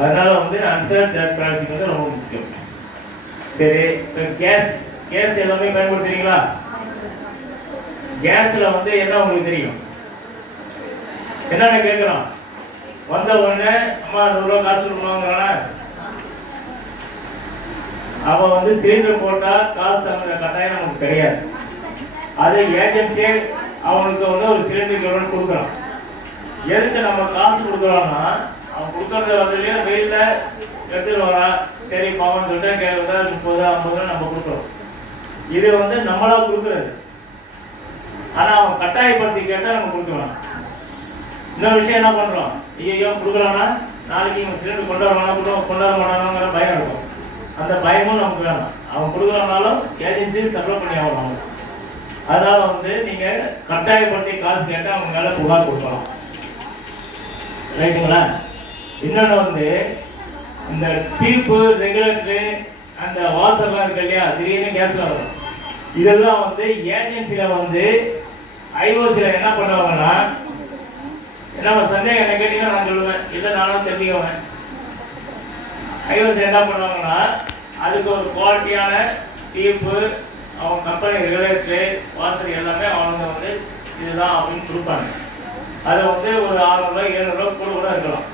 அதனால வந்து அன்சர் டிரான்ஸ்பரன்சி வந்து ரொம்ப முக்கியம். சரி, இப்போ கேஸ் எல்லாமே பயன்படுத்துறீங்களா? கேஸ்ல வந்து என்ன உங்களுக்கு தெரியும்? என்னென்ன கேட்குறோம்? வந்த உடனே அம்மா 100 ரூபா காசு கொடுக்கணுங்கிறானா? அவன் வந்து சிலிண்டர் போட்டா காசு தகுந்த கட்டாயம் நமக்கு கிடையாது. அது ஏஜென்சியே அவனுக்கு வந்து ஒரு சிலிண்டருக்கு எவ்வளோ கொடுக்குறான். எதுக்கு நம்ம காசு கொடுக்குறோம்னா, அவன் கொடுக்கறத வந்துலேயே வெயில எடுத்துட்டு வரான், சரி பாவன் சொல்லிட்டு கேட்குறதா 30 50 நம்ம கொடுக்குறோம். இது வந்து நம்மளா கொடுக்குறது. ஆனா அவன் கட்டாயப்படுத்தி கேட்டா நம்ம கொடுக்கலாம். இன்னொரு விஷயம் என்ன பண்றோம்? ஐயோ கொடுக்கலாம்னா நாளைக்கு இவங்க சிலிண்டர் கொண்டு வர மாட்டாங்கிற பயம் இருக்கும். அந்த பயமும் நமக்கு வேணும். அவன் கொடுக்குறனாலும் ஏஜென்சி சப்ளை பண்ணி ஆகணும். அதனால வந்து நீங்க கட்டாயப்படுத்தி காசு கேட்டால் அவங்க மேல புகார் கொடுக்கலாம். ரைட்டுங்களா? இன்னொன்று வந்து இந்த டீப்பு ரெகுலேட்டரு அந்த வாசர்லாம் இருக்கு இல்லையா, திடீர்னு கேஸ்ல வரும். இதெல்லாம் வந்து ஏஜென்சியில வந்து ஐஓசியில் என்ன பண்ணுவாங்கன்னா, நம்ம சந்தேகம் என்ன கேட்டீங்கன்னா நான் சொல்லுவேன், இல்லை நானும் தெரிஞ்சுக்குவேன். ஐஓசி என்ன பண்ணுவாங்கன்னா, அதுக்கு ஒரு குவாலிட்டியான டீப்பு, அவங்க கம்பெனி ரெகுலேட்டரு வாசர் எல்லாமே அவங்க வந்து இதுதான் அப்படின்னு கொடுப்பாங்க. அது வந்து ஒரு 600 ரூபாய் 700 ரூபாய் கூட இருக்கலாம்.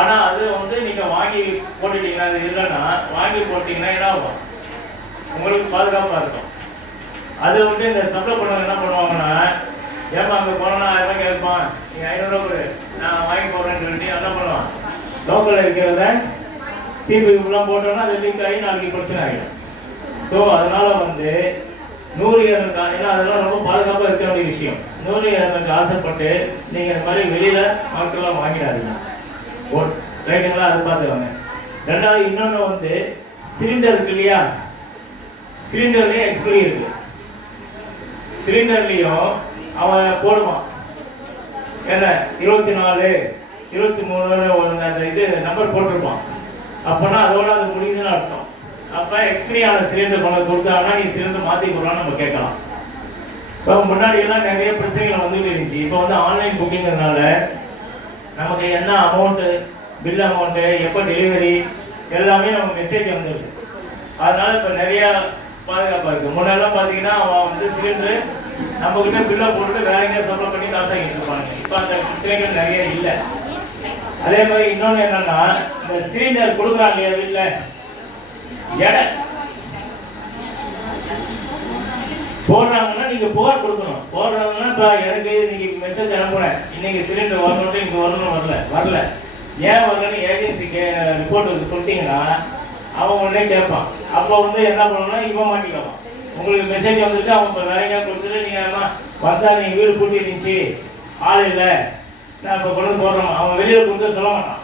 ஆனால் அது வந்து நீங்கள் வாங்கி போட்டுட்டீங்கன்னா, அது இல்லைன்னா வாங்கி போட்டிங்கன்னா என்ன ஆகும்? உங்களுக்கு பாதுகாப்பாக இருக்கும். அது வந்து இந்த சப்ளை பண்ணவங்க என்ன பண்ணுவாங்கன்னா, ஏமா அங்கே போனோன்னா 1000 ரூபாய் கேட்பான், நீங்கள் 500 ரூபா கொடு நான் வாங்கி போடுறேன்னு சொல்லிட்டு என்ன பண்ணுவான், லோக்கலில் இருக்கிறத டிபிலாம் போட்டோன்னா அது லீக் ஆகி நாளைக்கு பிரச்சனை ஆகிடும். ஸோ அதனால வந்து 100 ஏன்னா அதெல்லாம் ரொம்ப பாதுகாப்பாக இருக்க வேண்டிய விஷயம். 100 ஆசைப்பட்டு நீங்கள் இந்த மாதிரி வெளியில் மக்கள்லாம் வாங்கிடாதீங்க. ரைட்டுங்களா? அதை பார்த்துக்கோங்க. ரெண்டாவது இன்னொன்று வந்து சிலிண்டர் இருக்கு இல்லையா, சிலிண்டர்லேயும் எக்ஸ்பைரி இருக்கு. சிலிண்டர்லேயும் அவன் போடுவான் என்ன 24 23 அந்த இது நம்பர் போட்டிருப்பான். அப்போனா அதோட அது முடியுதுன்னு அர்த்தம். அப்போ எக்ஸ்பைரி ஆன சிலிண்டர் கொண்டு கொடுத்தாங்கன்னா நீ சிலிண்டர் மாற்றி கொடுறான்னு நம்ம கேட்கலாம். இப்போ முன்னாடி எல்லாம் நிறைய பிரச்சனைகள் வந்துட்டு இருந்துச்சு. இப்போ வந்து ஆன்லைன் புக்கிங்கிறதுனால நமக்கு என்ன அமௌண்ட்டு, பில் அமௌண்ட்டு, எப்போ டெலிவரி எல்லாமே நமக்கு மெசேஜ் வந்துடுது. அதனால இப்போ நிறையா பாதுகாப்பாக இருக்குது. முன்னெல்லாம் பார்த்தீங்கன்னா அவன் வந்து சிலிண்டரு நம்மக்கிட்ட பில்லை போட்டு வேற எங்கேயும் சப்ளை பண்ணி காசாக்கிட்டு இருப்பாங்க. இப்போ அந்த பிரச்சனைகள் நிறைய இல்லை. அதே மாதிரி இன்னொன்று என்னன்னா, இந்த சிலிண்டர் கொடுக்குறாங்க இல்லையா வீட்டில், எடை போடுறாங்கன்னா நீங்கள் புகார் கொடுக்கணும். போடுறாங்கன்னா இப்போ எனக்கு இன்னைக்கு மெசேஜ் அனுப்புனேன், இன்னைக்கு சிலிண்டர் வரணும்ட்டு இங்கே வரல ஏன் வரலன்னு ஏஜென்சிக்கு ரிப்போர்ட் கொடுத்தீங்கன்னா அவன் உடனே கேட்பான். அப்போ வந்து என்ன பண்ணணும்னா இவன் மாட்டிக்கலாம். உங்களுக்கு மெசேஜ் வந்துட்டு அவன் இப்போ வேற எங்கேயா கொடுத்துட்டு நீங்கள் வந்தா நீங்கள் வீடு கூட்டி இருந்துச்சு ஆள் இல்லை நான் இப்போ கொண்டு போடுறோம், அவன் வெளியில் கொடுத்து சொல்ல மாட்டான்,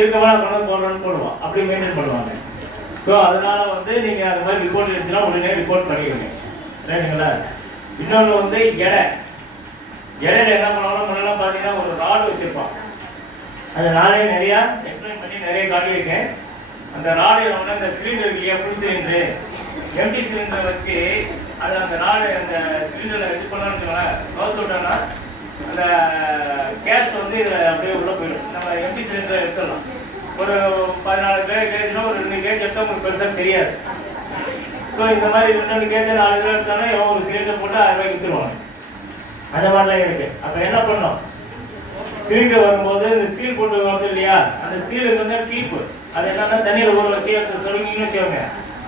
இருக்கவா கொண்டு போடுறோன்னு போடுவான். அப்படி மெயின்டைன் பண்ணுவாங்க. ஸோ அதனால வந்து நீங்கள் அது மாதிரி ரிப்போர்ட் எடுத்துனா உடனே ரிப்போர்ட் பண்ணிடுங்க. ரைட்டுங்களா? இன்னொன்று வந்து இடையில என்ன பண்ணுவாங்கன்னா, முன்னெல்லாம் பார்த்தீங்கன்னா ஒரு ராடு வச்சுருப்பான். அந்த நானே நிறையா எக்ஸ்பிளைன் பண்ணி நிறைய காட்டியிருக்கேன். அந்த ராடு வந்து அந்த சிலிண்டர் இல்லையா, ஃபுல் சிலிண்டரு எம்டி சிலிண்டரை வச்சு அது அந்த ராடு அந்த சிலிண்டரில் இது பண்ணான்னு கவுத்து விட்டோன்னா அந்த கேஸ் வந்து இதில் அப்படியே உள்ளே போயிடும். நம்ம எம்டி சிலிண்டரை எடுத்துடலாம். ஒரு 14 கேஜ்னா ஒரு 2 கேஜ் எடுத்தால் உங்களுக்கு பெருசாக தெரியாது. ஸோ இந்த மாதிரி 2 கேஜ் 4 கிலோ எடுத்தாலும் எவ்வளோ ஒரு சிலிண்டர் போட்டு 1000 ரூபாய்க்கு விற்றுருவாங்க. அந்த மாதிரிலாம் இருக்குது. அப்போ என்ன பண்ணோம், சிலிண்டர் வரும்போது இந்த சீல் போட்டு வருது இல்லையா, அந்த சீலுக்கு வந்து டீப்பு அது என்னன்னா தண்ணியில் ஊற வச்சு எடுத்து சொல்லிங்கன்னு வச்சுக்கோங்க,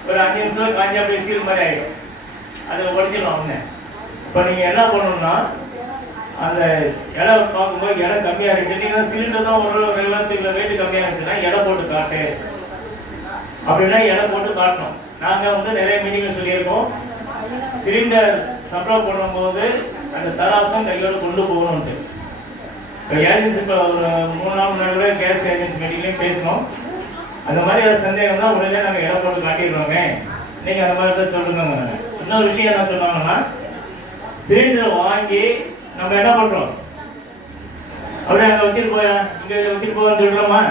ஒரு 5 நிமிஷம் காஞ்சி அப்படியே சீல் மாதிரி ஆகிடும். அதை உடச்சிடலாம் ஒன்று. இப்போ நீங்கள் என்ன பண்ணணும்னா, அந்த இடம் பார்க்கும்போது இடம் கம்மியாக இருக்குது, சிலிண்டர் தான் ஒரு வெள்ளத்துக்குள்ள வெயிட் கம்மியாக இருந்துச்சுன்னா இடம் போட்டு காட்டு அப்படின்னா இடம் போட்டு காட்டணும். நாங்கள் வந்து நிறைய மீட்டிங்கில் சொல்லியிருக்கோம், சிலிண்டர் சப்ளை பண்ணும்போது அந்த தராசம் கையோடு கொண்டு போகணும்ட்டு. இப்போ ஏஜென்சி இப்போ ஒரு 3 நாள் முன்னாடி கூட கேஸ் ஏஜென்சி மீட்டிங்லேயும் பேசணும். அந்த மாதிரி ஏதாவது சந்தேகம் தான் உடனே நாங்கள் இடம் போட்டு காட்டிடுறோங்க, நீங்கள் அந்த மாதிரி தான் சொல்லுங்க. இன்னொரு விஷயம் என்ன சொன்னாங்கன்னா, சிலிண்டரை வாங்கி நம்ம என்ன பண்ணுறோம், அப்படியே அங்கே வச்சுட்டு இங்கே வச்சுட்டு போகணும்னு சொல்கிறோமா,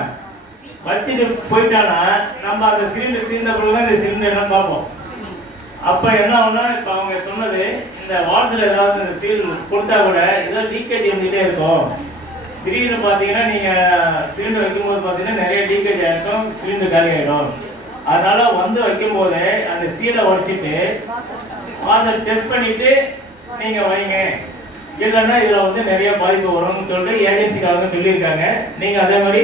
வச்சுட்டு போயிட்டானா நம்ம அந்த சிலிண்டர் தீர்ந்த பிறகு தான் இந்த சிலிண்டர் எல்லாம் பார்ப்போம். அப்போ என்ன ஆகுனா, இப்போ அவங்க சொன்னது இந்த வாட்டர் ஏதாவது இந்த சீல் கொடுத்தா கூட ஏதோ லீக்கேஜ் இருந்துகிட்டே இருக்கும். திடீர்னு பார்த்தீங்கன்னா நீங்கள் சிலிண்டர் வைக்கும்போது பார்த்தீங்கன்னா நிறைய லீக்கேஜ் ஆகிருக்கும், சிலிண்டர் காலி ஆகிடும். அதனால வந்து வைக்கும்போது அந்த சீலை உடைச்சிட்டு அதை டெஸ்ட் பண்ணிட்டு நீங்கள் வைங்க, இல்லைன்னா இதில் வந்து நிறைய பாதிப்பு வரும்னு சொல்லிட்டு ஏஜென்சிக்காரங்க சொல்லியிருக்காங்க. நீங்கள் அதே மாதிரி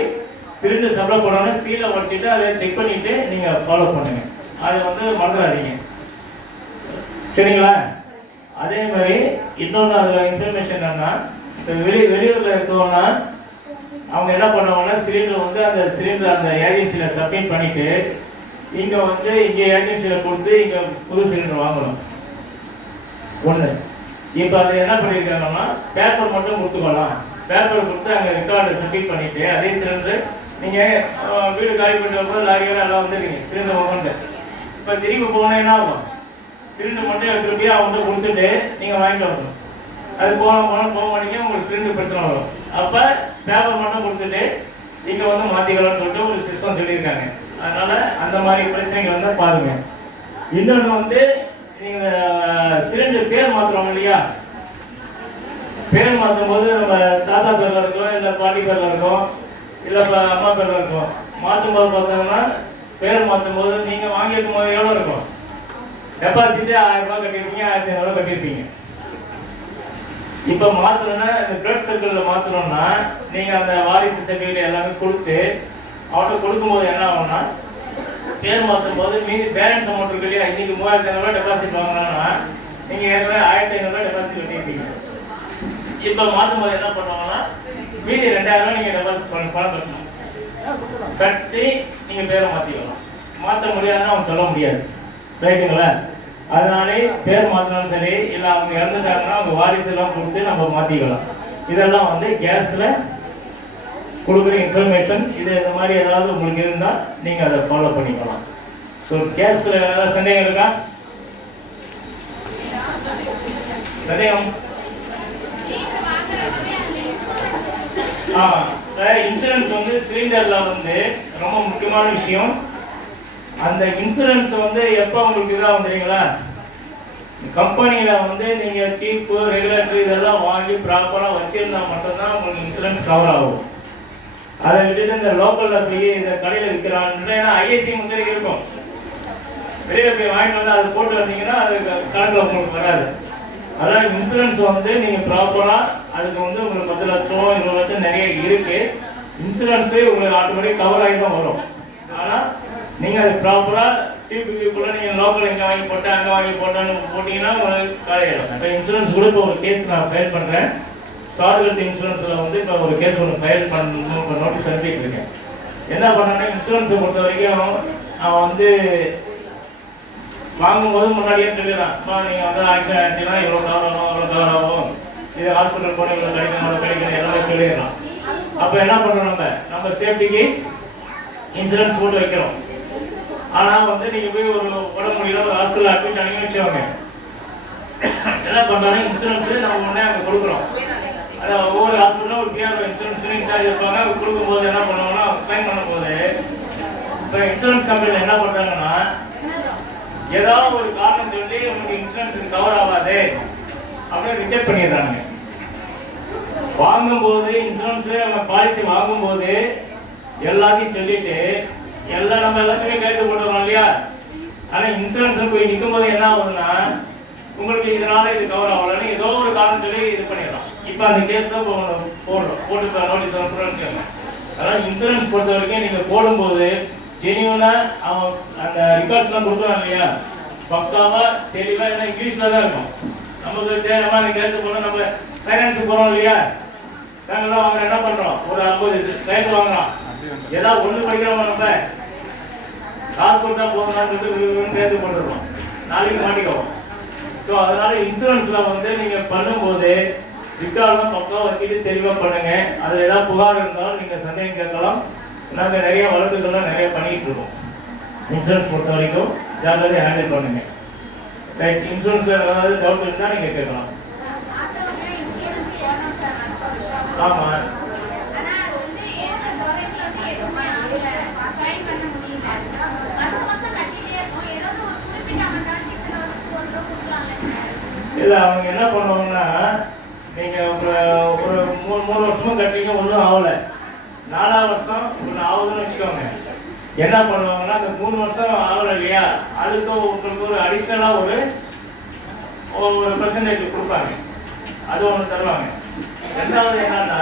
சிலிண்டர் சப்ளை பண்ணோன்னா சீலை உடைச்சிட்டு அதை செக் பண்ணிட்டு நீங்கள் ஃபாலோ பண்ணுங்க, அதை வந்து மறந்துடாதீங்க, சரிங்களா? அதே மாதிரி இன்னொன்று அதில் இன்ஃபர்மேஷன் என்னன்னா, வெளியூரில் இருக்கவங்கன்னா அவங்க என்ன பண்ணுவாங்கன்னா, சிலிண்டர் வந்து அந்த சிலிண்டர் அந்த ஏஜென்சியில் சப்மிட் பண்ணிட்டு இங்கே வந்து இங்கே ஏஜென்சியில் கொடுத்து இங்கே புது சிலிண்டர் வாங்கணும் ஒன்று. இப்போ அது என்ன பண்ணியிருக்காங்கன்னா, பேப்பர் மட்டும் கொடுத்துக்கலாம், பேப்பர் கொடுத்து அங்கே ரெக்கார்டு சப்மிட் பண்ணிவிட்டு அதே சிலிண்டர் நீங்கள் வீடு காலி பண்ணிட்டு வரும்போது லாரியோட எல்லாம் வந்துருக்கீங்க சிலிண்டர் வாங்கிட்டு. இப்போ திரும்பி போனால் என்ன ஆகும், சிலிண்டர் மட்டும் திருப்பி அவங்கள்ட்ட கொடுத்துட்டு நீங்கள் வாங்கிட்டு வரணும். அது போக மாட்டீங்க, உங்களுக்கு சிலிண்டர் பிரச்சனை வரும். அப்போ பேப்பர் மட்டும் கொடுத்துட்டு இங்கே வந்து மாற்றிக்கலாம்னு சொல்லிட்டு ஒரு சிஸ்டம் சொல்லியிருக்காங்க. அதனால் அந்த மாதிரி பிரச்சனைகள் வந்து பாருங்கள். இன்னொன்று வந்து நீங்கள் சிலிண்டர் பேர் மாற்றுறோம் இல்லையா, பேர் மாற்றும் போது நம்ம தாத்தா பேரில் இருக்கோம், இல்லை பாட்டி பேரில் இருக்கோம், இல்லை இப்போ அம்மா பேரில் இருக்கோம். மாற்றும் போது பார்த்தோம்னா பேர் மாற்றும் போது நீங்கள் வாங்கியிருக்கும் போது எவ்வளோ இருக்கும், டெபாசிட்டு 1000 ரூபா கட்டியிருப்பீங்க, 1500 ரூபா கட்டியிருப்பீங்க. இப்போ மாற்றணும்னா இந்த பிளட் சர்க்கிளில் மாற்றணும்னா நீங்கள் அந்த வாரிசு சர்டிஃபிகேட் எல்லாமே கொடுத்து அவர்கிட்ட கொடுக்கும்போது என்ன ஆகும்னா, பேர் மாற்றும் போது மீதி பேலன்ஸ் அமௌண்ட் இருக்கு இல்லையா, இன்னைக்கு 3500 ரூபா டெபாசிட் வாங்கினா நீங்கள் ஏற்கனவே 1500 ரூபா டெபாசிட் கட்டியிருப்பீங்க. இப்போ மாற்றும் போது என்ன பண்ணுவாங்கன்னா, மீதி 2000 ரூபா நீங்கள் டெபாசிட் பணம் கட்டணும், கட்டி நீங்கள் பேரை மாற்றிக்கலாம். மாற்ற முடியாதுன்னு அவங்க சொல்ல முடியாது, ரைட்டுங்களா? அதனாலே பேர் மாற்றினாலும் சரி, இல்லை அவங்க இறந்துட்டாங்கன்னா அவங்க வாரிசு எல்லாம் கொடுத்து நம்ம மாற்றிக்கலாம். இதெல்லாம் வந்து கேஸில் கொடுக்குற இன்ஃபர்மேஷன். இது இந்த மாதிரி ஏதாவது உங்களுக்கு இருந்தால் நீங்கள் அதை ஃபாலோ பண்ணிக்கலாம். ஸோ கேஸில் ஏதாவது சந்தேகம் இருக்கா? சந்தேகம்? இன்சூரன்ஸ் வந்து சிலிண்டரில் வந்து ரொம்ப முக்கியமான விஷயம். அந்த இன்சூரன்ஸ் வந்து எப்போ உங்களுக்கு இதாக வந்துடுங்களா, கம்பெனியில் வந்து நீங்கள் டீப்பு ரெகுலேட்டர் இதெல்லாம் வாங்கி ப்ராப்பராக வச்சுருந்தா மட்டும்தான் உங்களுக்கு இன்சூரன்ஸ் கவர் ஆகும். அதை விட்டுட்டு இந்த லோக்கலில் போய் இந்த கடையில் விற்கிறாங்க, ஏன்னா ஐஎஸ்சி முன்னாடி இருக்கும், வெளியில் போய் வாங்கிட்டு வந்து அதை போட்டு வந்தீங்கன்னா அது கணக்கில் உங்களுக்கு வராது. அதான் இன்சூரன்ஸ் வந்து நீங்கள் ப்ராப்பராக அதுக்கு வந்து உங்களுக்கு 10 லட்சம் 20 லட்சம் நிறைய இருக்குது. இன்சூரன்ஸே உங்களுக்கு ஆட்டோமேட்டிக் கவர் ஆகி தான் வரும். ஆனால் நீங்கள் அது ப்ராப்பராக டிபிக்குள்ளே நீங்கள் லோக்கல் எங்கே வாங்கி போட்டேன் அங்கே வாங்கி போட்டான்னு போட்டிங்கன்னா உங்களுக்கு காலியாகிடும். இப்போ இன்சூரன்ஸ் கூட இப்போ ஒரு கேஸ் நான் ஃபைல் பண்ணுறேன். ஸ்டார்ட் இன்சூரன்ஸில் வந்து இப்போ ஒரு கேஸ் ஒன்று ஃபைல் பண்ணணும், இப்போ நோட்டீஸ் அனுப்பிட்டு இருக்கேன். என்ன பண்ணேன்னா, இன்சூரன்ஸை பொறுத்த வரைக்கும் அவன் வந்து வாங்கும்போது முன்னாடியே சொல்லிடுறான், நீங்கள் வந்து ஆக்சிடென்ட் ஆச்சுன்னா இவ்வளோ கவர் ஆகும், அவ்வளோ கவர் ஆகும், இது ஹாஸ்பிட்டல் போனால் இவ்வளோ கிடைக்கணும், அவ்வளோ கிடைக்கணும் எல்லாமே சொல்லிடுறான். அப்போ என்ன பண்ணுறோம், நம்ம சேஃப்டிக்கு இன்சூரன்ஸ் போட்டு வைக்கிறோம். ஆனால் வந்து நீங்கள் போய் ஒரு உடம்பு முடியல ஒரு ஹாஸ்பிட்டல் அட்மிட் பண்ணி வச்சவங்க என்ன பண்ணுறாங்க, இன்சூரன்ஸு நம்ம முன்னே அங்கே கொடுக்குறோம். அதை ஒவ்வொரு ஹாஸ்பிட்டலும் ஒரு பிஆர் இன்சூரன்ஸ் இன்சார்ஜ் இருப்பாங்க. கொடுக்கும்போது என்ன பண்ணுவாங்கன்னா, கிளைம் பண்ணும்போது இப்போ இன்சூரன்ஸ் கம்பெனியில் என்ன பண்ணுறாங்கன்னா, ஏதாவது ஒரு காரணம் சொல்லி உங்களுக்கு இன்சூரன்ஸ் கவர் ஆகாது அப்படின்னு ரிஜெக்ட் பண்ணிடுறாங்க. வாங்கும்போது இன்சூரன்ஸ் நம்ம பாலிசி வாங்கும்போது எல்லாத்தையும் சொல்லிட்டு எல்லாம் நம்ம எல்லாத்தையுமே கைது போட்டுறோம் இல்லையா. ஆனால் இன்சூரன்ஸ் போய் நிற்கும் போது என்ன ஆகுதுன்னா, உங்களுக்கு இதனால இது கவர் ஆகலன்னு ஏதோ ஒரு காரணம் சொல்லி இது பண்ணிடுறோம். இப்போ அந்த கேஸ் தான் போட்டு நோட்டீஸ் அனுப்புறோன்னு. அதனால் இன்சூரன்ஸ் பொறுத்த வரைக்கும் நீங்கள் போடும்போது ஜெனியூனாக அவன் அந்த ரிகார்ட்ஸ்லாம் கொடுக்குறான் இல்லையா, பக்காவாக தெளிவாக எல்லாம் இங்கிலீஷில் தான் இருக்கும். நமக்கு தேவையான அந்த கேஸ் போனால் நம்ம ஃபைனான்ஸுக்கு போகிறோம் இல்லையா, நாங்களாம் அவங்க என்ன பண்ணுறோம், ஒரு 50 லைன் வாங்குறோம், ஏதாவது ஒன்று படிக்கிறோம், நம்ம காசு கொடுத்தா போகணும்னு கேட்டு போட்டுருவோம், நாளைக்கு மாட்டிக்குவோம். ஸோ அதனால இன்சூரன்ஸில் வந்து நீங்கள் பண்ணும்போது விற்காலம் பக்கம் வச்சுட்டு தெளிவாக பண்ணுங்க. அதில் ஏதாவது புகார் இருந்தாலும் நீங்கள் சந்தேகம் கேட்கலாம். நாங்கள் நிறைய வழக்குகள்லாம் நிறைய பண்ணிட்டு இருக்கோம். இன்சூரன்ஸ் பொறுத்த வரைக்கும் ஜாக்கிரதையாக ஹேண்டில் பண்ணுங்க. ரைட், இன்சூரன்ஸில் ஏதாவது டவுட் இருந்தால் நீங்கள் கேட்கலாம். ஆமாம், இல்லை அவங்க என்ன பண்ணுவாங்கன்னா, நீங்கள் ஒரு 3 வருஷமும் கட்டிங்க, ஒன்றும் ஆகலை. 4ஆவது வருஷம் ஒன்று ஆகுதுன்னு வச்சுக்கோங்க. என்ன பண்ணுவாங்கன்னா, அந்த 3 வருஷம் ஆகலை இல்லையா, அதுக்கு உங்களுக்கு ஒரு அடிஷ்னலாக ஒரு பெர்சன்டேஜ் கொடுப்பாங்க. அது ஒன்று தருவாங்க. ரெண்டாவது என்னன்னா,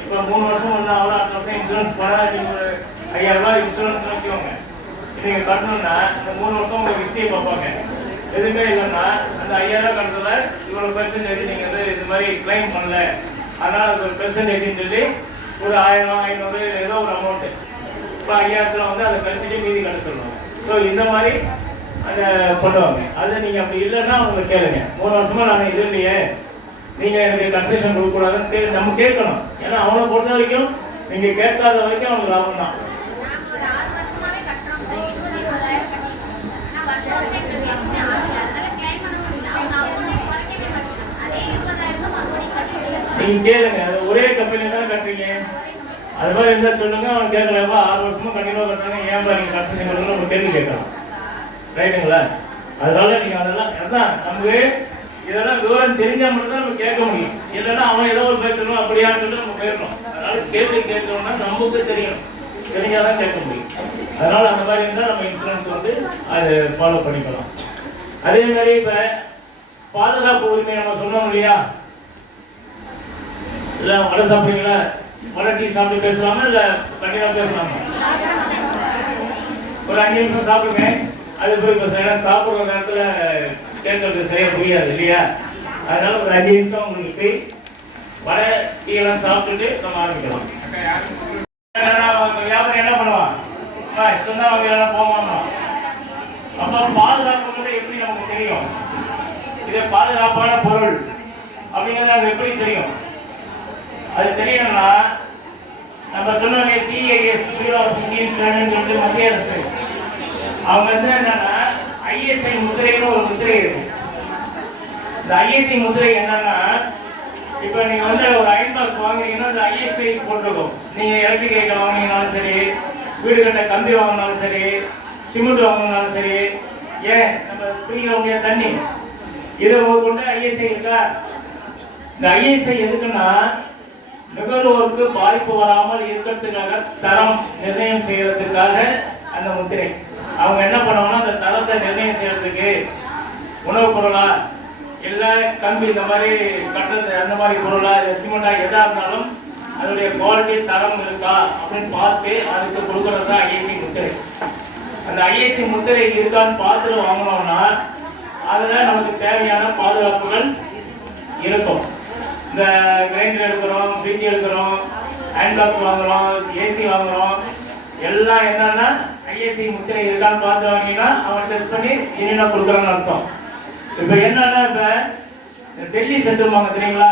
இப்போ 3 வருஷம் ஒன்றும் ஆகலை, அடுத்த வருஷம் இன்சூரன்ஸ் போனால் நீங்கள் ஒரு 5000 ரூபாய் இன்சூரன்ஸ் வச்சுக்கோங்க. நீங்கள் கட்டணும்னா இந்த 3 வருஷம் உங்களுக்கு ஹிஸ்ட்ரியை பார்ப்பாங்க. எதுவுமே இல்லைன்னா அந்த 5000 கட்டுறத இவ்வளோ பெர்சன்டேஜ் நீங்கள் வந்து இது மாதிரி கிளைம் பண்ணல, அதனால் அது ஒரு பெர்சன்டேஜ்னு சொல்லி ஒரு 1000 500 ஏதோ ஒரு அமௌண்ட்டு இப்போ 5000 வந்து அதை கழிச்சுட்டு மீதி கட்ட சொல்லுவாங்க. ஸோ இந்த மாதிரி அதை பண்ணுவாங்க. அதை நீங்கள் அப்படி இல்லைன்னா அவங்க கேளுங்க, 3 வருஷமா நாங்கள் இது இல்லையே, நீங்கள் எனக்கு கன்செஷன் கொடுக்கக்கூடாதுன்னு நம்ம கேட்கணும். ஏன்னா அவனை பொறுத்த வரைக்கும் நீங்கள் கேட்காத வரைக்கும் அவனுக்கு லாபம் தான். நீங்க கேளுங்க, ஒரே கம்பெனில தான் கட்டுறீங்க, அது மாதிரி இருந்தா சொல்லுங்க. அவன் கேட்கலப்பா 6 வருஷமா கண்டிப்பா கட்டுறாங்க, ஏன்பா நீங்க கஷ்டம் கொடுக்கணும் நம்ம கேள்வி கேட்கலாம். ரைட்டுங்களா? அதனால நீங்க அதெல்லாம் அதான் நமக்கு இதெல்லாம் விவரம் தெரிஞ்சா மட்டும் தான் நம்ம கேட்க முடியும். இல்லைன்னா அவன் ஏதோ ஒரு பேசணும் அப்படியான்னு சொல்லி நம்ம போயிடணும். அதனால கேள்வி கேட்கணும்னா நமக்கு தெரியணும், தெரிஞ்சாதான் கேட்க முடியும். அதனால அந்த மாதிரி இருந்தால் நம்ம இன்சூரன்ஸ் வந்து அதை ஃபாலோ பண்ணிக்கலாம். அதே மாதிரி இப்ப பாதுகாப்பு உரிமை நம்ம சொன்னோம் இல்லையா, இல்ல வடை சாப்பிடுறீங்களா, வடை டீ சாப்பிட்டு பேசலாமா இல்ல கண்டிப்பா பேசலாமா? ஒரு 5 நிமிஷம் சாப்பிடுங்க. அது போய் சாப்பிடுற நேரத்துல கேட்கறது சரியா புரியாது இல்லையா, அதனால ஒரு 5 நிமிஷம் உங்களுக்கு வடை டீ எல்லாம் சாப்பிட்டுட்டு நம்ம ஆரம்பிக்கலாம். வியாபாரம் என்ன பண்ணுவான், சொன்னா அவங்க எல்லாம் போவாமா. அப்ப பாதுகாப்புங்கிறது எப்படி நமக்கு தெரியும், இது பாதுகாப்பான பொருள் அப்படிங்கிறது நமக்கு எப்படி தெரியும்? அது தெரியணும்னா நம்ம சொன்னவங்க TIS மத்திய அரசு அவங்க வந்து என்னன்னா ISI முத்திரைன்னு ஒரு முத்திரை இருக்கு. இந்த ISI முத்திரை என்னன்னா, இப்ப நீங்க வந்து ஒரு அயன் பாக்ஸ் வாங்குறீங்கன்னா இந்த ISI போட்டிருக்கும். நீங்க எலக்ட்ரிக் ஐட்டம் வாங்கினாலும் சரி, வீடு கட்ட கம்பி வாங்கினாலும் சரி, சிமெண்ட் வாங்கினாலும் சரி, ஏன் நம்ம குடிக்கிற முடியாத தண்ணி இதை கொண்டு ISI இருக்கா. இந்த ISI எதுக்குன்னா நுகர்வோருக்கு பாதிப்பு வராமல் இருக்கிறதுக்காக, தரம் நிர்ணயம் செய்யறதுக்காக அந்த முத்திரை. அவங்க என்ன பண்ணுவாங்கன்னா அந்த தரத்தை நிர்ணயம் செய்யறதுக்கு உணவுப் பொருளா இல்ல கம்பி இந்த மாதிரி கட்டுறது அந்த மாதிரி பொருளா இல்லை சிமெண்டா எதா இருந்தாலும் அதோடைய குவாலிட்டி தரம் இருக்கா அப்படின்னு பார்த்து அதுக்கு கொடுக்கறது தான் ISI முத்திரை. அந்த ISI முத்திரை இருக்கான்னு பார்த்துட்டு வாங்கினோம்னா அதில் நமக்கு தேவையான பாதுகாப்புகள் இருக்கும். இந்த கிரைண்டர் எடுக்கிறோம், ஃப்ரிட்ஜ் எடுக்கிறோம், ஹேண்ட் பாக்ஸ் வாங்குறோம், ஏசி வாங்குறோம், எல்லாம் என்னன்னா ISI முத்திரை இருக்கான்னு பார்த்து வாங்கினா அவன் டெஸ்ட் பண்ணி என்னென்ன கொடுக்குறான்னு அர்த்தம். இப்போ என்னன்னா இப்போ டெல்லி சென்டர் வாங்க தெரியுங்களா,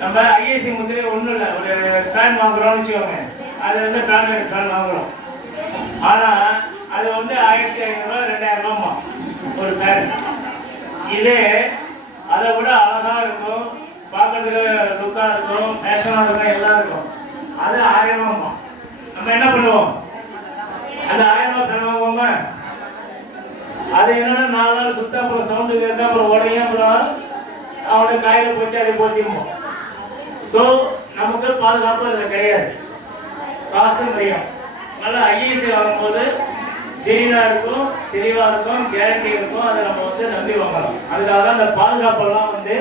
நம்ம ISI முத்திரை ஒன்றும் இல்லை, ஒரு ஃபேன் வாங்குறோம்னு வச்சுக்கோங்க, அது வந்து பிராண்டட் ஃபேன் வாங்குறோம். ஆனால் அது வந்து 1500 2000 ரூபாமா ஒரு ஃபேன். இதே அதை விட அழகா இருக்கும், பார்க்கறதுக்கு லுக்கா இருக்கும், ஃபேஷனா இருக்கும், எல்லாம் இருக்கும், அது 1000 ரூபாமா. நம்ம என்ன பண்ணுவோம், அந்த 1000 ரூபாய் ஃபேன் வாங்குவோமா, அது என்னன்னா 4 நாள் சுத்தம், அப்புறம் சவுண்டு கேட்க, அப்புறம் உடனே அப்புறம் அவனை காயில போட்டு அதை போட்டிருப்போம். ஸோ நமக்கு பாதுகாப்பு அதில் கிடையாது, காசும் கிடையாது. அதனால ISI வாங்கும்போது ஜெயினா இருக்கும், தெளிவா இருக்கும், கேரண்டி இருக்கும், அதை நம்ம வந்து நம்பி வாங்கலாம். அதுக்காக தான் அந்த பாதுகாப்பெல்லாம் வந்து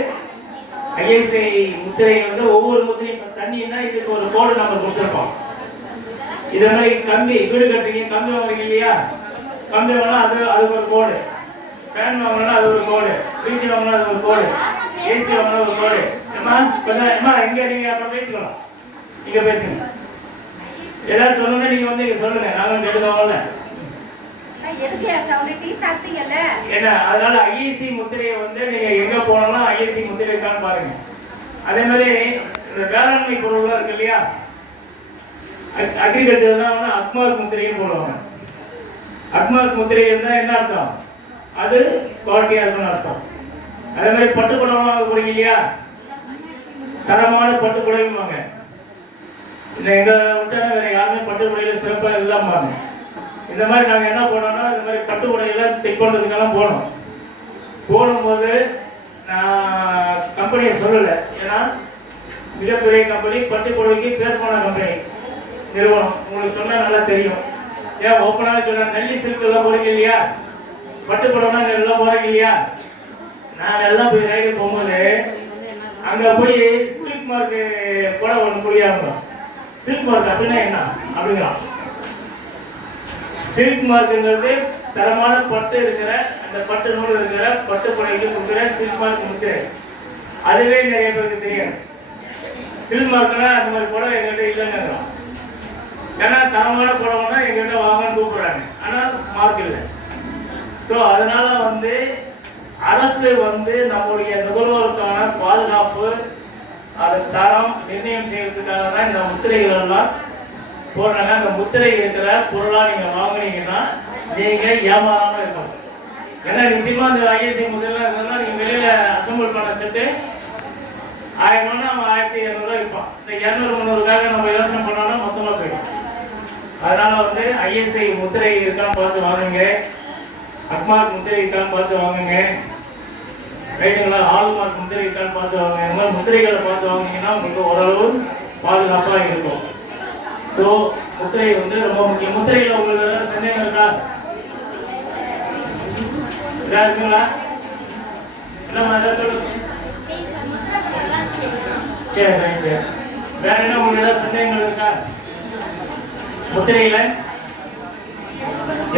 ISI முத்திரை வந்து ஒவ்வொரு முத்திரையும் தண்ணின்னா இதுக்கு ஒரு கோடு நம்ம கொடுத்துருப்போம். இதே மாதிரி கம்பி வீடு கட்டுறீங்க, கம்பி வாங்குறீங்க இல்லையா, கம்பி வாங்கினா அதுக்கு ஒரு கோடு, ஃபேன் வாங்கினா அது ஒரு கோடு, ஃப்ரிட்ஜ் வாங்கினா அது ஒரு கோடு, ஏசி வாங்கினா ஒரு கோடு. அம்மா எங்க நீங்க அப்புறம் பேசிக்கலாம், நீங்க பேசுங்க, ஏதாவது சொல்லணும்னா நீங்க வந்து இங்க சொல்லுங்க, நாங்களும் கேட்டுக்கோங்கல்ல. ஏன்னா அதனால ISI முத்திரையை வந்து நீங்க எங்க போனாலும் ISI முத்திரை இருக்கான்னு பாருங்க. அதே மாதிரி இந்த வேளாண்மை பொருள்லாம் இருக்கு இல்லையா, அக்ரிகல்ச்சர் தான் வந்து அக்மார்க் முத்திரையும் போடுவாங்க. அக்மார்க் முத்திரை இருந்தால் என்ன அர்த்தம்? அது குவாலிட்டியாக இருக்குன்னு அர்த்தம். அதே மாதிரி பட்டுப்புடவை வாங்க போறீங்க இல்லையா, தரமான பட்டுப்புடவைவாங்க. எங்க விட்டான வேற யாருமே பட்டுப்புடையில சிறப்பாக இல்லாமல் இந்த மாதிரி நாங்கள் என்ன போனோம்னா இந்த மாதிரி பட்டுப்புடையில செக் பண்ணுறதுக்கெல்லாம் போனோம். போடும்போது நான் கம்பெனியை சொல்லலை, ஏன்னா மிகப்பெரிய கம்பெனி, பட்டுப்புடவைக்கு பேர் போன கம்பெனி நிறுவனம், உங்களுக்கு சொன்னால் நல்லா தெரியும். ஏன் ஓப்பனாக சொல்ல, நெல்லி சில்க் எல்லாம் போறீங்க இல்லையா, பட்டுப்புடவைனா எல்லாம் போறீங்க இல்லையா, நான் எல்லாம் போய் ரயில்வே போகும்போது அங்கே போய் சில்க் மார்க்கு கூட ஒன்று புரியாம, சில்க் மார்க் அப்படின்னா என்ன அப்படிங்கிறான். சில்க் மார்க்குங்கிறது தரமான பட்டு இருக்கிற, அந்த பட்டு நூல் இருக்கிற பட்டு புடவைக்கு கொடுக்குற சில்க் மார்க் முத்திரை. அதுவே நிறைய பேருக்கு தெரியும். சில்க் மார்க்னா அந்த மாதிரி புடவை எங்கள்கிட்ட இல்லைங்கிறோம். ஏன்னா தரமான புடவைனா எங்கள்கிட்ட வாங்கன்னு கூப்பிடுறாங்க, ஆனால் மார்க் இல்லை. ஸோ அதனால வந்து அரசு வந்து நம்முடைய நுகர்வோருக்கான பாதுகாப்பு, அது தரம் நிர்ணயம் செய்வதற்காக தான் இந்த முத்திரைகள் எல்லாம் போடுறாங்க. அந்த முத்திரை இருக்கிற பொருளாக நீங்கள் வாங்கினீங்கன்னா நீங்கள் ஏமாறாமல் இருக்கணும். ஏன்னா நிச்சயமாக இந்த ஐஎஸ்ஐ முதல்ல இருந்ததுன்னா நீங்கள் வெளியில் அசம்பிள் பண்ண செட்டு 1000 ரூபா, அவன் 1200 இருப்பான். இந்த 200-300க்காக நம்ம யோசனை பண்ணோம்னா மொத்தமாக போயிடும். அதனால வந்து ஐஎஸ்ஐ முத்திரை இருக்கான்னு பார்த்து வாங்குங்க, அக்மார்க் முத்திரை இருக்கான்னு பார்த்து வாங்குங்க, ரைட்டுங்களா, ஹால்மார்க் முத்திரை இருக்கான்னு பார்த்து வாங்குங்க. இந்த மாதிரி முத்திரைகளை பார்த்து வாங்கினீங்கன்னா உங்களுக்கு ஓரளவு பாதுகாப்பாக இருக்கும். ஸோ முத்திரை வந்து ரொம்ப முக்கியம். முத்திரையில் உங்களுக்கு சந்தேகம் இருக்கா? இதா இருக்குங்களா? என்னம்மா ஏதாவது சொல்லுங்க. சரி ரைட்டு. வேற என்ன உங்களுக்கு ஏதாவது சந்தேகங்கள் இருக்கா? முத்திரையில்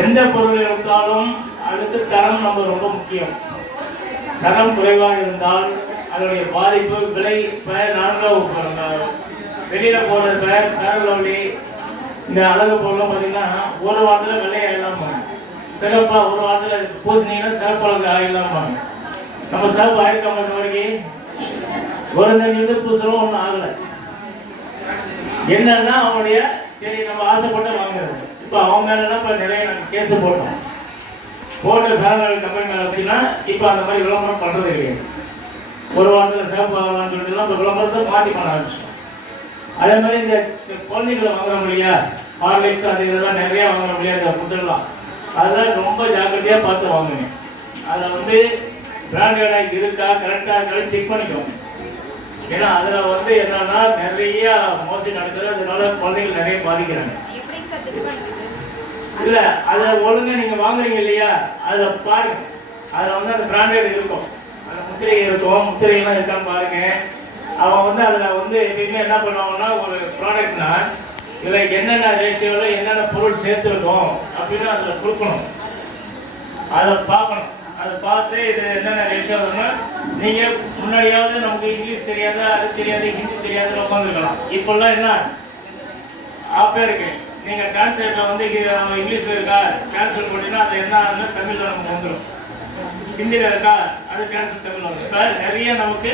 எந்த பொருள் எடுத்தாலும் அதுக்கு தரம் நம்ம ரொம்ப முக்கியம். தரம் குறைவாக இருந்தால் அதனுடைய பாதிப்பு விலை. நான்காவது வெளியில் போடுற பேரலோலி இந்த அழகு பொருளும் பார்த்தீங்கன்னா ஒரு வாரத்தில் விலையாயிடலாம், சிறப்பாக ஒரு வாரத்தில் பூசினீங்கன்னா சிறப்பு அழகு ஆகிடலாம். நம்ம சிறப்பு ஆயிருக்க மாட்ட வரைக்கும் ஒரு தண்ணி வந்து பூசுறோம், ஒன்றும் ஆகலை. என்னன்னா அவனுடைய சரி நம்ம ஆசைப்பட்டு வாங்குறது. இப்போ அவங்க மேலாம் இப்போ நிறைய நாங்கள் கேஸு போட்டோம், போட்டு பேரல் கம்பெனி மேலே வச்சுன்னா இப்போ அந்த மாதிரி விளம்பரம் பண்ணுறது கிடையாது. ஒரு வாரத்தில் சிறப்பு ஆகலாம்னு சொல்லிட்டுலாம் இப்போ விளம்பரத்தை மாற்றி பண்ண ஆரம்பிச்சோம். அதே மாதிரி இந்த குழந்தைகளை வாங்குறோம் இல்லையா, ஹார்லிக்ஸ் அது இதெல்லாம் நிறையா வாங்குறோம் இல்லையா, இந்த ஃபுட்டெல்லாம் அதெல்லாம் ரொம்ப ஜாக்கிரதையாக பார்த்து வாங்குங்க. அதை வந்து பிராண்டடாக இருக்கா கரெக்டாக இருக்கான்னு செக் பண்ணிக்கோங்க. ஏன்னா அதில் வந்து என்னன்னா நிறைய மோசடி நடக்குது, அதனால குழந்தைகள் நிறைய பாதிக்கிறாங்க. இல்லை அதை ஒழுங்காக நீங்கள் வாங்குறீங்க இல்லையா, அதில் பாருங்க, அதில் வந்து அந்த பிராண்டட் இருக்கும், அந்த முத்திரை இருக்கும், முத்திரையெல்லாம் இருக்கான்னு பாருங்க. அவன் வந்து அதில் வந்து எப்பயுமே என்ன பண்ணுவாங்கன்னா ஒரு ப்ராடக்ட்னா இதில் என்னென்ன ரேஷியோவில் என்னென்ன பொருள் சேர்த்துருக்கோம் அப்படின்னு அதில் கொடுக்கணும். அதை பார்க்கணும். அதை பார்த்து இது என்னென்ன ரேஷியோன்னா நீங்கள் முன்னாடியாவது நமக்கு இங்கிலீஷ் தெரியாது, அது தெரியாது, ஹிந்தி தெரியாது உட்காந்துருக்கலாம். இப்போல்லாம் என்ன ஆப்பே இருக்கு, நீங்கள் டிரான்ஸ்லேட்டில் வந்து இங்கிலீஷில் இருக்கா கேன்சல் பண்ணிங்கன்னா அது என்ன தமிழில் நமக்கு வந்துடும், ஹிந்தியில் இருக்கா அது கேன்சல் தமிழில் வந்துடும். இப்போ நிறைய நமக்கு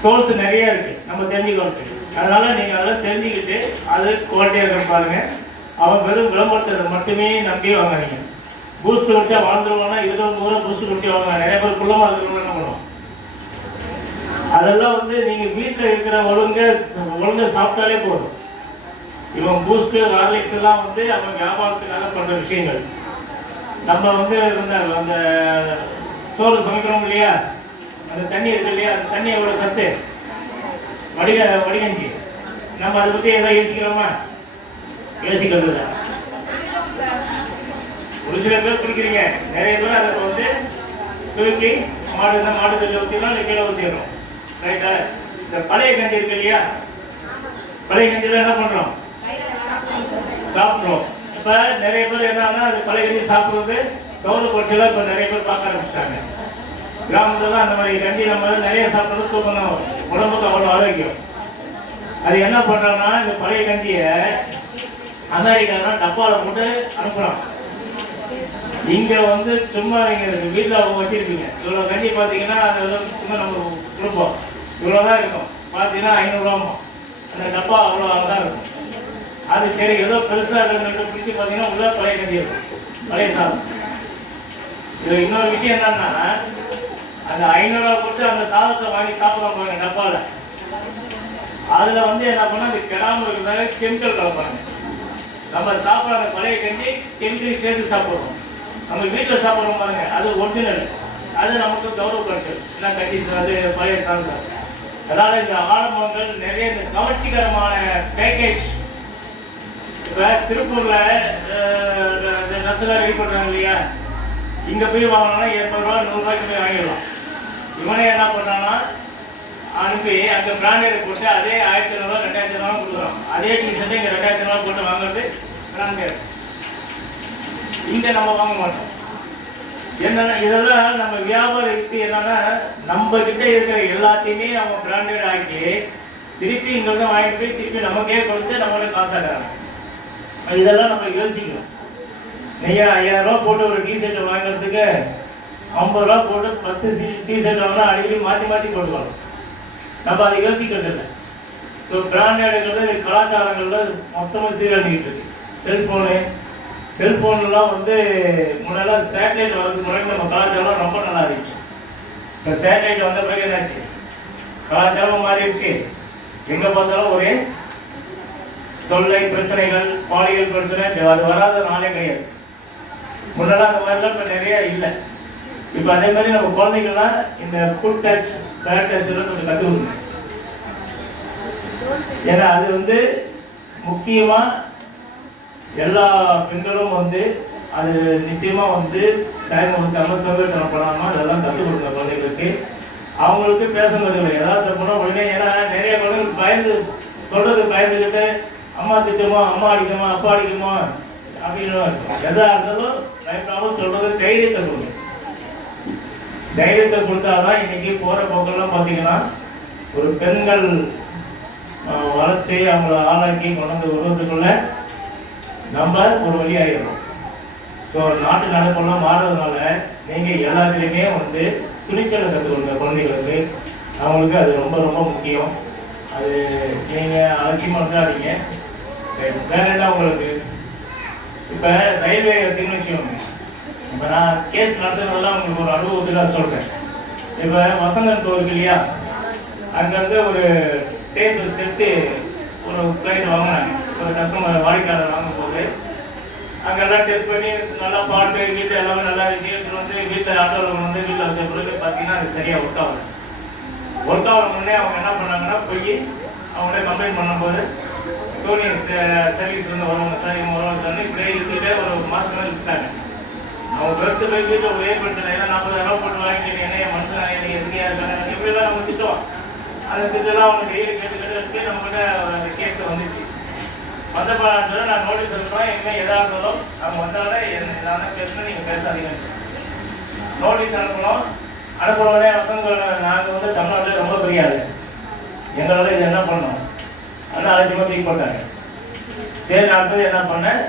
சோர்ஸ் நிறைய இருக்கு நம்ம தெரிஞ்சுக்கிறதுக்கு. அதனால நீங்க அதெல்லாம் தெரிஞ்சுக்கிட்டு அது குவாலிட்டியா இருக்க பாருங்க. அவன் வெறும் விளம்பரத்தை மட்டுமே நம்பி வாங்குறீங்க. பூஸ்ட் குடிச்சா வாழ்ந்துருவானா 20 ரூபா பூஸ்ட் குடிச்சா வாங்க, நிறைய பேர் குள்ளமா இருக்கிறவங்க என்ன பண்ணுவோம். அதெல்லாம் வந்து நீங்க வீட்டில் இருக்கிற ஒழுங்க சாப்பிட்டாலே போதும். இவன் பூஸ்ட் ஹார்லிக்ஸ் எல்லாம் வந்து அவன் வியாபாரத்துக்காக பண்ற விஷயங்கள். நம்ம வந்து அந்த சோறு சமைக்கிறோம் இல்லையா, அந்த தண்ணி இருக்கு இல்லையா, அந்த தண்ணி எவ்வளோ சத்து, வடிகஞ்சி, நம்ம அதை பற்றி எதாவது யோசிக்கிறோமா? யோசிக்கிறது இல்லை. ஒரு சில பேர் குடிக்கிறீங்க, நிறைய பேர் அதை வந்து தூக்கி மாடு தண்ணி ஊற்றினா இல்லை கீழே ஊற்றிடுறோம். ரைட்டா? இந்த பழைய கஞ்சி இருக்கு இல்லையா, பழைய கஞ்சியில் என்ன பண்ணுறோம், சாப்பிட்றோம். இப்போ நிறைய பேர் என்னன்னா அது பழைய கஞ்சி சாப்பிட்றது கவுரு குறைச்சலாம் இப்போ நிறைய பேர் பார்க்க ஆரம்பிச்சிட்டாங்க. கிராமத்துல அந்த மாதிரி கஞ்சி நம்ம நிறைய சாப்பிட்றது தூக்கம் தான் வரும், உடம்புக்கு அவ்வளோ ஆரோக்கியம். அது என்ன பண்ணுறோம்னா இந்த பழைய கஞ்சியை அமெரிக்கானா டப்பாவில் போட்டு அனுப்புகிறோம். இங்கே வந்து சும்மா நீங்கள் வீட்டில் வச்சுருப்பீங்க, இவ்வளோ கஞ்சி பார்த்தீங்கன்னா அது சும்மா நம்ம கொடுப்போம். இவ்வளோதான் இருக்கும். பார்த்தீங்கன்னா 500 அந்த டப்பா அவ்வளோ தான் இருக்கும். அது சரி ஏதோ பெருசாக இருக்கிற பிடிச்சி பார்த்தீங்கன்னா உள்ள பழைய கஞ்சி இருக்கும், பழைய சாதம். இது இன்னொரு விஷயம் என்னன்னா, அந்த 500 கொடுத்து அந்த சாதத்தை வாங்கி சாப்பிடுவாங்க பாருங்க டப்பாவில். அதில் வந்து என்ன பண்ணால் அது கெடாமல் இருக்கிறதால கெமிக்கல் கலப்பாங்க. நம்ம சாப்பிட்ற அந்த பழைய கஞ்சி கெமிக்கல் சேர்த்து சாப்பிடுவோம். நம்ம வீட்டில் சாப்பிட்றோம் பாருங்க, அது ஒரிஜினல். அது நமக்கு கௌரவப்படுத்தல் என்ன கஞ்சி அது பழைய சாதம். அதனால் இந்த ஆடம்பங்கள் நிறைய இந்த கவர்ச்சிகரமான பேக்கேஜ். இப்போ திருப்பூரில் நர்ஸெல்லாம் ரெடி பண்ணுறாங்க இல்லையா, இங்கே போய் வாங்கினோன்னா 80 ரூபா 100 ரூபாய்க்கு போய் வாங்கிடலாம். இவனே என்ன பண்ணுறான்னா அனுப்பி அந்த பிராண்டட் போட்டு அதே 1500 2000 கொடுக்குறோம். அதே டிஷர்ட்டை இங்கே 2000 போட்டு வாங்குறது பிராண்டட். இங்கே நம்ம வாங்க மாட்டோம். என்னன்னா இதெல்லாம் நம்ம வியாபாரிக்கு என்னன்னா நம்ம கிட்ட இருக்கிற எல்லாத்தையுமே அவங்க பிராண்டட் ஆக்கி திருப்பி இங்கே வந்து வாங்கிட்டு போய் திருப்பி நமக்கே கொடுத்து நம்மளே காசாக்குறாங்க. இதெல்லாம் நம்ம யோசிக்கணும். நீங்கள் 5000 ரூபா போட்டு ஒரு டிஷர்ட் வாங்குறதுக்கு 50 ரூபா போட்டு 10 டிஷர்ட் வாங்கினா அடிக்கடி மாற்றி மாற்றி போட்டுக்கணும். நம்ம அதை யோசிக்கிறது இல்லை. ஸோ பிராண்டடுங்கிறது கலாச்சாரங்களில் மொத்தமாக சீரழிஞ்சிக்கிட்டு இருக்கு. செல்ஃபோன்லாம் வந்து முன்னெல்லாம் சேட்டலைட் வரதுக்கு முன்னாடி நம்ம கலாச்சாரம் ரொம்ப நல்லா இருந்துச்சு. இப்போ சேட்டலைட் வந்த பிறகு என்னாச்சு, கலாச்சாரம் மாறிடுச்சு. எங்கே பார்த்தாலும் ஒரே தொல்லை பிரச்சனைகள், பாலியல் பிரச்சனை, அது வராத நாளே கிடையாது. முன்னெல்லாம் அந்த மாதிரிலாம் இப்போ நிறைய இல்லை. இப்போ அதே மாதிரி நம்ம குழந்தைங்கள்லாம் இந்த ஃபுட் டச் பேட் டச் எல்லாம் கொஞ்சம் கற்றுக்கணும். ஏன்னா அது வந்து முக்கியமாக எல்லா பெண்களும் வந்து அது நிச்சயமாக வந்து டைம் ஒதுக்காமல் சோம்பேறித்தனம் பண்ணாமல் அதெல்லாம் கற்றுக் கொடுங்க குழந்தைங்களுக்கு. அவங்களுக்கு பேசுறது இல்லை, ஏதாவது தப்புனா உடனே. ஏன்னா நிறைய குழந்தைங்களுக்கு பயந்து சொல்றது பயந்துக்கிட்டு அம்மா திட்டமோ, அம்மா அடிக்குமா, அப்பா அடிக்குமா அப்படின்னு எதா இருந்தாலும் பயப்படாமல் சொல்றது தைரியத்தை கொடுங்க. தைரியத்தை கொடுத்தாதான் இன்னைக்கு போகிற போக்கெல்லாம் பார்த்தீங்கன்னா ஒரு பெண்கள் வளர்த்து அவங்கள ஆளாக்கி கொண்டு வருவதுக்குள்ள நம்ம ஒரு வழி ஆகிடுறோம். ஸோ நாட்டு நடப்பெல்லாம் மாறுறதுனால நீங்கள் எல்லாத்துலேயுமே வந்து துணிச்சலை கற்றுக்கொடுங்க குழந்தைகளுக்கு. அவங்களுக்கு அது ரொம்ப ரொம்ப முக்கியம். அது நீங்கள் அலட்சியமாக இருந்தாதீங்க. வேற என்ன உங்களுக்கு இப்போ ரயில்வே எடுத்துன்னு வச்சுக்கோங்க. இப்போ நான் கேஸ் நடத்துறதெல்லாம் உங்களுக்கு ஒரு அனுபவத்தில் சொல்கிறேன். இப்போ வசந்தன் கோருக்கு இல்லையா, அங்கேருந்து ஒரு டேபிள் செட்டு ஒரு ஃப்ளைட் வாங்கினாங்க. ஒரு கஸ்டமர் வாடிக்கையாளர் வாங்கும்போது அங்கெல்லாம் டெஸ்ட் பண்ணி நல்லா பாட்டு வீட்டில் எல்லாமே நல்லா இருந்துச்சு. வந்து வீட்டில் ஆட்டோவில் வந்து வீட்டில் வச்ச பிறகு பார்த்தீங்கன்னா அது சரியாக ஒர்க் ஆகலை. ஒர்க் ஆகிற முன்னே அவங்க என்ன பண்ணாங்கன்னா போய் அவங்களே கம்ப்ளைண்ட் பண்ணும்போது சோனி சர்வீஸ் வந்து வருவாங்க சார், இவங்க வருவாங்க சார் இப்படியே இருந்துகிட்டே ஒரு மாதம் மேலே இருக்காங்க. அவங்க பெருத்து போய் வீட்டில் ஒரே பிரச்சனை. ஏன்னா 40,000 ரூபா போட்டு வாங்கிட்டு என்னைய மனுஷன் எனக்கு எதுக்கையாக இருக்காங்க இப்படிலாம் நம்ம திட்டுவோம். அந்த திட்டெல்லாம் அவங்க டெய்லி கேட்டு நம்மகிட்ட அந்த கேஸை வந்துச்சு. வந்த பல நான் நோட்டீஸ் அனுப்புறோம். இனிமேல் எதாக இருந்தாலும் அவங்க வந்தாலே எதாவது பேசணும், நீங்கள் பேசாதீங்க. நோட்டீஸ் அனுப்பணும். அனுப்புறவனே வசங்க நாங்கள் வந்து தமிழ்நாட்டில் ரொம்ப பெரியாது, எங்களால் இது என்ன பண்ணோம் ஆனால் அலட்சியமாக தூக்கி போட்டாங்க. சரி அடுத்தது என்ன பண்ணேன்,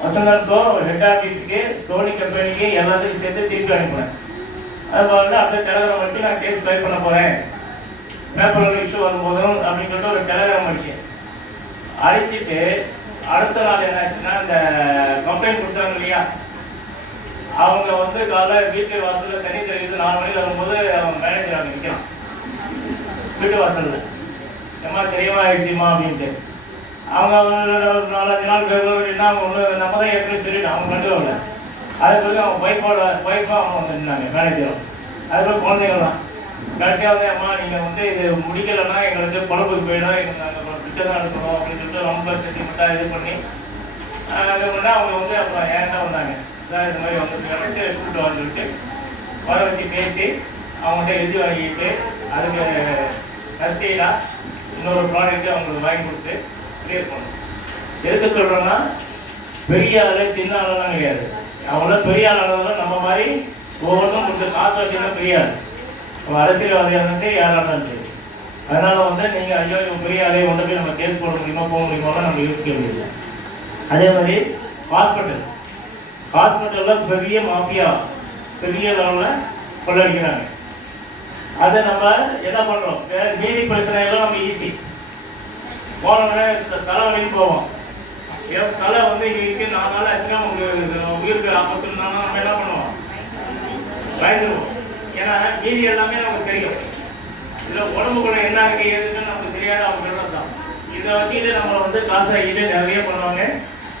வசந்தோ ஹெட் ஆஃபீஸுக்கு சோனி கம்பெனிக்கு எல்லாத்தையும் சேர்த்து திருப்பி அனுப்புனேன். அது பாருங்க அப்படியே டெலகிராம் வச்சு நான் கேஸ் ட்ரை பண்ண போகிறேன், பேப்பர் இஷ்யூ வரும்போதும் அப்படின்னு சொல்லிட்டு ஒரு டெலகிராம் அடிச்சேன். அடிச்சுட்டு அடுத்த நாள் என்னாச்சுன்னா இந்த கம்ப்ளைண்ட் கொடுத்தாங்க இல்லையா, அவங்க வந்து காலைல வீட்டு வாசலில் தண்ணி தெரியுது 4 மணிக்கு வரும்போது அவங்க மேனேஜர் அங்கே நிற்கிறான் வீட்டு வாசலில். என்னமா தெரியவா ஆயிடுச்சுமா அப்படின்ட்டு. அவங்க 4-5 நாள் கேட்கணும்னா அவங்க ஒன்று நம்ம தான் ஏற்கனவே சொல்லிட்டு அவங்க கண்டு வரல. அது பிறகு அவங்க ஒய்ஃபாக அவங்க வந்து நின்னாங்க மேனேஜரும். அதுக்கப்புறம் குழந்தைங்களாம் கடைசியாக வந்து அம்மா நீங்கள் வந்து இது முடிக்கலைன்னா எங்களுக்கு குழம்புக்கு போயிடும், எங்களுக்கு நாங்கள் பிச்சை தான் எடுக்கணும் அப்படின்னு சொல்லிட்டு ரொம்ப செட்டிமெண்ட்டாக இது பண்ணி அது பண்ணால் அவங்க வந்து அப்புறம் ஏன்டா வந்தாங்க சார் இந்த மாதிரி வந்து கூப்பிட்டு வந்து சொல்லிட்டு வர வச்சு பேசி அவங்கள்ட்ட எழுதி வாங்கிட்டு அதுக்கு நஷ்டீலாக இன்னொரு ப்ராடக்ட்டு அவங்களுக்கு வாங்கி கொடுத்து கிளியர் பண்ணணும். எதுக்கு சொல்கிறோன்னா பெரிய ஆள் சின்ன ஆளெல்லாம் கிடையாது. அவங்களாம் பெரிய ஆளானதான் நம்ம மாதிரி ஒவ்வொன்றும் கொடுத்து காசு வச்சுன்னா பெரிய ஆள். நம்ம அரசியல்வாதியாக இருந்துட்டு யாராக இருந்தாலும் சரி. அதனால் வந்து நீங்கள் ஐயோ பெரிய ஆளையை கொண்டு போய் நம்ம கேஸ் போட முடியுமா போக முடியுமாலாம் நம்ம யோசிக்க முடியல. அதே மாதிரி ஹாஸ்பிட்டலில் பெரிய மாஃபியா பெரிய லெவலில் கொள்ளடிக்கிறாங்க. அதை நம்ம என்ன பண்ணுறோம், மீதி பிரச்சனை எல்லாம் நம்ம ஈஸி. போனோடனே தலைவலின்னு போவோம். தலை வந்து இங்கே 4 நாள் ஆச்சுன்னா உயிருக்கு ஆபத்துனா நம்ம என்ன பண்ணுவோம், பயந்துருவோம். ஏன்னா மீதி எல்லாமே நமக்கு தெரியும். இதில் உடம்புக்குள்ள என்ன இருக்கு ஏதுன்னு நமக்கு தெரியாத அவங்க தான். இதை வச்சுட்டு நம்ம வந்து காசு ஆகிட்டு நிறைய பண்ணுவாங்க.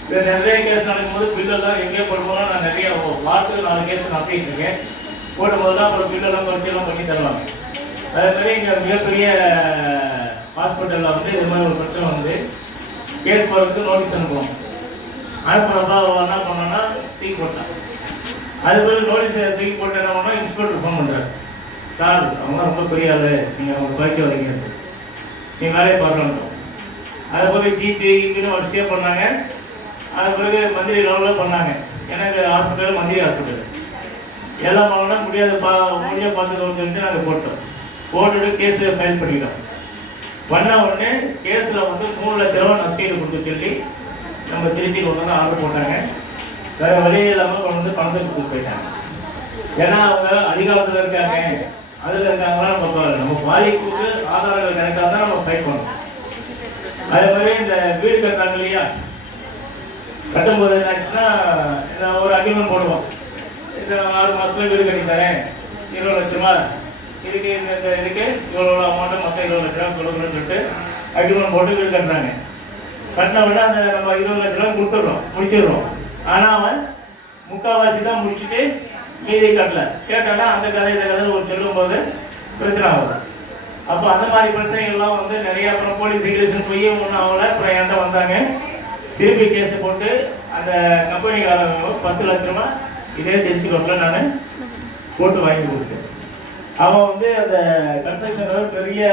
இதை நிறைய கேஸ் நடக்கும்போது பில்லெல்லாம் எங்கேயோ போடும்போது நான் நிறைய வாரத்துக்கு 4 கேஸ் நடத்திட்டு இருக்கேன். போடும்போதுலாம் அப்புறம் பில்லெல்லாம் குறைச்செல்லாம் பண்ணி தருவாங்க. அதே மாதிரி இங்கே மிகப்பெரிய ஹாஸ்பிட்டலில் வந்து இது மாதிரி ஒரு பிரச்சனை வந்து கேஸ் போகிறதுக்கு நோட்டீஸ் அனுப்புவோம். அனுப்புறப்ப என்ன பண்ணோன்னா தூக்கி போட்டான். அது போய் நோட்டீஸ் தூக்கி போட்டு என்ன பண்ணோம், இன்ஸ்பெக்டர் ஃபோன் பண்ணுறாரு. சார் அவங்க ரொம்ப பெரிய ஆள், நீங்கள் அவங்க பயிற்சி வரீங்க, நீங்கள் வேலையை பார்க்கணும். அது போய் ஜிபி இங்கேன்னு வரிசையாக பண்ணாங்க. அது பிறகு மந்திரி லெவலில் பண்ணாங்க. எனக்கு ஹாஸ்பிட்டல் மந்திரி ஹாஸ்பிட்டல் எல்லாம் பண்ணோன்னா முடியாத முடிய பார்த்துக்கோன்னு சொல்லிட்டு நாங்கள் போட்டுட்டு கேஸு ஃபைல் பண்ணிட்டோம். பண்ண உடனே கேஸில் வந்து 3 லட்ச ரூபா நஷ்டீடு கொடுத்து சொல்லி நம்ம திருச்சி கொண்டு வந்து ஆர்டர் போட்டாங்க. வேறு வழி இல்லாமல் கொண்டு வந்து பணத்தை கொடுத்து போயிட்டாங்க. ஏன்னா அவங்க அதிகாரத்தில் இருக்காங்க, அதில் இருக்காங்களா நம்ம பாதிப்புக்கு ஆதாரங்கள் கிடைக்காத தான் நம்ம ஃபைட் பண்ணணும். அதே மாதிரி இந்த வீடு கட்டுறாங்க இல்லையா, கட்டும்போது என்னாச்சுன்னா ஒரு அக்ரிமெண்ட் போடுவோம். இந்த 6 மாதத்துல வீடு கட்டி தரேன், 20 லட்சமா இதுக்கு இதுக்கு இவ்வளோ அமௌண்ட்டு மொத்தம் 20 லட்ச ரூபா கொடுக்கணும்னு சொல்லிட்டு அக்ரிமெண்ட் போட்டு வீடு கட்டுறாங்க. கட்டின விட அந்த நம்ம 20 லட்ச ரூபா முடிச்சிடுறோம். ஆனால் அவன் முக்கால்வாசி தான் முடிச்சுட்டு மீதி கட்டல. கேட்டானா அந்த கதை இந்த கதை ஒரு சொல்லும்போது பிரச்சனை ஆகுது. அப்போ அந்த மாதிரி பிரச்சனைகள்லாம் வந்து நிறைய அப்புறம் போலீஸ் ரெகுலேஷன் போய் ஒன்றும் ஆகலை. அப்புறம் என்கிட்ட வந்தாங்க, திருப்பி கேஸ் போட்டு அந்த கம்பெனிக்காரங்க 10 லட்ச ரூபா இதே தெரிஞ்சு கொள்ள நான் போட்டு வாங்கி கொடுத்தேன். அவன் வந்து அந்த கன்ஸ்ட்ரக்ஷன் பெரிய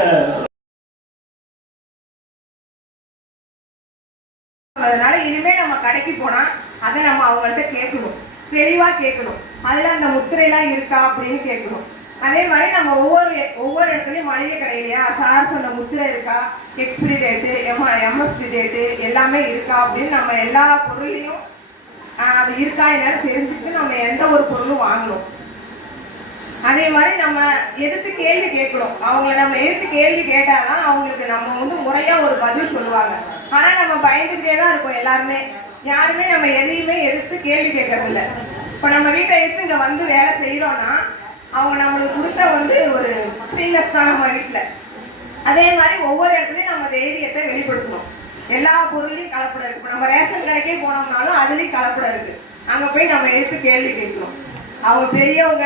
அதனால இனிமே நம்ம கடைக்கு போனா அதை நம்ம அவங்கள்ட்ட கேட்கணும், தெளிவா கேட்கணும். அதுல அந்த முத்திரையெல்லாம் இருக்கா அப்படின்னு கேட்கணும். அதே மாதிரி நம்ம ஒவ்வொரு இடத்துலயும் மளிகை கடையிலையா சார் சொன்ன முத்திரை இருக்கா, எக்ஸ்பிரி டேட்டு, எம்எஸ்பி டேட்டு எல்லாமே இருக்கா அப்படின்னு நம்ம எல்லா பொருளையும் அது இருக்கா என்னன்னு தெரிஞ்சுட்டு நம்ம எந்த ஒரு பொருளும் வாங்கணும். அதே மாதிரி நம்ம எதிர்த்து கேள்வி கேட்கணும். அவங்கள நம்ம எதிர்த்து கேள்வி கேட்டாதான் அவங்களுக்கு நம்ம வந்து முறையா ஒரு பதில் சொல்லுவாங்க. ஆனா நம்ம பயந்துகிட்டே தான் இருக்கோம் எல்லாருமே. யாருமே நம்ம எதையுமே எதிர்த்து கேள்வி கேட்கறது இல்லை. இப்போ நம்ம வீட்டை எடுத்து இங்க வந்து வேலை செய்யறோம்னா அவங்க நம்மளுக்கு கொடுத்த வந்து ஒரு ஃப்ரீனஸ் தான் நம்ம வீட்டுல. அதே மாதிரி ஒவ்வொரு இடத்துலயும் நம்ம தைரியத்தை வெளிப்படுத்தணும். எல்லா பொருளையும் கலப்படம் இருக்கு. நம்ம ரேஷன் கடைக்கே போனோம்னாலும் அதுலயும் கலப்படம் இருக்கு. அங்க போய் நம்ம எடுத்து கேள்வி கேட்கணும். அவங்க பெரியவங்க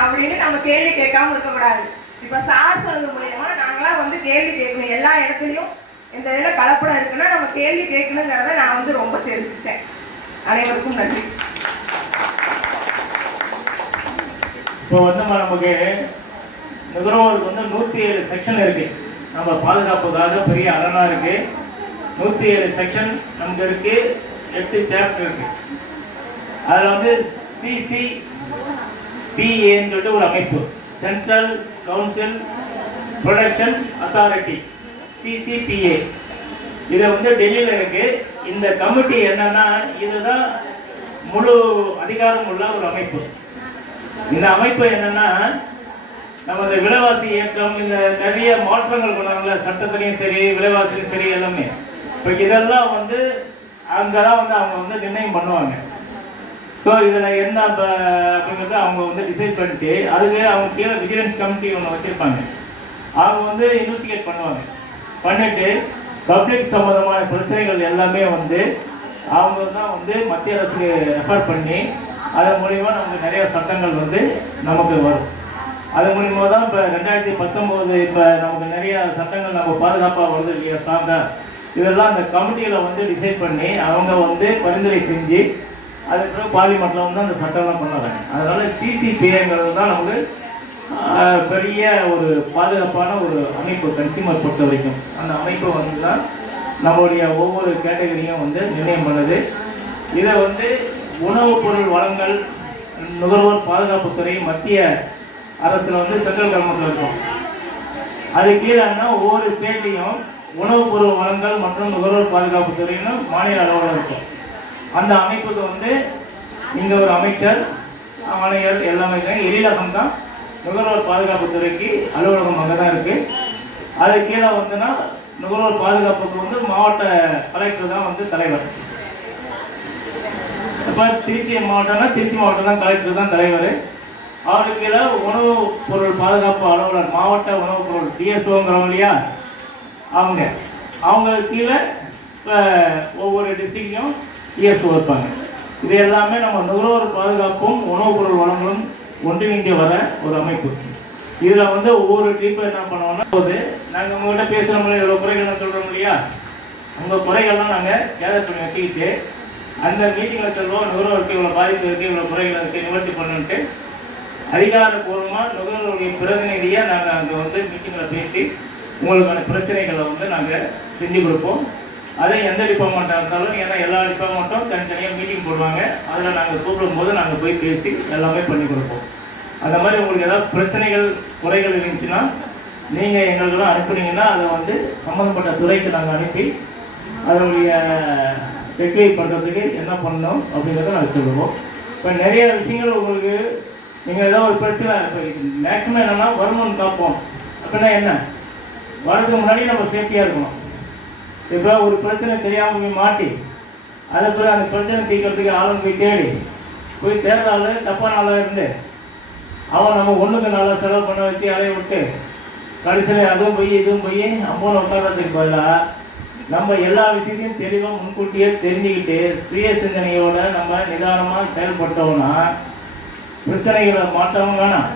அப்படின்னு நம்ம கேள்வி கேட்காம இருக்கக்கூடாது. இப்ப சார் சொன்னது மூலியமா நாங்களாம் வந்து கேள்வி கேட்கணும். எல்லா இடத்துலயும் இந்த இதுல கலப்படம் இருக்குன்னா நம்ம கேள்வி கேட்கணுங்கிறத நான் வந்து ரொம்ப தெரிஞ்சுக்கிட்டேன். அனைவருக்கும் நன்றி. இப்போ வந்து நமக்கு நுகர்வோருக்கு வந்து 107 செக்ஷன் இருக்கு. நம்ம பாதுகாப்புக்காக பெரிய அரணா இருக்கு. 107 செக்ஷன் நமக்கு இருக்கு. 8 சாப்டர் இருக்கு. அதில் வந்து CCPAன்னு சொல்லிட்டு ஒரு அமைப்பு, central council production authority, CCPA. இதை வந்து டெல்லியில் இருக்கு. இந்த கமிட்டி என்னன்னா இதுதான் முழு அதிகாரம் உள்ள ஒரு அமைப்பு. இந்த அமைப்பு என்னன்னா நம்ம இந்த விலைவாசி இயக்கம், இந்த நிறைய மாற்றங்கள் கொண்டாங்கல்ல, சட்டத்திலையும் சரி விலைவாசிலையும் சரி எல்லாமே. இப்போ இதெல்லாம் வந்து அங்கதான் வந்து அவங்க வந்து நிர்ணயம் பண்ணுவாங்க. ஸோ இதில் என்ன அப்படிங்கிறத அவங்க வந்து டிசைட் பண்ணிட்டு அதுக்கு அவங்க கீழே விஜிலன்ஸ் கமிட்டி ஒன்று வச்சுருப்பாங்க. அவங்க வந்து இன்வெஸ்டிகேட் பண்ணுவாங்க. பண்ணிட்டு பப்ளிக் சம்மந்தமான பிரச்சனைகள் எல்லாமே வந்து அவங்க தான் வந்து மத்திய அரசுக்கு ரெஃபர் பண்ணி அதன் மூலிமா நமக்கு நிறைய சட்டங்கள் வந்து நமக்கு வரும். அது மூலிமா தான் இப்போ 2019 இப்போ நமக்கு நிறைய சட்டங்கள் நம்ம பாதுகாப்பாக வருது இல்லையா, ஸ்ட்ராங்காக. இதெல்லாம் அந்த கமிட்டியில் வந்து டிசைட் பண்ணி அவங்க வந்து பரிந்துரை செஞ்சு அதுக்கப்புறம் பார்லிமெண்ட்டில் வந்து அந்த சட்டம்லாம் பண்ணுவாங்க. அதனால் CCPAங்கிறது தான் நமக்கு பெரிய ஒரு பாதுகாப்பான ஒரு அமைப்பு. கன்சியூமர் பொறுத்த வரைக்கும் அந்த அமைப்பு வந்து தான் நம்மளுடைய ஒவ்வொரு கேட்டகரியும் வந்து நிர்ணயம் பண்ணுது. இதை வந்து உணவுப் பொருள் வழங்கல் நுகர்வோர் பாதுகாப்புத்துறை மத்திய அரசில் வந்து சென்ட்ரல் கவர்மெண்ட்டில் இருக்கும். அது கீழேன்னா ஒவ்வொரு ஸ்டேட்லையும் உணவுப் பொருள் வழங்கல் மற்றும் நுகர்வோர் பாதுகாப்புத்துறைன்னு மாநில அளவில் இருக்கும். அந்த அமைப்புக்கு வந்து இங்கே ஒரு அமைச்சர், ஆணையர் எல்லாமே இருக்காங்க. எழிலகம் தான் நுகர்வோர் பாதுகாப்பு துறைக்கு அலுவலகம் அங்கே தான் இருக்குது. அது கீழே வந்துன்னா நுகர்வோர் பாதுகாப்புக்கு வந்து மாவட்ட கலெக்டர் தான் வந்து தலைவர். இப்போ திருச்சி மாவட்டம்னா திருச்சி மாவட்டம் தான் கலெக்டர் தான் தலைவர். அவருக்கு கீழே உணவு பொருள் பாதுகாப்பு அலுவலர், மாவட்ட உணவு பொருள் டிஎஸ்ஓங்கிறோம் இல்லையா, அவங்க கீழே இப்போ ஒவ்வொரு டிஸ்ட்ரிக்ட்லையும் டிஎஸ்ஓ இருப்பாங்க. இது எல்லாமே நம்ம நுகர்வோர் பாதுகாப்பும் உணவுப் பொருள் வழங்கலும் ஒன்றிணைந்து வர ஒரு அமைப்பு. இதில் வந்து ஒவ்வொரு ட்ரிப்பும் என்ன பண்ணுவோம்னா, போது நாங்கள் உங்கள்கிட்ட பேசுகிறோம் இவ்வளோ குறைகள்லாம் சொல்கிறோம் இல்லையா, உங்கள் குறைகள்லாம் நாங்கள் கேதர் பண்ணி வச்சுக்கிட்டு அந்த மீட்டிங்கில் சொல்லுவோம், நுகர்வோருக்கு இவ்வளோ பாதிப்பு இருக்குது, இவ்வளோ குறைகள் இருக்குது, நிவர்த்தி பண்ணுன்ட்டு அதிகாரப்பூர்வமாக நுகர்வோருடைய பிரதிநிதியாக நாங்கள் அங்கே வந்து மீட்டிங்கில் பேசி உங்களுக்கான பிரச்சனைகளை வந்து நாங்கள் செஞ்சு கொடுப்போம். அதே எந்த டிபார்ட்மெண்ட்டாக இருந்தாலும், ஏன்னா எல்லா டிபார்ட்மெண்ட்டும் தனித்தனியாக மீட்டிங் போடுவாங்க, அதில் நாங்கள் கூப்பிடும்போது நாங்கள் போய் பேசி எல்லாமே பண்ணி கொடுப்போம். அந்த மாதிரி உங்களுக்கு ஏதாவது பிரச்சனைகள் குறைகள் இருந்துச்சுன்னா நீங்கள் எங்களுக்கெல்லாம் அனுப்புனீங்கன்னா அதை வந்து சம்மந்தப்பட்ட துறைக்கு நாங்கள் அனுப்பி அதனுடைய ரெக்டிஃபை பண்ணுறதுக்கு என்ன பண்ணணும் அப்படிங்கிறத நாங்கள் சொல்லுவோம். இப்போ நிறைய விஷயங்கள் உங்களுக்கு நீங்கள் ஏதாவது ஒரு பிரச்சனை இப்போ மேக்ஸிமம் என்னென்னா வருமானம் காப்போம் அப்படின்னா என்ன, வரதுக்கு முன்னாடி நம்ம சேஃப்டியாக இருக்கணும். இப்போ ஒரு பிரச்சனை தெரியாமல் போய் மாட்டி அதை பிறகு அந்த பிரச்சனை தீர்க்கறதுக்கு ஆளுங்க போய் தேடி போய் தேர்தல் தப்பான ஆளாக இருந்து அவன் நம்ம ஒன்றுக்கு நாளாக செலவு பண்ண வச்சு அலைய விட்டு கடைசியில் அதுவும் போய் இதுவும் போய் அம்மோன்னு உட்காரத்துக்கு பதிலாக நம்ம எல்லா விஷயத்தையும் தெளிவாக முன்கூட்டியே தெரிஞ்சுக்கிட்டு சுய சிந்தனையோட நம்ம நிதானமாக செயல்பட்டோம்னா பிரச்சனைகளை மாற்றவும் வேணாம்,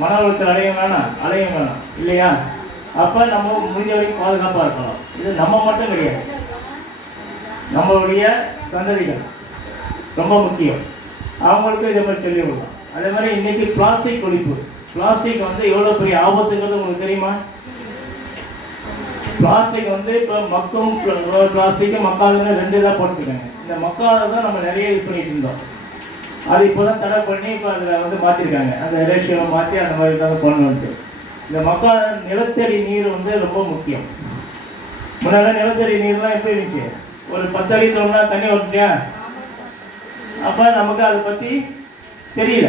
மன அழுத்தம் அலையும் வேணாம் இல்லையா? அப்போ நம்ம முடிஞ்ச வரைக்கும் பாதுகாப்பாக இருக்கலாம். இது நம்ம மட்டும் கிடையாது, நம்மளுடைய சந்ததிகள் ரொம்ப முக்கியம், அவங்களுக்கும் இதை மாதிரி சொல்லி விடலாம். அதே மாதிரி இன்னைக்கு பிளாஸ்டிக் ஒழிப்பு, பிளாஸ்டிக் வந்து எவ்வளோ பெரிய ஆபத்துங்கிறது உங்களுக்கு தெரியுமா? பிளாஸ்டிக் வந்து இப்போ மக்கும் பிளாஸ்டிக்கு மக்காதுன்னு 2 இதாக போட்டுருக்காங்க. இந்த மக்காதை தான் நம்ம நிறைய யூஸ் பண்ணிட்டு இருந்தோம். அது இப்போ தான் தடை பண்ணி இப்போ அதில் வந்து மாற்றிருக்காங்க, அந்த ரேஷியோவை மாற்றி அந்த மாதிரி தான் பண்ணணுன்ட்டு. இந்த மக்காத நிலத்தடி நீர் வந்து ரொம்ப முக்கியம். முன்னாடி நிலத்தடி நீர்லாம் எப்படி இருந்துச்சு, ஒரு 10 அடி தோணுனா தண்ணி வந்துட்டியா, அப்போ நமக்கு அதை பற்றி தெரியல.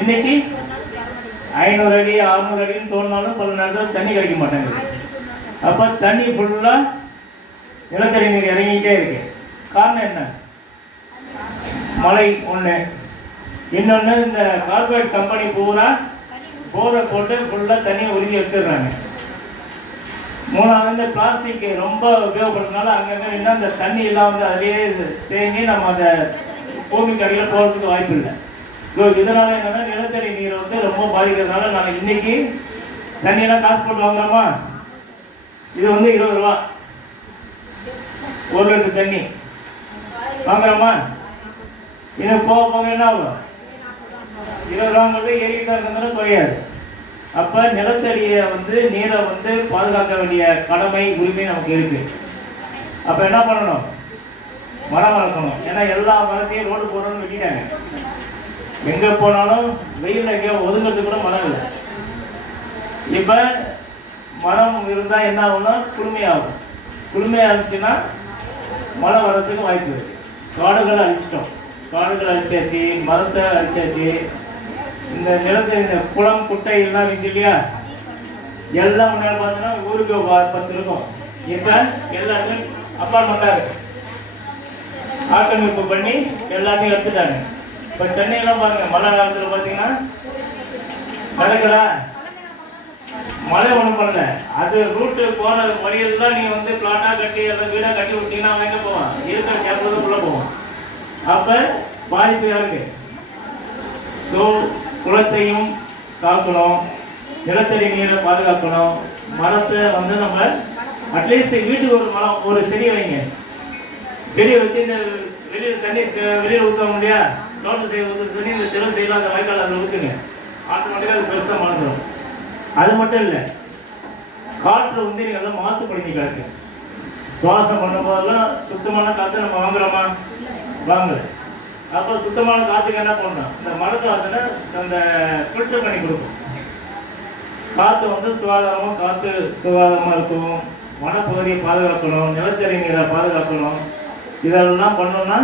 இன்னைக்கு 500 அடி 600 அடின்னு தோணுனாலும் பல நேரத்தில் தண்ணி கிடைக்க மாட்டேங்குது. அப்போ தண்ணி ஃபுல்லாக நிலத்தடி நீர் இறங்கிக்கிட்டே இருக்கு. காரணம் என்ன? மழை ஒன்று, இன்னொன்று இந்த கார்பரேட் கம்பெனி பூரா போரை போட்டு ஃபுல்லாக தண்ணியை உருகி எடுத்துடுறாங்க. மூணாவது இந்த பிளாஸ்டிக் ரொம்ப உபயோகப்படுறதுனால அங்கங்கே என்ன அந்த தண்ணி எல்லாம் வந்து அதிலேயே தேங்கி நம்ம அந்த பூமிக்கு அடியில் போகிறதுக்கு வாய்ப்பு இல்லை. ஸோ இதனால் என்னென்னா நிலத்தடி நீர் வந்து ரொம்ப பாதிக்கிறதுனால நாங்கள் இன்னைக்கு தண்ணியெல்லாம் காசு போட்டு வாங்குறோமா, இது வந்து 20 ரூபா 1 லிட்டர் தண்ணி வாங்குறோமா, இது போக போக என்ன ஆகும், 20 ரூபாங்கிறது ஏறிக்கிட்டு இருக்கிறதுனால குறையாது. அப்போ நிலத்தடியை வந்து நீரை வந்து பாதுகாக்க வேண்டிய கடமை உரிமை நமக்கு இருக்கு. அப்போ என்ன பண்ணணும், மரம் வளர்க்கணும். ஏன்னா எல்லா மரத்தையும் ரோடு போடணும்னு வெட்டிட்டாங்க. எங்கே போனாலும் வெயில் எங்கேயோ ஒதுங்கிறதுக்கு கூட மரம் இல்லை. இப்போ மரம் இருந்தால் என்ன ஆகும்னா குளுமையாகும். குளுமையாகிச்சுன்னா மழை வர்றதுக்கு வாய்ப்பு இருக்குது. காடுகளை அழிச்சிட்டோம், காடுகளை அழிச்சாச்சு, மரத்தை அழிச்சாச்சு. இந்த நிலத்தில் இந்த குளம் குட்டை எல்லாம் இருந்துச்சு இல்லையா, எல்லாம் முன்னாடி பார்த்தீங்கன்னா ஊருக்கு 10 இருக்கும். இப்போ எல்லாருமே அப்பார்ட்மெண்ட்டாக இருக்கு, ஆக்கிரமிப்பு பண்ணி எல்லாத்தையும் எடுத்துட்டாங்க. இப்போ சென்னையெல்லாம் பாருங்க, மழை காலத்தில் பார்த்தீங்கன்னா நடக்குதா, மழை ஒன்றும் பண்ணல. அது ரூட்டு போன வழியில் தான் நீங்கள் வந்து பிளாட்டாக கட்டி அதை வீடாக கட்டி விட்டீங்கன்னா அவன் எங்கே போவான், இருக்கிற கேப்பில் உள்ளே போவான். அப்போ பாதிப்பு யாருக்கு? ஸோ குளத்தையும் காக்கணும், நிலத்தடி நீரை பாதுகாக்கணும், மரத்தை வந்து நம்ம அட்லீஸ்ட் வீட்டுக்கு ஒரு மரம் ஒரு செடி வைங்க. செடியை வச்சு இந்த வெளியில் தண்ணி வெளியில் ஊற்ற முடியா, தோட்டம் செய்ய தண்ணி இந்த செலவு செய்யலாம், அந்த வாய்க்கால் அதில் ஊற்றுங்க, ஆட்டோமேட்டிக்காக அது பெருசாக மறந்துடும். அது மட்டும் இல்லை, காற்று வந்து நீங்கள் எல்லாம் மாசுபடுத்தி கிடக்கு. சுவாசம் பண்ணும்போதெல்லாம் சுத்தமான காற்று நம்ம வாங்குறோமா, வாங்கல. அப்போ சுத்தமான காற்றுக்கு என்ன பண்ணுறோம், இந்த மரத்தை வந்து அந்த ஃபில்டர் பண்ணி கொடுக்கும். காற்று வந்து சுகாதாரமாக காற்று சுகாதாரமாக இருக்கும். வனப்பகுதியை பாதுகாக்கணும், நிலத்தடி நீரை பாதுகாக்கணும். இதெல்லாம் பண்ணோம்னா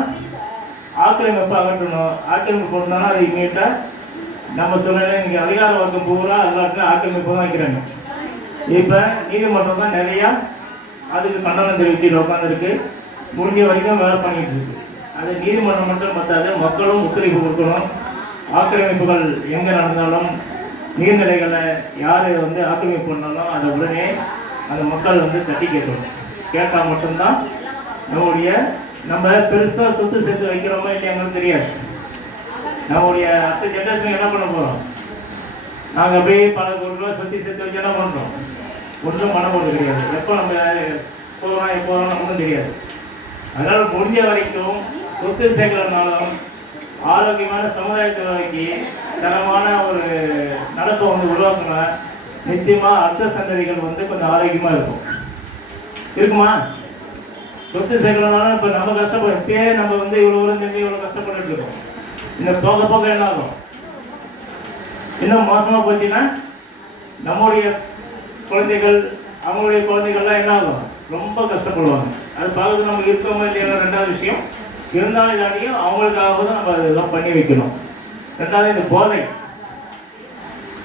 ஆக்கிரமிப்பை அகற்றணும். ஆக்கிரமிப்பு பண்ணோம்னா அது இமீடியட்டாக நம்ம சொல்லலை இங்கே அதிகார வர்க்கம் பூரா எல்லாத்துலையும் ஆக்கிரமிப்பு தான் வைக்கிறாங்க. இப்போ நீதிமன்றம் தான் நிறையா அதுக்கு கண்டனம் தெரிவித்து உட்காந்துருக்கு, முடிஞ்ச வரைக்கும் வேலை பண்ணிட்டு இருக்கு. அது நீதிமன்றம் மட்டும் பார்த்தாது, மக்களும் ஒத்துழைப்பு கொடுக்கணும். ஆக்கிரமிப்புகள் எங்கே நடந்தாலும் நீர்நிலைகளை யார் வந்து ஆக்கிரமிப்பு பண்ணாலும் அதை உடனே அந்த மக்கள் வந்து தட்டி கேட்கணும். கேட்டால் மட்டும்தான் நம்ம பெருசாக சொத்து சேர்த்து வைக்கிறோமோ இல்லையாங்கன்னு தெரியாது. நம்முடைய அடுத்த ஜென்ரேஷன் என்ன பண்ண போகிறோம்? நாங்கள் அப்படியே பல பொருட்களை சொத்து சேர்த்து வச்சு என்ன பண்ணுறோம்? ஒன்றும் பண்ண போகிறது கிடையாது. எப்போ நம்ம போகிறோம் எப்போ வரோம் ஒன்றும் தெரியாது. அதனால் முடிஞ்ச வரைக்கும் சொத்து சேர்க்கறதுனாலும் ஆரோக்கியமான சமுதாயத்தை உருவாக்கி தரமான ஒரு நடப்பை வந்து உருவாக்கினா நிச்சயமாக அடுத்த சந்ததிகள் வந்து கொஞ்சம் ஆரோக்கியமாக இருக்குமா? சொத்து சேர்க்கறதுனால இப்போ நம்ம கஷ்டப்படும், இப்பயே நம்ம வந்து இவ்வளோ தூரம் செஞ்சு இவ்வளோ கஷ்டப்பட்டு இருக்கோம். இன்னும் போக போக என்ன ஆகும்? இன்னும் மோசமாக போச்சுன்னா நம்முடைய குழந்தைகள் அவங்களுடைய குழந்தைகள்லாம் என்ன ஆகும்? ரொம்ப கஷ்டப்படுவாங்க. அது பார்க்கறது நமக்கு இருக்கோமோ இல்லையா ரெண்டாவது விஷயம். இருந்தாலும் இதாண்டியும் அவங்களுக்காக தான் நம்ம இதெல்லாம் பண்ணி வைக்கணும். ரெண்டாவது இந்த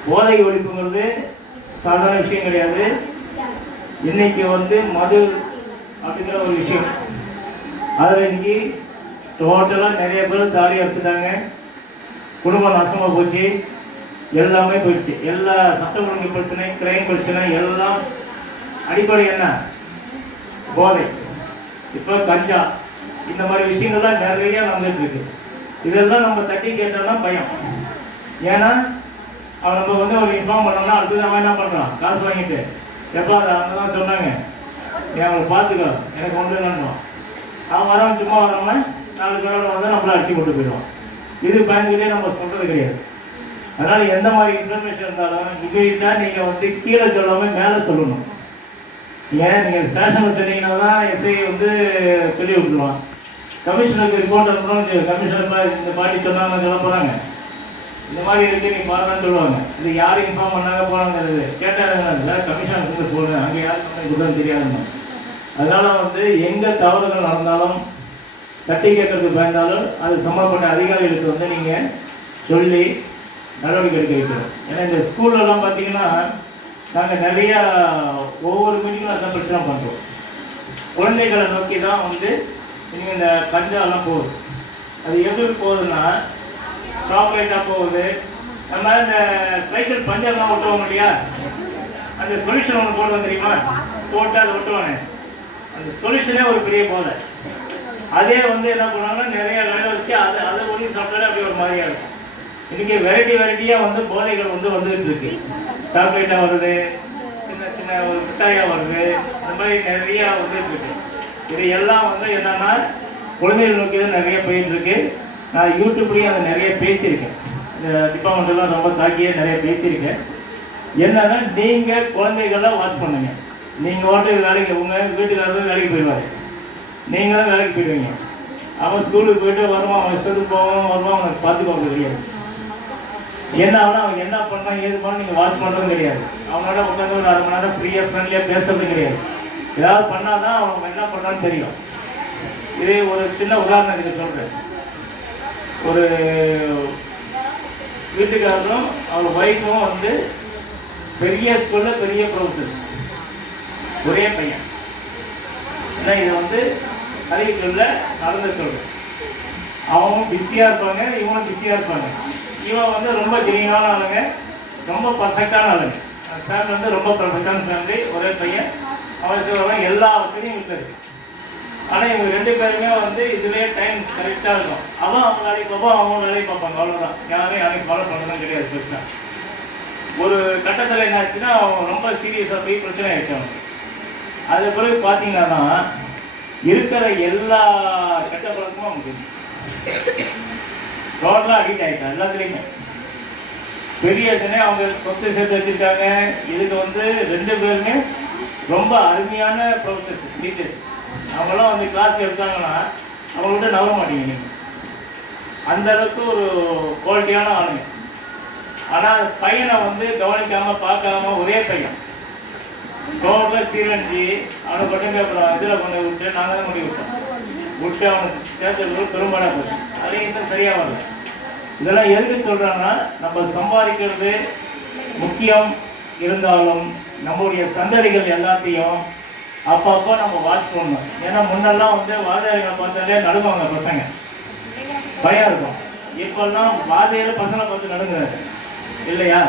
போதை ஒழிப்புங்கிறது சாதாரண விஷயம் கிடையாது. இன்னைக்கு வந்து மது அப்படிங்கிற ஒரு விஷயம், அதில் இன்னைக்கு டோட்டலாக நிறைய பேர் தாலி எடுத்துட்டாங்க. குடும்பம் நஷ்டமாக போச்சு, எல்லாமே போயிடுச்சு. எல்லா சட்ட ஒழுங்கு பிரச்சனை, கிரைம் பிரச்சனை எல்லாம் அடிப்படை என்ன? போதை. இப்போ கஞ்சா, இந்த மாதிரி விஷயங்கள்லாம் நிறைய நடந்துட்டு இருக்கு. இதெல்லாம் நம்ம தட்டி கேட்டோம்னா பயம். ஏன்னா அவன் நம்ம வந்து ஒரு இன்ஃபார்ம் பண்ணோம்னா அடுத்தது அவன் என்ன பண்ணுறான்? காசு வாங்கிட்டு எப்போ அதை அவங்க தான் சொன்னாங்க, நீ அவங்களை பார்த்துக்கோ, எனக்கு கொண்டு வரணும். அவன் வரவன் சும்மா வரவன் 4 பேரோட வந்து நம்மளை அடிச்சு கொண்டு போயிடுவான். இது பயந்துக்கிட்டே நம்ம சொல்கிறது கிடையாது. அதனால் எந்த மாதிரி இன்ஃபர்மேஷன் இருந்தாலும் இதான் நீங்கள் வந்து கீழே சொல்லாமல் மேலே சொல்லணும். ஏன் நீங்கள் ஸ்டேஷனில் சொன்னீங்கன்னா தான் எஸ்ஐ வந்து சொல்லி விட்டுருவான். கமிஷனருக்கு ரிப்போர்ட் அனுப்பணும், கமிஷனர் இந்த பாட்டி சொன்னாங்க சொல்ல போகிறாங்க, இந்த மாதிரி இருக்குது நீ பாருன்னு சொல்லுவாங்க. இது யார் இன்ஃபார்ம் பண்ணாங்க போனாங்கிறது கேட்டாங்க, கமிஷனருக்கு சொல்லுங்கள், அங்கே யார் சொன்னாங்க தெரியாதுன்னு. அதனால் வந்து எங்கே தவறுகள் நடந்தாலும் தட்டி கேட்கறதுக்கு பயந்தாலும் அது சம்பந்தப்பட்ட அதிகாரிகளுக்கு வந்து நீங்கள் சொல்லி நடவடிக்கை எடுக்க வைக்கணும். ஏன்னா இந்த ஸ்கூல்லலாம் பார்த்தீங்கன்னா நாங்கள் நிறையா ஒவ்வொரு மீட்டிங்களும் அதான் பிரச்சனை பண்ணுறோம். குழந்தைகளை நோக்கி தான் வந்து நீங்கள் இந்த கஞ்சாலாம் போகுது. அது எப்படி போகுதுன்னா சாக்லேட்டாக போகுது. நம்ம இந்த சைக்கிள் பஞ்சர்லாம் ஒட்டுவோம் இல்லையா, அந்த சொல்யூஷன் ஒன்று போடுவோம் தெரியுமா, போட்டு அதை ஒட்டுவாங்க. அந்த சொல்யூஷனே ஒரு பெரிய போதை. அதே வந்து என்ன பண்ணுவாங்கன்னா நிறைய வேலை வச்சு அதை ஒளி சாப்பிட்டாலே அப்படி ஒரு மாதிரியாக இருக்கும். இன்றைக்கி வெரைட்டியாக வந்து போதைகள் வந்து வந்துகிட்டு இருக்கு. சாக்லேட்டாக வருது, சின்ன சின்ன ஒரு மிட்டாயாக வருது, இந்த மாதிரி நிறையா வந்துட்டு இருக்கு. இது எல்லாம் வந்து என்னன்னா குழந்தைகள் நோக்கி தான் நிறைய போயிட்டு இருக்கு. நான் யூடியூப்லேயும் அதை நிறைய பேசியிருக்கேன். இந்த டிபார்ட்மெண்ட்லாம் ரொம்ப தாக்கியே நிறைய பேசியிருக்கேன். என்னன்னா நீங்கள் குழந்தைகள்லாம் வாட்ச் பண்ணுங்க. நீங்கள் ஓட்டு வேலைக்கு உங்கள் வீட்டுக்காரர் வேலைக்கு போயிடுவார், நீங்களும் வேலைக்கு போயிடுவீங்க. அவன் ஸ்கூலுக்கு போயிட்டு வருவான், அவன் இஷ்டத்துக்கு போவான் வருவான், அவனுக்கு பார்த்துக்கோங்க தெரியாது. என்ன ஆகுனா அவன் என்ன பண்ணான் ஏது பண்ண நீங்கள் வாட்ச் பண்ணுறதும் கிடையாது. அவனோட உட்காந்து ஒரு 1/2 மணி நேரம் ஃப்ரீயாக ஃப்ரெண்ட்லியாக பேசுறதும் கிடையாது. ஏதாவது பண்ணால் தான் அவன் என்ன பண்ணான்னு தெரியும். இதே ஒரு சின்ன உதாரணத்துக்கு சொல்கிறேன். ஒரு வீட்டுக்காரரும் அவர் ஒய்ஃபும் வந்து பெரிய ஸ்கூலில் பெரிய ப்ரொஃபஸர், ஒரே பையன். ஏன்னா இது வந்து அறிவிக்கல நடந்து சொல்கிறேன். அவனும் பிஸியாக இருப்பாங்க, இவனும் பிஸியாக இருப்பாங்க. இவன் வந்து ரொம்ப ஜெனியூனான ஆளுங்க, ரொம்ப பர்ஃபெக்டான ஆளுங்க. அந்த ஃபேமிலி வந்து ரொம்ப பர்ஃபெக்டான ஃபேமிலி, ஒரே பையன். அவனுக்கு எல்லா வசதியும் வீட்டில் இருக்கு. ஆனால் இவங்க 2 பேருமே வந்து இதுலேயே டைம் கரெக்டாக இருக்கும். அவன் அவங்க வேலைக்கு பார்ப்போம், அவங்க வேலைக்கு பார்ப்பாங்க, அவ்வளோதான். யாரையும் ஃபாலோ பண்ணுறதும் கிடையாது. பிரச்சனை ஒரு கட்டத்தில் என்ன ஆச்சுன்னா அவன் ரொம்ப சீரியஸாக போய் பிரச்சனை ஆகிடுச்சு அவனுக்கு. அது பிறகு பார்த்தீங்கன்னா இருக்கிற எல்லா கெட்ட பழக்கமும் அவனுக்கு டோட்டலாக அடிக்ட் ஆகிட்டான். எல்லாத்துலேயுமே பெரிய அவங்க சொத்து சேர்த்து வச்சுருக்காங்க. இதுக்கு வந்து 2 பேருமே ரொம்ப அருமையான ப்ரொஃபஸர்ஸ், டீச்சர்ஸ். அவங்களாம் வந்து கிளாஸ் எடுத்தாங்கன்னா அவங்கள்ட்ட நவர மாட்டீங்க நீங்கள். அந்த அளவுக்கு ஒரு குவாலிட்டியான ஆளுங்க. ஆனால் பையனை வந்து கவனிக்காமல் பார்க்காம ஒரே பையன் டோட்டலாக சீரழிஞ்சி அவனை கொண்டு அப்புறம் இதில் கொண்டு விட்டு நாங்கள் தான் கொண்டு விட்டோம். விட்டு அவனுக்கு சேர்த்து பெரும்பாடாக போச்சு. அதையும் இன்னும் சரியாக வரல. இதெல்லாம் எதுக்கு சொல்கிறேன்னா, நம்ம சம்பாதிக்கிறது முக்கியம் இருந்தாலும் நம்முடைய சந்ததிகள் எல்லாத்தையும் அப்பப்போ நம்ம வாட்ச் பண்ணணும். ஏன்னா முன்னெல்லாம் வாதியாரிகளை பார்த்தாலே நடுவாங்க பசங்க, பயம் இருக்கும். இப்பெல்லாம் வாதியார பசங்களை பார்த்து நடுங்கிறாரு இல்லையா?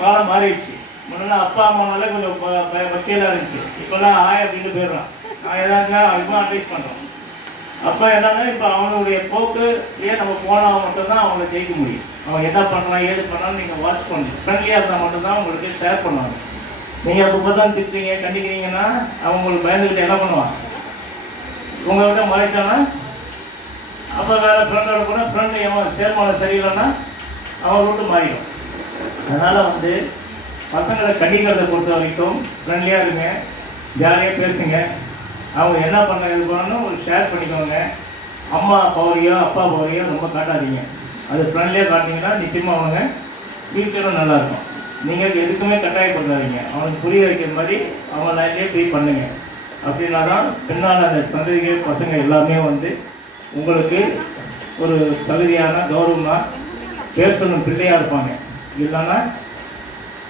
காலம் மாறிடுச்சு. முன்னெல்லாம் அப்பா அம்மாவால கொஞ்சம் பக்தியெல்லாம் இருந்துச்சு. இப்பெல்லாம் ஆய் அப்படின்னு போயிடுறான். நான் ஏதாவது அதுதான் அட்வைஸ் பண்ணுறோம். அப்போ என்னன்னா, இப்போ அவனுடைய போக்கு ஏன் நம்ம போனால் மட்டும்தான் அவங்கள ஜெயிக்க முடியும். அவன் என்ன பண்ணுறான் ஏது பண்ணாலும் நீங்கள் வாட்ச் பண்ணணும். ஃப்ரெண்ட்லியாக இருந்தால் மட்டும்தான் உங்களுக்கு ஷேர் பண்ணுவாங்க. நீங்கள் அப்போ தான் திட்டுறீங்க கண்டிக்கிறீங்கன்னா அவங்களுக்கு பயந்துக்கிட்டு என்ன பண்ணுவான், உங்கள்கிட்ட மறைச்சானா அப்போ வேறு ஃப்ரெண்டோட கூட ஃப்ரெண்டு அவன் சேர்மானம் சரியில்லைன்னா அவன் விட்டு மாறிடும். அதனால் பசங்களை கண்டிக்கிறத பொறுத்த வரைக்கும் ஃப்ரெண்ட்லியாக இருங்க, ஜாலியாக பேசுங்க. அவங்க என்ன பண்ண இது பண்ணணும் ஒரு ஷேர் பண்ணிக்கோங்க. அம்மா பவரையோ அப்பா பவரையோ ரொம்ப காட்டாதீங்க. அது ஃப்ரெண்ட்லியாக காட்டிங்கன்னா நிச்சயமாக அவங்க ஃபியூச்சரும் நல்லாயிருக்கும். நீங்கள் எதுக்குமே கட்டாயப்படுறாதீங்க. அவனுக்கு புரிய வைக்கிற மாதிரி அவன் லைன்லேயே போய் பண்ணுங்க. அப்படின்னா தான் பின்னால் அந்த சந்ததிகள் பசங்க எல்லாமே உங்களுக்கு ஒரு தகுதியான கௌரவமாக பேர் சொல்லும் பிள்ளையாக இருப்பாங்க. இல்லைன்னா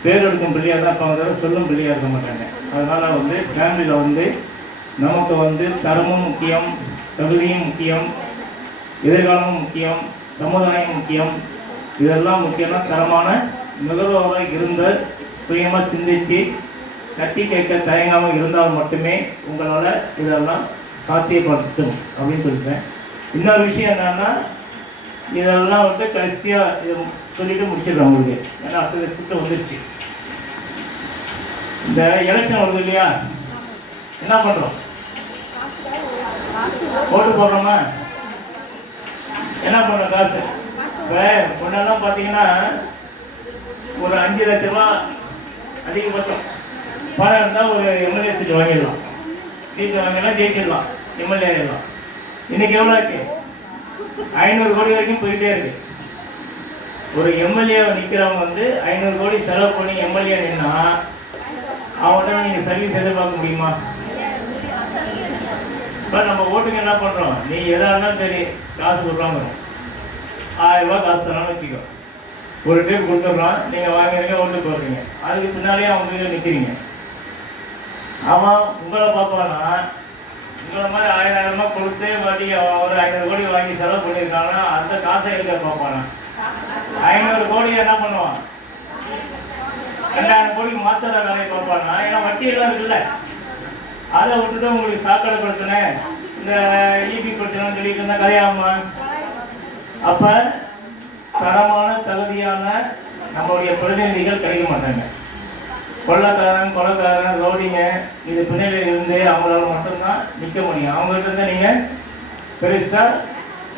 பேர் எடுக்கும் பிள்ளையாக தான் இருப்பாங்க, தவிர சொல்லும் பிள்ளையாக இருக்க மாட்டாங்க. அதனால் ஃபேமிலியில் நமக்கு தரமும் முக்கியம், தகுதியும் முக்கியம், எதிர்காலமும் முக்கியம், சமுதாயம் முக்கியம். இதெல்லாம் முக்கியம்னா தரமான நுகர்வோராக இருந்த சுயமாக சிந்தித்து கட்டி கேட்க தயங்காமல் இருந்தால் மட்டுமே உங்களால் இதெல்லாம் சாத்தியப்படுத்தும் அப்படின்னு சொல்லிட்டேன். இன்னொரு விஷயம் என்னன்னா, இதெல்லாம் கடைசியாக இதை சொல்லிட்டு முடிச்சிடுறேன் உங்களுக்கு. ஏன்னா அடுத்த கூட்டம் வந்துடுச்சு. இந்த எலெக்ஷன் வருது இல்லையா, என்ன பண்ணுறோம்? ஓட்டு போடுறோமா? என்ன பண்ணுறோம்? காசு இப்போ முன்னெல்லாம் பார்த்தீங்கன்னா ஒரு 5 லட்ச ரூபா அதிகபட்சம் பணம் இருந்தால் ஒரு எம்எல்ஏ சீட்டு வாங்கிடலாம். சீட்டு வாங்கிடலாம், ஜெயிச்சிடலாம், எம்எல்ஏ ஆகிடலாம். இன்னைக்கு எவ்வளோ இருக்கு? 500 கோடி வரைக்கும் போயிட்டே இருக்கு. ஒரு எம்எல்ஏ நிற்கிறவங்க 500 கோடி செலவு பண்ணி எம்எல்ஏ நின்னா அவங்கள்ட்ட நீங்கள் சர்வீஸ் எதிர்பார்க்க முடியுமா? இப்போ நம்ம ஓட்டுக்கு என்ன பண்ணுறோம்? நீ எதாக இருந்தாலும் சரி காசு கொடுக்குறாங்க, 1000 ரூபா காசு தரான்னு வச்சுக்கோ. ஒரு ட்ரிப் கொடுத்துட்றான், நீங்கள் வாங்குறீங்க, ஓட்டு போடுறீங்க. அதுக்கு பின்னாலேயே அவங்க நிற்கிறீங்க. அவன் உங்களை பார்ப்பானா, உங்களை மாதிரி 1000 ரூபா கொடுத்து பாட்டி ஒரு 500 கோடி வாங்கி செலவு பண்ணியிருக்காங்கன்னா அந்த காசை எடுக்க பார்ப்பானா? 500 கோடி என்ன பண்ணுவான்? 2000 கோடிக்கு மாத்திர வேலையை பார்ப்பானா? ஏன்னா வட்டி எல்லாம் இருக்குல்ல, அதை விட்டுட்டு உங்களுக்கு சாக்கடை பிரச்சனை, இந்த ஈபி பிரச்சனைன்னு சொல்லிட்டு இருந்தால் கதையாகுமா? அப்போ தரமான தகுதியான நம்மளுடைய பிரதிநிதிகள் கிடைக்க மாட்டாங்க. கொள்ளக்காரன் ரோடிங்க இது பின்னாடி இருந்து அவங்களால மட்டும்தான் நிற்க முடியும். அவங்ககிட்ட இருந்து நீங்கள் பெருசாக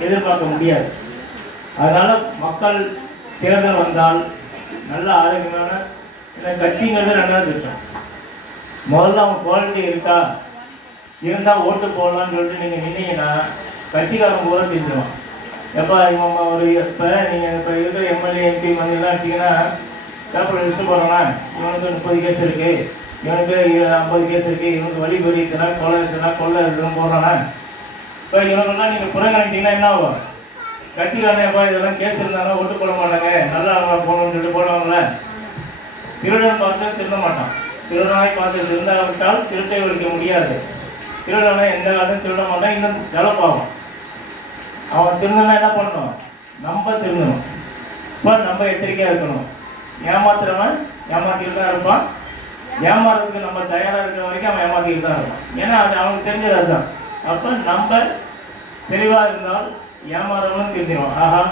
எதிர்பார்க்க முடியாது. அதனால் மக்கள் தேர்தல் வந்தால் நல்ல ஆரோக்கியமான கட்சிங்கிறது 2வது விஷயம். முதல்ல அவங்க குவாலிட்டி இருக்கா, இருந்தால் ஓட்டு போடலான்னு சொல்லிட்டு நீங்கள் நின்னீங்கன்னா கட்சிக்காரங்க கூட தெரிஞ்சிடும். எப்போ இவங்க ஒரு இப்போ நீங்கள் இப்போ இருக்கிற எம்எல்ஏ எம்பி மந்திரிலாம் எடுத்திங்கன்னா பேப்பர் லிஸ்ட்டு போடுறோன்னா இவனுக்கு 30 கேஸ் இருக்குது, இவனுக்கு 50 கேஸ் இருக்குது, இவனுக்கு வழி பொறி இருக்குன்னா கொள்ளை இருக்குன்னு போடுறானா. இப்போ இவங்கெல்லாம் நீங்கள் புறக்கணிச்சிங்கன்னா என்ன ஆகும்? கட்சிக்காரன் எப்போ இதெல்லாம் கேஸ் இருந்தாங்கன்னா ஓட்டு போட மாட்டாங்க, நல்லா போகணும்னு சொல்லிட்டு போடுவாங்களே. திருடன் பார்த்து திருட மாட்டான், திருடனாய் பார்த்து இருந்தாவிட்டால் திருட்டை ஒழிக்க முடியாது. திருடனை எந்த காலத்தையும் திருட மாட்டான், இன்னும் டெவலப்பாகும். அவன் திருந்தனா என்ன பண்ணணும்? நம்ம திருந்தணும். இப்போ நம்ம எச்சரிக்கையாக இருக்கணும். ஏமாத்துறவன் ஏமாற்றிட்டு தான் இருப்பான். ஏமாறதுக்கு நம்ம தயாராக இருக்கிற வரைக்கும் அவன் ஏமாற்றிட்டு தான் இருப்பான். ஏன்னா அது அவனுக்கு தெரிஞ்சது அதுதான். அப்போ நம்ம தெளிவாக இருந்தால் ஏமாறவனும் தெரிஞ்சிடும். ஆஹா,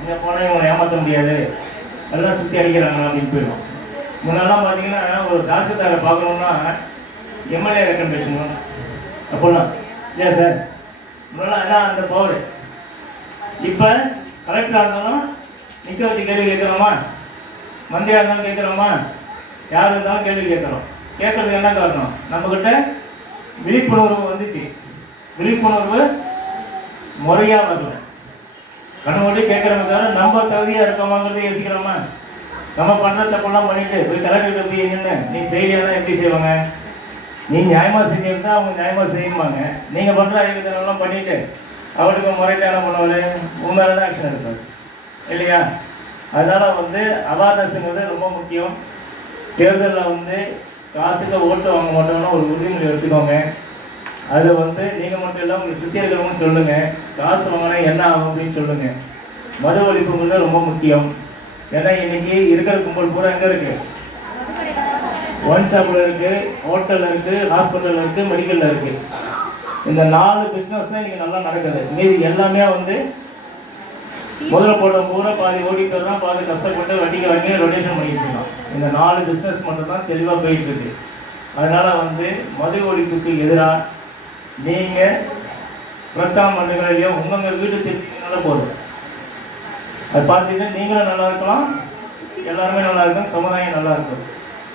இந்த போனால் இவனை ஏமாற்ற முடியாது, எல்லாம் சுற்றி அடிக்கிறாங்க அப்படின்னு போயிடும். முன்னெல்லாம் பார்த்தீங்கன்னா ஒரு தாசில்தாரை பார்க்கணுன்னா எம்எல்ஏ ரெக்கமெண்டேஷன் அப்போல்லாம் இல்லையா சார்? முன்னெல்லாம் எல்லாம் அந்த பவர். இப்போ கலெக்டராக இருந்தாலும் நிற்க வச்சு கேள்வி கேட்குறோமா, மந்திரியாக இருந்தாலும் கேட்குறோமா, யார் இருந்தாலும் கேள்வி கேட்குறோம். கேட்கறதுக்கு என்ன காரணம்? நம்மக்கிட்ட விழிப்புணர்வு வந்துச்சு. விழிப்புணர்வு முறையாக வரல. கண்ணு கேட்குறவங்க தவிர நம்ம தகுதியாக இருக்கோமாங்கிறது யோசிக்கிறோமா? நம்ம பண்ணுற தப்பெல்லாம் பண்ணிட்டு போய் கலெக்டர்கிட்ட போய் நின்று நீ செய்தியாக தான் எப்படி செய்வாங்க? நீ நியாயமாக செஞ்சுருந்தா அவங்க நியாயமாக செய்யுமாங்க. நீங்கள் பண்ணுற அறிவித்தனெல்லாம் பண்ணிவிட்டு அவருக்கு முறைக்கான பண்ணுவார், உண்மையில தான் ஆக்ஷன் எடுப்பார். இல்லையா? அதனால் வந்து அவேர்னஸ்ங்கிறது ரொம்ப முக்கியம். தேர்தலில் வந்து காசுக்கு ஓட்டு வாங்க மாட்டோம்னா ஒரு உறுதிமொழி எடுத்துக்கோங்க. அது வந்து நீங்கள் மட்டும் இல்லை, உங்களுக்கு சுற்றி இருக்கிறவங்க சொல்லுங்கள், காசு வாங்கினா என்ன ஆகும் அப்படின்னு சொல்லுங்கள். மது ஒழிப்புங்கிறது ரொம்ப முக்கியம். ஏன்னா இன்னைக்கு இருக்கிற கும்பல் பூரா எங்கே இருக்குது? ஒன் ஷாப்பில் இருக்குது, ஹோட்டலில் இருக்குது, ஹாஸ்பிட்டலில் இருக்குது, மெடிக்கலில் இருக்குது. இந்த 4 பிஸ்னஸ் தான் இன்றைக்கி நல்லா நடக்குது. மீதி எல்லாமே வந்து முதல்ல போட்ட பூரா பாதி ஓடிட்டு தான், பாதி கஷ்டப்பட்டு வட்டிக்கு வாங்கி ரொட்டேஷன் பண்ணிட்டு இருக்கோம். இந்த 4 பிஸ்னஸ் மட்டும் தான் தெளிவாக போயிட்டு இருக்கு. அதனால் வந்து மது ஒழிப்புக்கு எதிராக நீங்கள் பிரச்சாரம் பண்ணுறீங்களோ உங்கள் வீட்டு திருச்சினால போதும். அது பார்த்தீங்கன்னா நீங்களும் நல்லா இருக்கலாம், எல்லாருமே நல்லா இருக்கும், சமுதாயம் நல்லா இருக்கும்.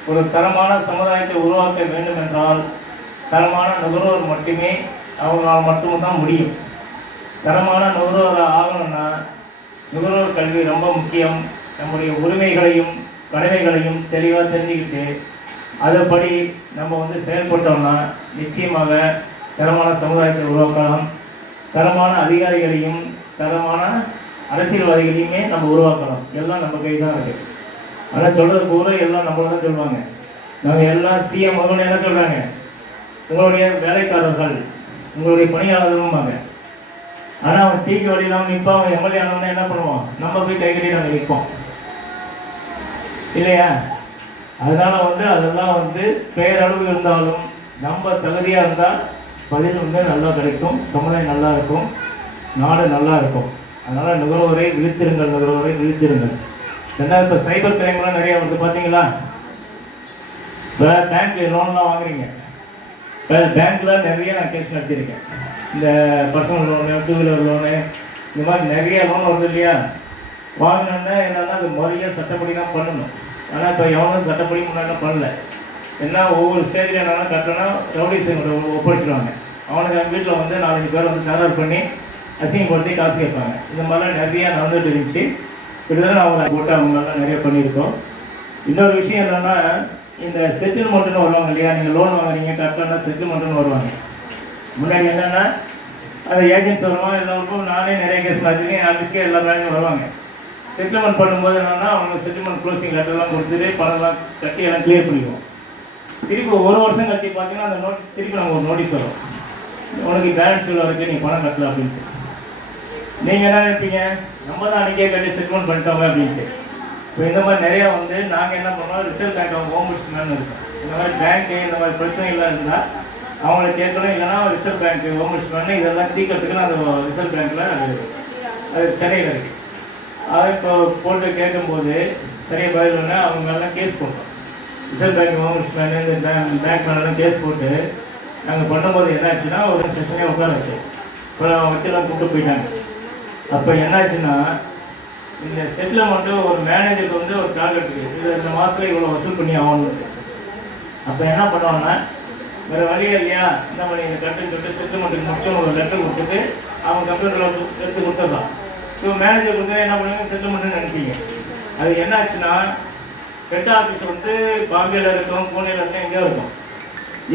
ஒரு தரமான சமுதாயத்தை உருவாக்க வேண்டும் என்றால் தரமான நுகர்வோர் மட்டுமே அவங்களால் மட்டும்தான் முடியும். தரமான நுகர்வோர் ஆகணும்னா நுகர்வோர் கல்வி ரொம்ப முக்கியம். நம்முடைய உரிமைகளையும் கடமைகளையும் தெளிவாக தெரிஞ்சுக்கிட்டு அதுபடி நம்ம வந்து செயல்பட்டோம்னா நிச்சயமாக தரமான சமுதாயத்தை உருவாக்கலாம். தரமான அதிகாரிகளையும் தரமான அரசியல்வாதிகளையுமே நம்ம உருவாக்கலாம். எல்லாம் நம்ம கை தான் இருக்குது. ஆனால் சொல்கிறது பூரா எல்லாம் நம்மள தான் சொல்லுவாங்க. நாங்கள் எல்லாம் சிஎம் முதல்ல என்ன சொல்கிறாங்க, உங்களுடைய வேலைக்காரர்கள், உங்களுடைய பணியாளர்களும்பாங்க. ஆனால் அவன் டீக்கு வழியில்லாமல் நிற்பான். அவன் எம்எல்ஏ ஆனவனே என்ன பண்ணுவான், நம்ம போய் கை கட்டி நாங்கள் நிற்போம் இல்லையா? அதனால் வந்து அதெல்லாம் வந்து பேரளவு இருந்தாலும் நம்ம தகுதியாக இருந்தால் பதில் வந்து நல்லா கிடைக்கும், சமுதாயம் நல்லா இருக்கும், நாடு நல்லா இருக்கும். அதனால் நுகர்வோரை விழித்திருங்கள், நுகர்வோரை விழித்திருங்கள். ரெண்டாவது இப்போ சைபர் கிரைம்லாம் நிறையா வந்து பார்த்தீங்களா? இப்போ பேங்க் லோன்லாம் வாங்குறீங்க. இப்போ பேங்க்கில் நிறைய நான் கேஸ் நடத்தியிருக்கேன். இந்த பர்சனல் லோனு, 2 வீலர் லோனு, இந்த மாதிரி நிறைய லோன் வருது இல்லையா? வாங்கினோன்னா என்னென்னா அது முறையாக சட்டப்படி தான் பண்ணணும். ஆனால் இப்போ எவனும் சட்டப்படி முன்னாடி பண்ணல. என்ன ஒவ்வொரு ஸ்டேஜில் என்னென்னா கட்டணா ரவுடிஸை ஒப்படைச்சிடுவாங்க. அவனுக்கு அவங்க வீட்டில் வந்து 4-5 பேர் வந்து தகராறு பண்ணி அசிங்கப்படுத்தி காசு கேட்பாங்க. இந்த மாதிரிலாம் நிறையா நடந்துட்டு இருந்துச்சு. இப்படிதான் நான் போட்டு அவங்களாம் நிறைய பண்ணியிருக்கோம். இன்னொரு விஷயம் என்னென்னா இந்த செட்டில்மெண்ட்டுன்னு வருவாங்க இல்லையா? நீங்கள் லோன் வாங்குறீங்க கரெக்டான செட்டில்மெண்ட்டுன்னு வருவாங்க. முன்னாடி என்னென்னா அந்த ஏஜென்ட்ஸ் வருவாங்க, எல்லாருக்கும் நானே நிறைய கேஸ் நடத்திருக்கேன், அதுக்கே எல்லா பேங்க்கும் வருவாங்க. செட்டில்மெண்ட் பண்ணும்போது என்னென்னா அவங்க செட்டில்மெண்ட் க்ளோசிங் லெட்டர்லாம் கொடுத்துட்டு பணம்லாம் கட்டி எல்லாம் கிளியர் பண்ணிக்குவோம். திருப்பி 1 வருஷம் கட்டி பார்த்தீங்கன்னா அந்த நோட்டீஸ் திருப்பி நம்ம ஒரு நோட்டீஸ் வரும், உனக்கு பேலன்ஸ் இவ்வளோ இருக்குது, நீ பணம் கட்டல அப்படின்ட்டு. நீங்கள் என்ன நினைப்பீங்க, நம்ம தான் அன்றைக்கே கட்டி செட்டில்மெண்ட் பண்ணிட்டோங்க அப்படின்ட்டு. இப்போ இந்த மாதிரி நிறையா வந்து நாங்கள் என்ன பண்ணோம், ரிசர்வ் பேங்க் அவங்க ஓம்புட்ஸ்மேன் இருக்கும். இந்த மாதிரி பேங்க்கு இந்த மாதிரி பிரச்சனைகள்லாம் இருந்தால் அவங்கள கேட்கணும். இல்லைனா ரிசர்வ் பேங்க்கு ஓம்புட்ஸ்மேன் இதெல்லாம் தீர்க்கறதுக்கு அந்த ரிசர்வ் பேங்க்கில் அது சென்னையில் இருக்குது. அதை இப்போ போட்டு கேட்கும்போது சரியாக பதில்னா அவங்க மேலாம் கேஸ் போட்டோம். ரிசர்வ் பேங்க் ஓம்புட்ஸ்மேன் இந்த பேங்க் மேலாம் கேஸ் போட்டு நாங்கள் பண்ணும்போது என்ன ஆச்சுன்னா ஒரு செஷனே உட்கார வச்சு இப்போ வச்சுலாம் கூப்பிட்டு போயிட்டாங்க. அப்போ என்னாச்சுன்னா இந்த செட்டில்மெண்ட்டு ஒரு மேனேஜருக்கு வந்து ஒரு டார்கெட் இருக்குது, இந்த மாதத்தில் இவ்வளோ வசூல் பண்ணி ஆகணும். அப்போ என்ன பண்ணுவாங்கன்னா வேறு வழியே இல்லையா, இந்த மாதிரி இந்த கட்டுன்னு சொல்லிட்டு செட்டில்மெண்ட்டுக்கு மட்டும் ஒரு லெட்டர் கொடுத்துட்டு அவங்க கம்ப்யூட்டரில் எடுத்து கொடுத்துடலாம். ஸோ மேனேஜர் கொடுத்து என்ன பண்ணுவீங்க, செட்டில்மெண்ட்டுன்னு நினைப்பீங்க. அது என்ன ஆச்சுன்னா ஹெட் ஆஃபீஸ் வந்து பாம்பேயில் இருக்கும், பூனேயில் இருக்கும், எங்கேயோ இருக்கும்.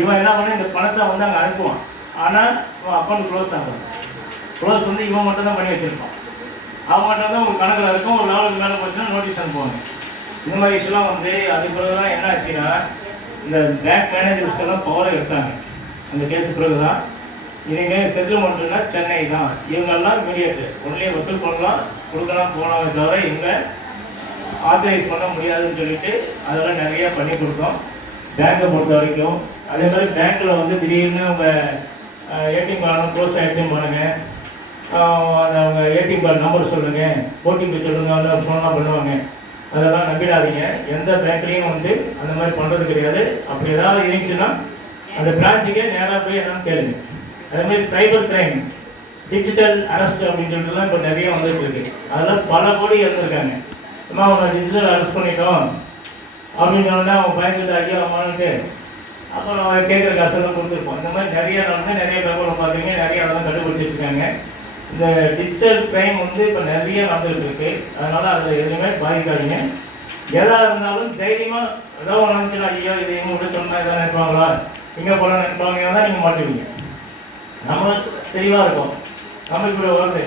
இவன் என்ன பண்ண இந்த பணத்தை வந்து அங்கே அனுப்புவான். ஆனால் இவன் அக்கௌண்ட் க்ளோஸ் ஆகும். க்ளோஸ் வந்து இவன் மட்டும் தான் பண்ணி வச்சுருப்பான். அவங்க மட்டும் தான் ஒரு கணக்கில் இருக்கும். ஒரு நாளுக்கு மேலே போச்சுன்னா நோட்டீஸ் அனுப்புவாங்க. இந்த மாதிரி விஷயம்லாம் வந்து அதுக்கு பிறகு தான் என்ன ஆச்சுன்னா இந்த பேங்க் மேனேஜர்ஸ்க்கெல்லாம் பவரை எடுத்தாங்க. அந்த கேஸு பிறகு தான் இனிமேல் செட்டில்மெண்ட்டுன்னா சென்னை தான், இவங்கெல்லாம் மீடியேட்டு ஒன்றிலே வசூல் பண்ணலாம், கொடுக்கலாம் போனாவே தவிர இவங்க ஆத்தரைஸ் பண்ண முடியாதுன்னு சொல்லிட்டு அதெல்லாம் நிறையா பண்ணி கொடுத்தோம் பேங்கை பொறுத்த வரைக்கும். அதே மாதிரி பேங்க்கில் வந்து திடீர்னு உங்கள் ஏடிஎம் கார்டு க்ளோஸ் ஆகிடுச்சுன்னு பாருங்கள், அதை அவங்க ஏடிஎம் கார்டு நம்பர் சொல்லுங்கள், ஓடிபி சொல்லுங்கள், அதில் ஃபோன்லாம் பண்ணுவாங்க. அதெல்லாம் நம்பிடாதீங்க. எந்த பேங்க்லேயும் வந்து அந்த மாதிரி பண்ணுறது கிடையாது. அப்படி ஏதாவது இருந்துச்சுன்னா அந்த பிரான்ச்சுக்கே நேராக போய் என்னன்னு கேளுங்க. அதேமாதிரி சைபர் கிரைம், டிஜிட்டல் அரெஸ்ட் அப்படின்னு சொல்லிட்டுலாம் இப்போ நிறைய வந்துட்டு இருக்கு. அதெல்லாம் பல கோடி இறந்துருக்காங்க. அம்மா அவங்க டிஜிட்டல் அரெஸ்ட் பண்ணிட்டோம் அப்படின்னு சொன்னால் அவங்க பயந்துட்டு ஐயோ அம்மானுட்டு அப்புறம் அவங்க கேட்குற காசெல்லாம் கொடுத்துருப்போம். இந்த மாதிரி நிறைய நடந்து நிறைய பேப்பரில் பார்த்தீங்க, நிறைய அதெல்லாம் கண்டுபிடிச்சிட்டு இருக்காங்க. இந்த டிஜிட்டல் கிரைம் வந்து இப்போ நிறைய நடந்துகிட்டு இருக்கு. அதனால் அதில் எதுவுமே பாதிக்காதீங்க. எதாக இருந்தாலும் தைரியமாக ஏதோ ஒன்று நினச்சினா ஐயோ இது இவங்க விட்டு சொன்னால் எதாவது நினைப்பாங்களா, இங்கே போல நினைப்பாங்க தான் நீங்கள் மாட்டுவீங்க. நம்ம தெளிவாக இருக்கும். நம்ம இப்படி வருது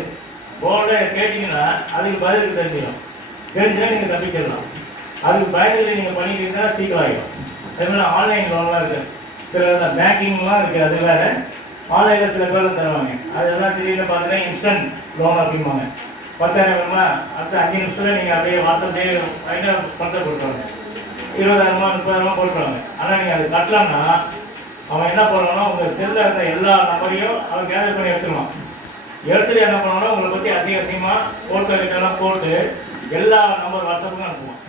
போர்டை கேட்டிங்கன்னா அதுக்கு பதிலுக்கு தெரிஞ்சிடும். தெரிஞ்சுன்னா நீங்கள் தப்பிச்சிடலாம். அதுக்கு பயத்தில் நீங்கள் பண்ணிக்கிட்டீங்கன்னா சீக்கிரம் ஆகிடும். அதே மாதிரி ஆன்லைன் லோன்லாம் இருக்குது, சில பேங்கிங்லாம் இருக்குது. அது வேறு ஆன்லைனில் சில பேர் தருவாங்க. அதெல்லாம் திடீர்னு பார்த்தீங்கன்னா இன்ஸ்டன்ட் லோன் அப்படிம்பாங்க. 10,000 வேணுமா, அடுத்த 5 நிமிஷத்தில் நீங்கள் அப்படியே வாட்ஸ்அப்லேயே ஃபைனாக பணத்தை கொடுத்துருவாங்க. 20,000 30,000 போட்டுருவாங்க. ஆனால் நீங்கள் அது கட்டலாம்னா அவன் என்ன பண்ணுவான்னா உங்கள் செல்லில் இருந்த எல்லா நம்பரையும் அவன் கேதர் பண்ணி எடுத்துருவான். எடுத்துட்டு என்ன பண்ணுவான்னா உங்களை பற்றி அதிகமாக ஃபோட்டோ கிட்டலாம் போட்டு எல்லா நம்பர் வாட்ஸ்அப்புக்கும் அனுப்புவான்.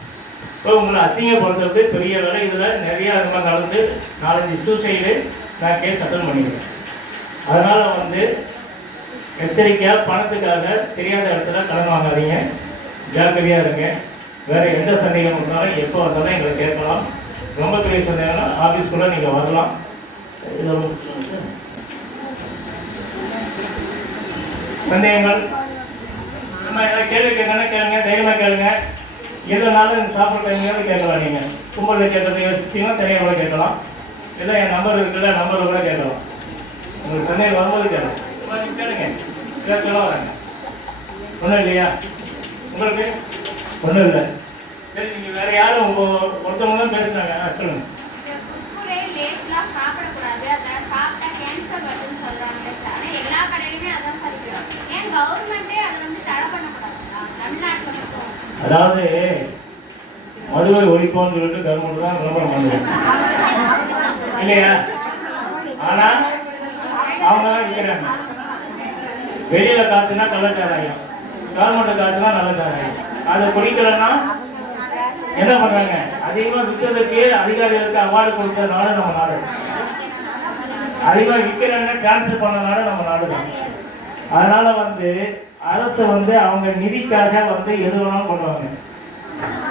இப்போ உங்களை அசிங்கப்படுத்துறது பெரிய வேலை. இதில் நிறைய அதிகமாக கலந்து 4-5 சூசைடு நான் கேஸ் அட்டன் பண்ணிக்கிறேன். அதனால் எச்சரிக்கையாக பணத்துக்காக தெரியாத இடத்துல கடன் வாங்காதீங்க, ஜாக்கிரதையாக இருங்க. வேறு எந்த சந்தேகம் இருந்தாலும் எப்போ வந்தாலும் எங்களை கேட்கலாம். ரொம்ப பெரிய சந்தேகம்னா ஆஃபீஸ்க்குள்ளே நீங்கள் வரலாம். சந்தேகங்கள் நம்ம ஏதாவது கேள்வி கேட்கணும்னா கேளுங்க, தைரியமாக கேளுங்க. எதுனாலும் சாப்பிட்ற டைம்லையாவது கேட்கலாம். நீங்கள் கும்பலில் கேட்கறது யோசிச்சிங்கன்னா தனியாக கூட கேட்கலாம். இல்லை என் நம்பர் இருக்குல்ல, நம்பர் கூட கேட்கலாம். உங்களுக்கு சந்தேகம் வரும்போது கேட்கலாம். கேளுங்க, கேட்கலாம் வராங்க. ஒன்றும் இல்லையா உங்களுக்கு? ஒன்றும் இல்லை. சரி, நீங்கள் வேறு யாரும் ஒருத்தவங்க தான் பேசுகிறாங்க, சொல்லுங்கள். அதாவது மதுவை ஒழிப்போம்னு சொல்லிட்டு கவர்மெண்ட் தான் விளம்பரம் பண்ணுது இல்லையா? ஆனா அவங்க தான் விற்கிறாங்க. வெளியில காத்துனா கள்ளச்சாராயம், கவர்மெண்ட் காத்துனா நல்ல சாராயம். அதை குடிக்கலன்னா என்ன பண்றாங்க? அதிகமா விற்கிறதுக்கு அதிகாரிகளுக்கு அவார்டு கொடுத்த நாடு நம்ம நாடு. அதிகமா விற்கிறவங்க கேன்சல் பண்ண நாடு நம்ம நாடு தான். அதனால அரசு அவங்க நிதிக்காக எது வேணாலும் பண்ணுவாங்க.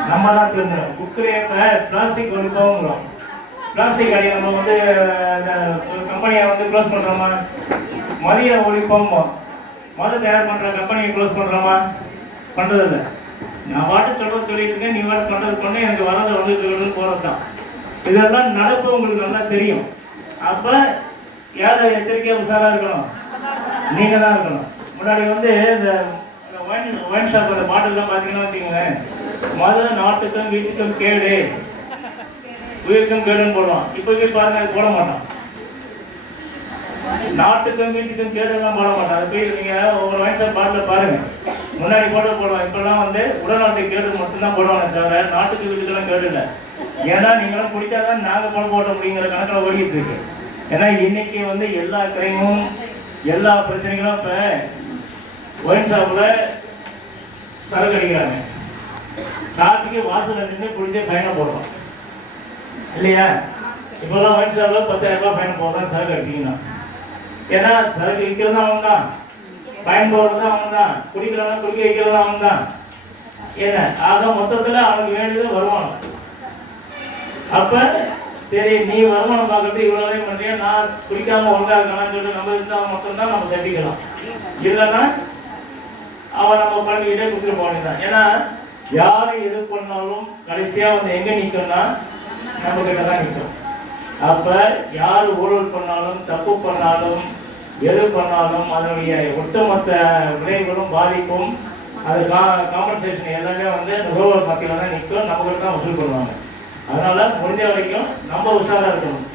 நம்ம தான் தெரிஞ்சோம். குக்கரேப்ப பிளாஸ்டிக் ஒழிப்போங்கிறோம். பிளாஸ்டிக் அடி நம்ம கம்பெனியை க்ளோஸ் பண்ணுறோமா? மதிய ஒழிப்போம், மது தயார் பண்ணுற கம்பெனியை க்ளோஸ் பண்ணுறோமா? பண்ணுறதில்ல. நான் வாட்டு சொல்கிறது சொல்லிட்டு இருக்கேன், நீ வாட்டு பண்ணுறது பண்ணி எனக்கு வரதை சொல்லுன்னு போகிறது தான். இதெல்லாம் நடப்பு உங்களுக்கு நல்லா தெரியும். அப்போ யாரை எச்சரிக்கையாக உஷாராக இருக்கணும்? நீங்கள் தான் இருக்கணும். முன்னாடி இந்த ஒயின் ஷாப் அந்த பாட்டில்லாம் பார்த்தீங்கன்னா வச்சுக்கோங்களேன், முதல்ல நாட்டுக்கும் வீட்டுக்கும் கேடு, உயிருக்கும் கேடுன்னு போடுவான். இப்போவே பாருங்க, அது போட மாட்டான். நாட்டுக்கும் வீட்டுக்கும் கேடுலாம் போட மாட்டான். அது போய் நீங்கள் ஒவ்வொரு ஒயின் ஷாப் பாட்டில் பாருங்க, முன்னாடி போடுவான். இப்போல்லாம் உடல்நாட்டுக்கு கேடு மட்டும்தான் போடுவாங்க, தவிர நாட்டுக்கு வீட்டுக்கெல்லாம் கேடு இல்லை. ஏன்னா நீங்களும் குடித்தாதான் நாங்கள் பணம் போட்ட அப்படிங்கிற கணக்கில் ஓடிட்டு இருக்கு. ஏன்னா இன்னைக்கு எல்லா கிரைமும் எல்லா பிரச்சனைகளும் இப்போ ஒயின் ஷாப்பில் சரக்கு அடிக்கிறாங்க. காட்டுக்கு வாசல் நின்று குடிச்சே ஃபைனாக போடுறோம் இல்லையா? இப்போல்லாம் ஒயின் ஷாப்பில் 10,000 ரூபாய் ஃபைன் போடுறான் சரக்கு அடிச்சிங்கன்னா. ஏன்னா சரக்கு விற்கிறது அவன் தான், ஃபைன் போடுறது அவன் தான், குடிக்கிறவங்க குடிக்க வைக்கிறது அவன் தான். என்ன ஆக மொத்தத்தில் அவனுக்கு வேண்டியது வருமானம். அப்போ சரி, நீ வருமானம் பார்க்கறது இவ்வளோதையும் பண்ணுறியா, நான் குடிக்காமல் ஒழுங்காக இருக்கலாம்னு சொல்லிட்டு நம்ம இருந்தால் மட்டும்தான் நம்ம தப்பிக்கலாம். இல்லைன்னா அவன் நம்ம பண்ணிக்கிட்டே கொடுத்துட்டு போனதான். ஏன்னா யாரை எது பண்ணாலும் கடைசியாக எங்கே நிற்கும்னா நம்ம கிட்ட தான் நிற்கும். அப்போ யார் ஊழல் பண்ணாலும் தப்பு பண்ணாலும் எது பண்ணாலும் அதனுடைய ஒட்டுமொத்த விளைவுகளும் பாதிப்பும் அது காம்பன்சேஷன் எல்லாமே நுகர்வோர் மத்தியில் தான் நிற்கும், நம்மகிட்ட தான் வசூல் பண்ணுவாங்க. அதனால முடிஞ்ச வரைக்கும் நம்ம உஷாராக இருக்கணும்.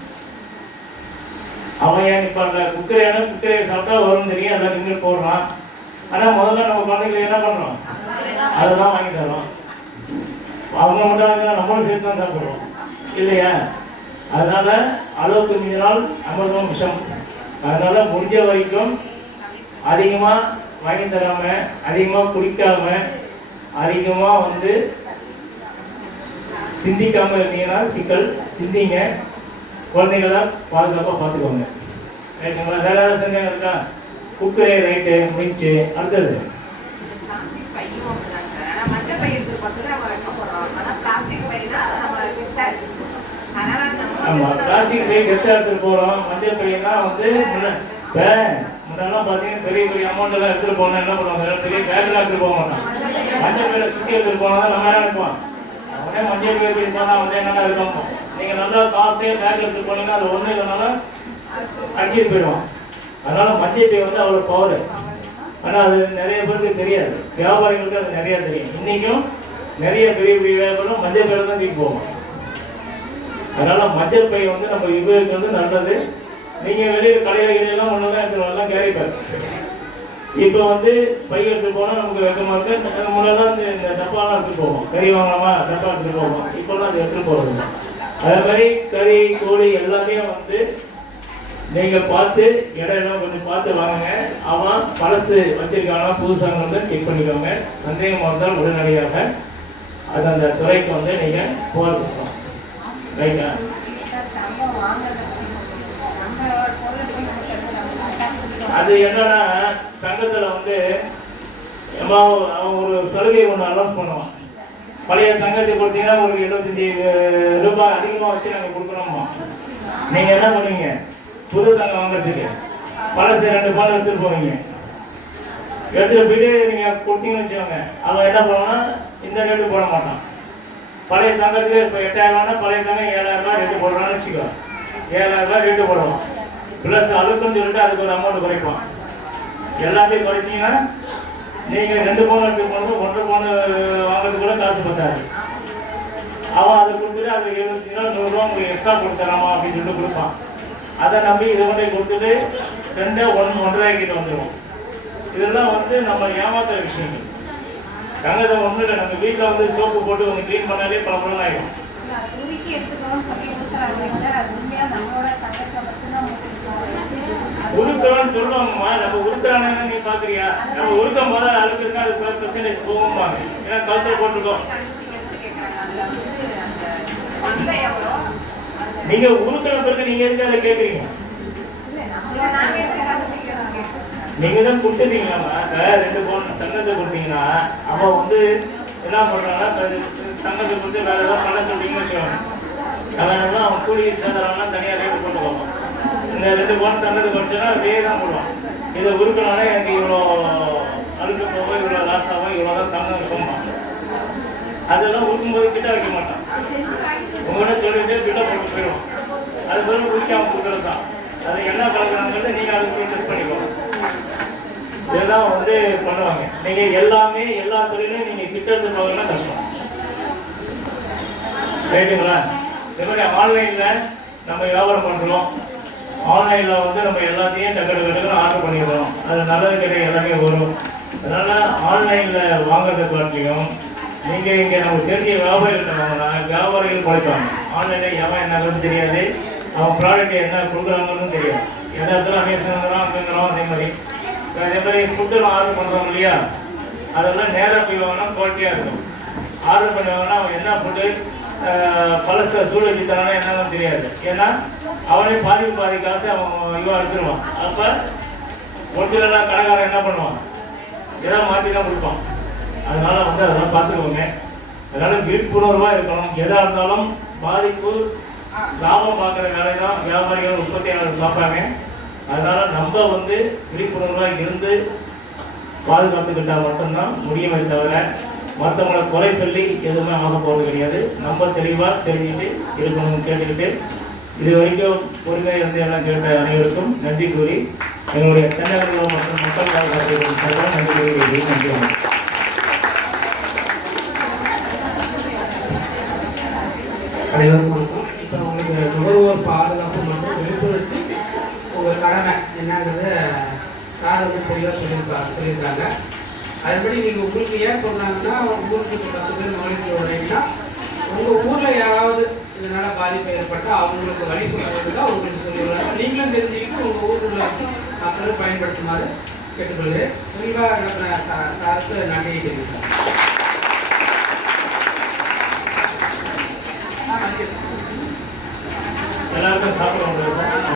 அவன் ஏன் இப்போ அந்த குக்கரையை சாப்பிட்டா வரும் தெரியும், எல்லாம் நின்று போடுறான். ஆனால் முதல்ல நம்ம குழந்தைகளை என்ன பண்ணுறோம்? அதெல்லாம் வாங்கி தரோம். அவங்க மட்டும் நம்மளும் சேர்த்து தான் சாப்பிடுவோம் இல்லையா? அதனால அளவுக்கு மீறினால் அமிர்தம் விஷம். அதனால முடிஞ்ச வரைக்கும் அதிகமாக வாங்கி தராம, அதிகமாக குடிக்காம, அதிகமாக சிந்திக்காம இருந்தீங்கன்னா சிக்கல். சிந்திங்க, குழந்தைகளை பாதுகாப்பாக பார்த்துக்கோங்க. ரைட்டுங்களா? வேற ஏதாவது சந்தேகம் இருக்கா? குக்கரே ரைட்டு முடிச்சு. அடுத்தது ஆமாம், பிளாஸ்டிக் பை கெஸ்டாக எடுத்துகிட்டு போகிறோம். மஞ்சள் பையனா இப்போ முன்னெல்லாம் பார்த்தீங்கன்னா பெரிய பெரிய அமௌண்ட் எல்லாம் எடுத்துகிட்டு போனால் என்ன பண்ணுவாங்க? பெரிய பேக்கெலாம் எடுத்துகிட்டு போக மாட்டான். மஞ்சள் பையில சுற்றி எடுத்துகிட்டு போனால் தான் நம்ம என்ன நினைப்போம்? அவனே மஞ்சள் பை எடுத்துகிட்டு போனால் என்னென்ன இருக்கும். நீங்கள் நல்லா காசே பேக் எடுத்துகிட்டு போனீங்கன்னா அது ஒன்றும் இல்லைனாலும் அடிச்சுட்டு போயிடுவான். அதனால மஞ்சள் பை அவ்வளோ பவர். ஆனால் அது நிறைய பேருக்கு தெரியாது. வியாபாரிகளுக்கு அது நிறையா தெரியும். இன்றைக்கும் நிறைய பெரிய பெரிய வியாபாரம் மஞ்சள் பையில தான் தூக்கி போவோம். அதனால் மஞ்சள் பை வந்து நம்ம உபயோகிக்கிறது நல்லது. நீங்கள் வெளியில் கடையிலாம் ஒன்று தான் எடுத்துக்கலாம், கேரி பேக். இப்போ வந்து பை எடுத்து போனால் நமக்கு வெக்கமாக இருக்குது. முன்னெல்லாம் இந்த டப்பாலாம் எடுத்துகிட்டு போவோம், கறி வாங்கலாமா டப்பா எடுத்துகிட்டு போவோம். இப்போலாம் அது எடுத்துகிட்டு போகிறது. அதே மாதிரி கறி கோழி எல்லாத்தையும் வந்து நீங்கள் பார்த்து இடம் கொஞ்சம் பார்த்து வாங்குங்க. அவன் பழசு வச்சிருக்கானா புதுசாக வந்து செக் பண்ணிக்கோங்க. சந்தேகமாக இருந்தால் உடனடியாக அது அந்த துறைக்கு வந்து நீங்கள் போகிறோம். ரைட்டா? அது என்னன்னா தங்கத்தில் வந்து அவன் ஒரு சலுகை ஒன்று அனௌன்ஸ் பண்ணுவான். பழைய தங்கத்தை கொடுத்தீங்கன்னா ஒரு 75 ரூபாய் அதிகமாக வச்சு நாங்கள் கொடுக்கணுமா. நீங்கள் என்ன பண்ணுவீங்க, புது தங்கம் வாங்குறதுக்கு பழசு 2 பவுன் எடுத்துகிட்டு போவீங்க. எடுத்துகிட்டு போயிட்டு நீங்கள் கொடுத்தீங்கன்னு வச்சுக்கோங்க. அவன் என்ன பண்ணுவான்னா இந்த ரேட்டு போட மாட்டான். பழைய தங்கத்துக்கு இப்போ 8000 பழைய தங்கம் 7000 ரேட்டு போடுறான்னு வச்சுக்கோ. 7000 ரேட்டு போடுவான். ப்ளஸ் அதுக்குன்னு சொல்லிட்டு அதுக்கு ஒரு அமௌண்ட் குறைப்பான். எல்லாத்தையும் குறைச்சிங்கன்னா நீங்கள் 2 பவுன் எடுத்து போனது 1 பவுன் வாங்குறது கூட காசு பத்தாது. அவன் அதை கொடுத்துட்டு அது 25 ரூபா 100 ரூபா உங்களுக்கு எக்ஸ்ட்ரா கொடுத்துறாமா அப்படின்னு சொல்லிட்டு கொடுப்பான். அதை நம்பி இதை கொண்டே கொடுத்துட்டு 2 1.5 கிட்ட வந்துடும். இதெல்லாம் வந்து நம்ம ஏமாத்துற விஷயங்கள். தங்கத்தை ஒன்றும் இல்லை, நம்ம வீட்டில் வந்து சோப்பு போட்டு கொஞ்சம் க்ளீன் பண்ணாலே பல பலன் ஆகிடும். உருக்கிறோன்னு சொல்லுவாங்கம்மா. நம்ம உருக்கிறானு நீ பார்க்குறியா? நம்ம உருக்கும் போது அழுக்கு இருக்கா அது 10% போகும்பாங்க. ஏன்னா கல்ச்சர் போட்டுருக்கோம். நீங்க உருக்கிற பிறகு நீங்க எதுக்கு அதை கேட்குறீங்க? நீங்க தான் கொடுத்துட்டீங்களாம்மா. 2 பவுன் தங்கத்தை கொடுத்தீங்கன்னா அவன் வந்து என்ன பண்றான்னா தங்கத்தை கொடுத்து வேற ஏதாவது பண்ண சொல்றீங்கன்னு வச்சுக்கோங்க. அவன் அவன் கூலி சேர்ந்தவனா தனியாக ரேட்டு போட்டு போவான். இந்த 2 பவுன் தங்கத்தை குறைச்சோன்னா அதே தான் போடுவான். இதை உருக்கினாலே எனக்கு இவ்வளோ அழுக்கு போவோம், இவ்வளோ லாஸ் ஆகும், இவ்வளோ தான் தங்கம் போவான். அதெல்லாம் உருக்கும்போது கிட்ட வைக்க மாட்டான். உங்கள்கிட்ட சொல்லிட்டு கிட்ட போட்டு போயிடுவான். அது போல உரிக்காம கொடுக்குறது தான். அது என்ன கலக்குறாங்கிறத நீங்கள் அதுக்கு டெஸ்ட் பண்ணிக்கோங்க. இதெல்லாம் வந்து பண்ணுவாங்க. நீங்கள் எல்லாமே எல்லா தொழிலையும் நீங்கள் கிட்ட எடுத்து போகணும்னா கஷ்டம். ரைட்டுங்களா? இது மாதிரி ஆன்லைனில் நம்ம வியாபாரம் பண்ணுறோம். ஆன்லைனில் வந்து நம்ம எல்லாத்தையும் டக்கு ஆர்டர் பண்ணிடுறோம். அது நல்லது கிடையாது, எல்லாமே வரும். அதனால் ஆன்லைனில் வாங்குறதை காட்டிலையும் நீங்கள் இங்கே நமக்கு தெரிஞ்ச வியாபாரிகிட்ட வாங்கினா வியாபாரிகள் குறைப்பாங்க. ஆன்லைனில் எவன் என்னன்னு தெரியாது, அவன் ப்ராடக்ட் என்ன கொடுக்குறாங்கன்னு தெரியாது. எந்த இடத்துல அமேசான் அங்கங்கிறோம். அதே மாதிரி ஃபுட்டெல்லாம் ஆர்டர் பண்ணுறோம் இல்லையா, அதெல்லாம் நேராக போய் வாங்கினா குவாலிட்டியாக இருக்கும். ஆர்டர் பண்ணி வாங்கினா அவன் என்ன ஃபுட்டு பழச சூடு வச்சு தரானா என்னன்னு தெரியாது. ஏன்னா அவனே பாதி காசு அவன் இவன் எடுத்துருவான். அப்போ ஒரு சிலலாம் கடைக்காரன் என்ன பண்ணுவான், ஏதாவது மாற்றி தான் கொடுப்பான். அதனால வந்து அதெல்லாம் பார்த்துக்கோங்க. அதனால விழிப்புணர்வாக இருக்கணும். எதாக இருந்தாலும் பாதிப்பு லாபம் பார்க்குற வேலை தான் வியாபாரிகள் உற்பத்தியாளர்கள் பார்ப்பாங்க. அதனால நம்ம வந்து விழிப்புணர்வாக இருந்து பாதுகாத்துக்கிட்டால் மட்டும்தான் முடியுமே தவிர மற்றவங்களை குறை சொல்லி எதுவுமே ஆக போகிறது கிடையாது. நம்ம தெளிவாக தெரிஞ்சுட்டு இருக்கணும்னு கேட்டுக்கிட்டு இது வரைக்கும் பொறுமையாக இருந்து எல்லாம் கேட்ட அனைவருக்கும் நன்றி கூறி எங்களுடைய தென்னகர்கள் மற்றும் மக்கள் நன்றி கூறி நன்றி. அனைவருக்கும் வணக்கம். இப்போ உங்களுக்கு நுகர்வோர் பாதுகாப்பு மற்றும் விழிப்புணர்ச்சி உங்கள் கடமை என்னங்கிறத சார் வந்து தெளிவாக சொல்லியிருக்காங்க. அதுபடி நீங்கள் உங்களுக்கு ஏன் சொன்னாங்கன்னா ஊருக்கு 10 பேர் நாலேஜ் உடையினா உங்கள் ஊரில் யாராவது இதனால் பாதிப்பு ஏற்பட்டால் அவங்களுக்கு வழி சொல்லுறதுக்கு அவங்களுக்கு சொல்லிடுறாங்க. நீங்களும் தெரிஞ்சுக்கிட்டு உங்கள் ஊரில் மக்களும் பயன்படுத்துமாறு கேட்டுக்கொள்கிறேன். தெளிவாக சாருக்கு நன்றியை தெரிவிக்கிறேன். எல்லாருக்கும் சாப்பிட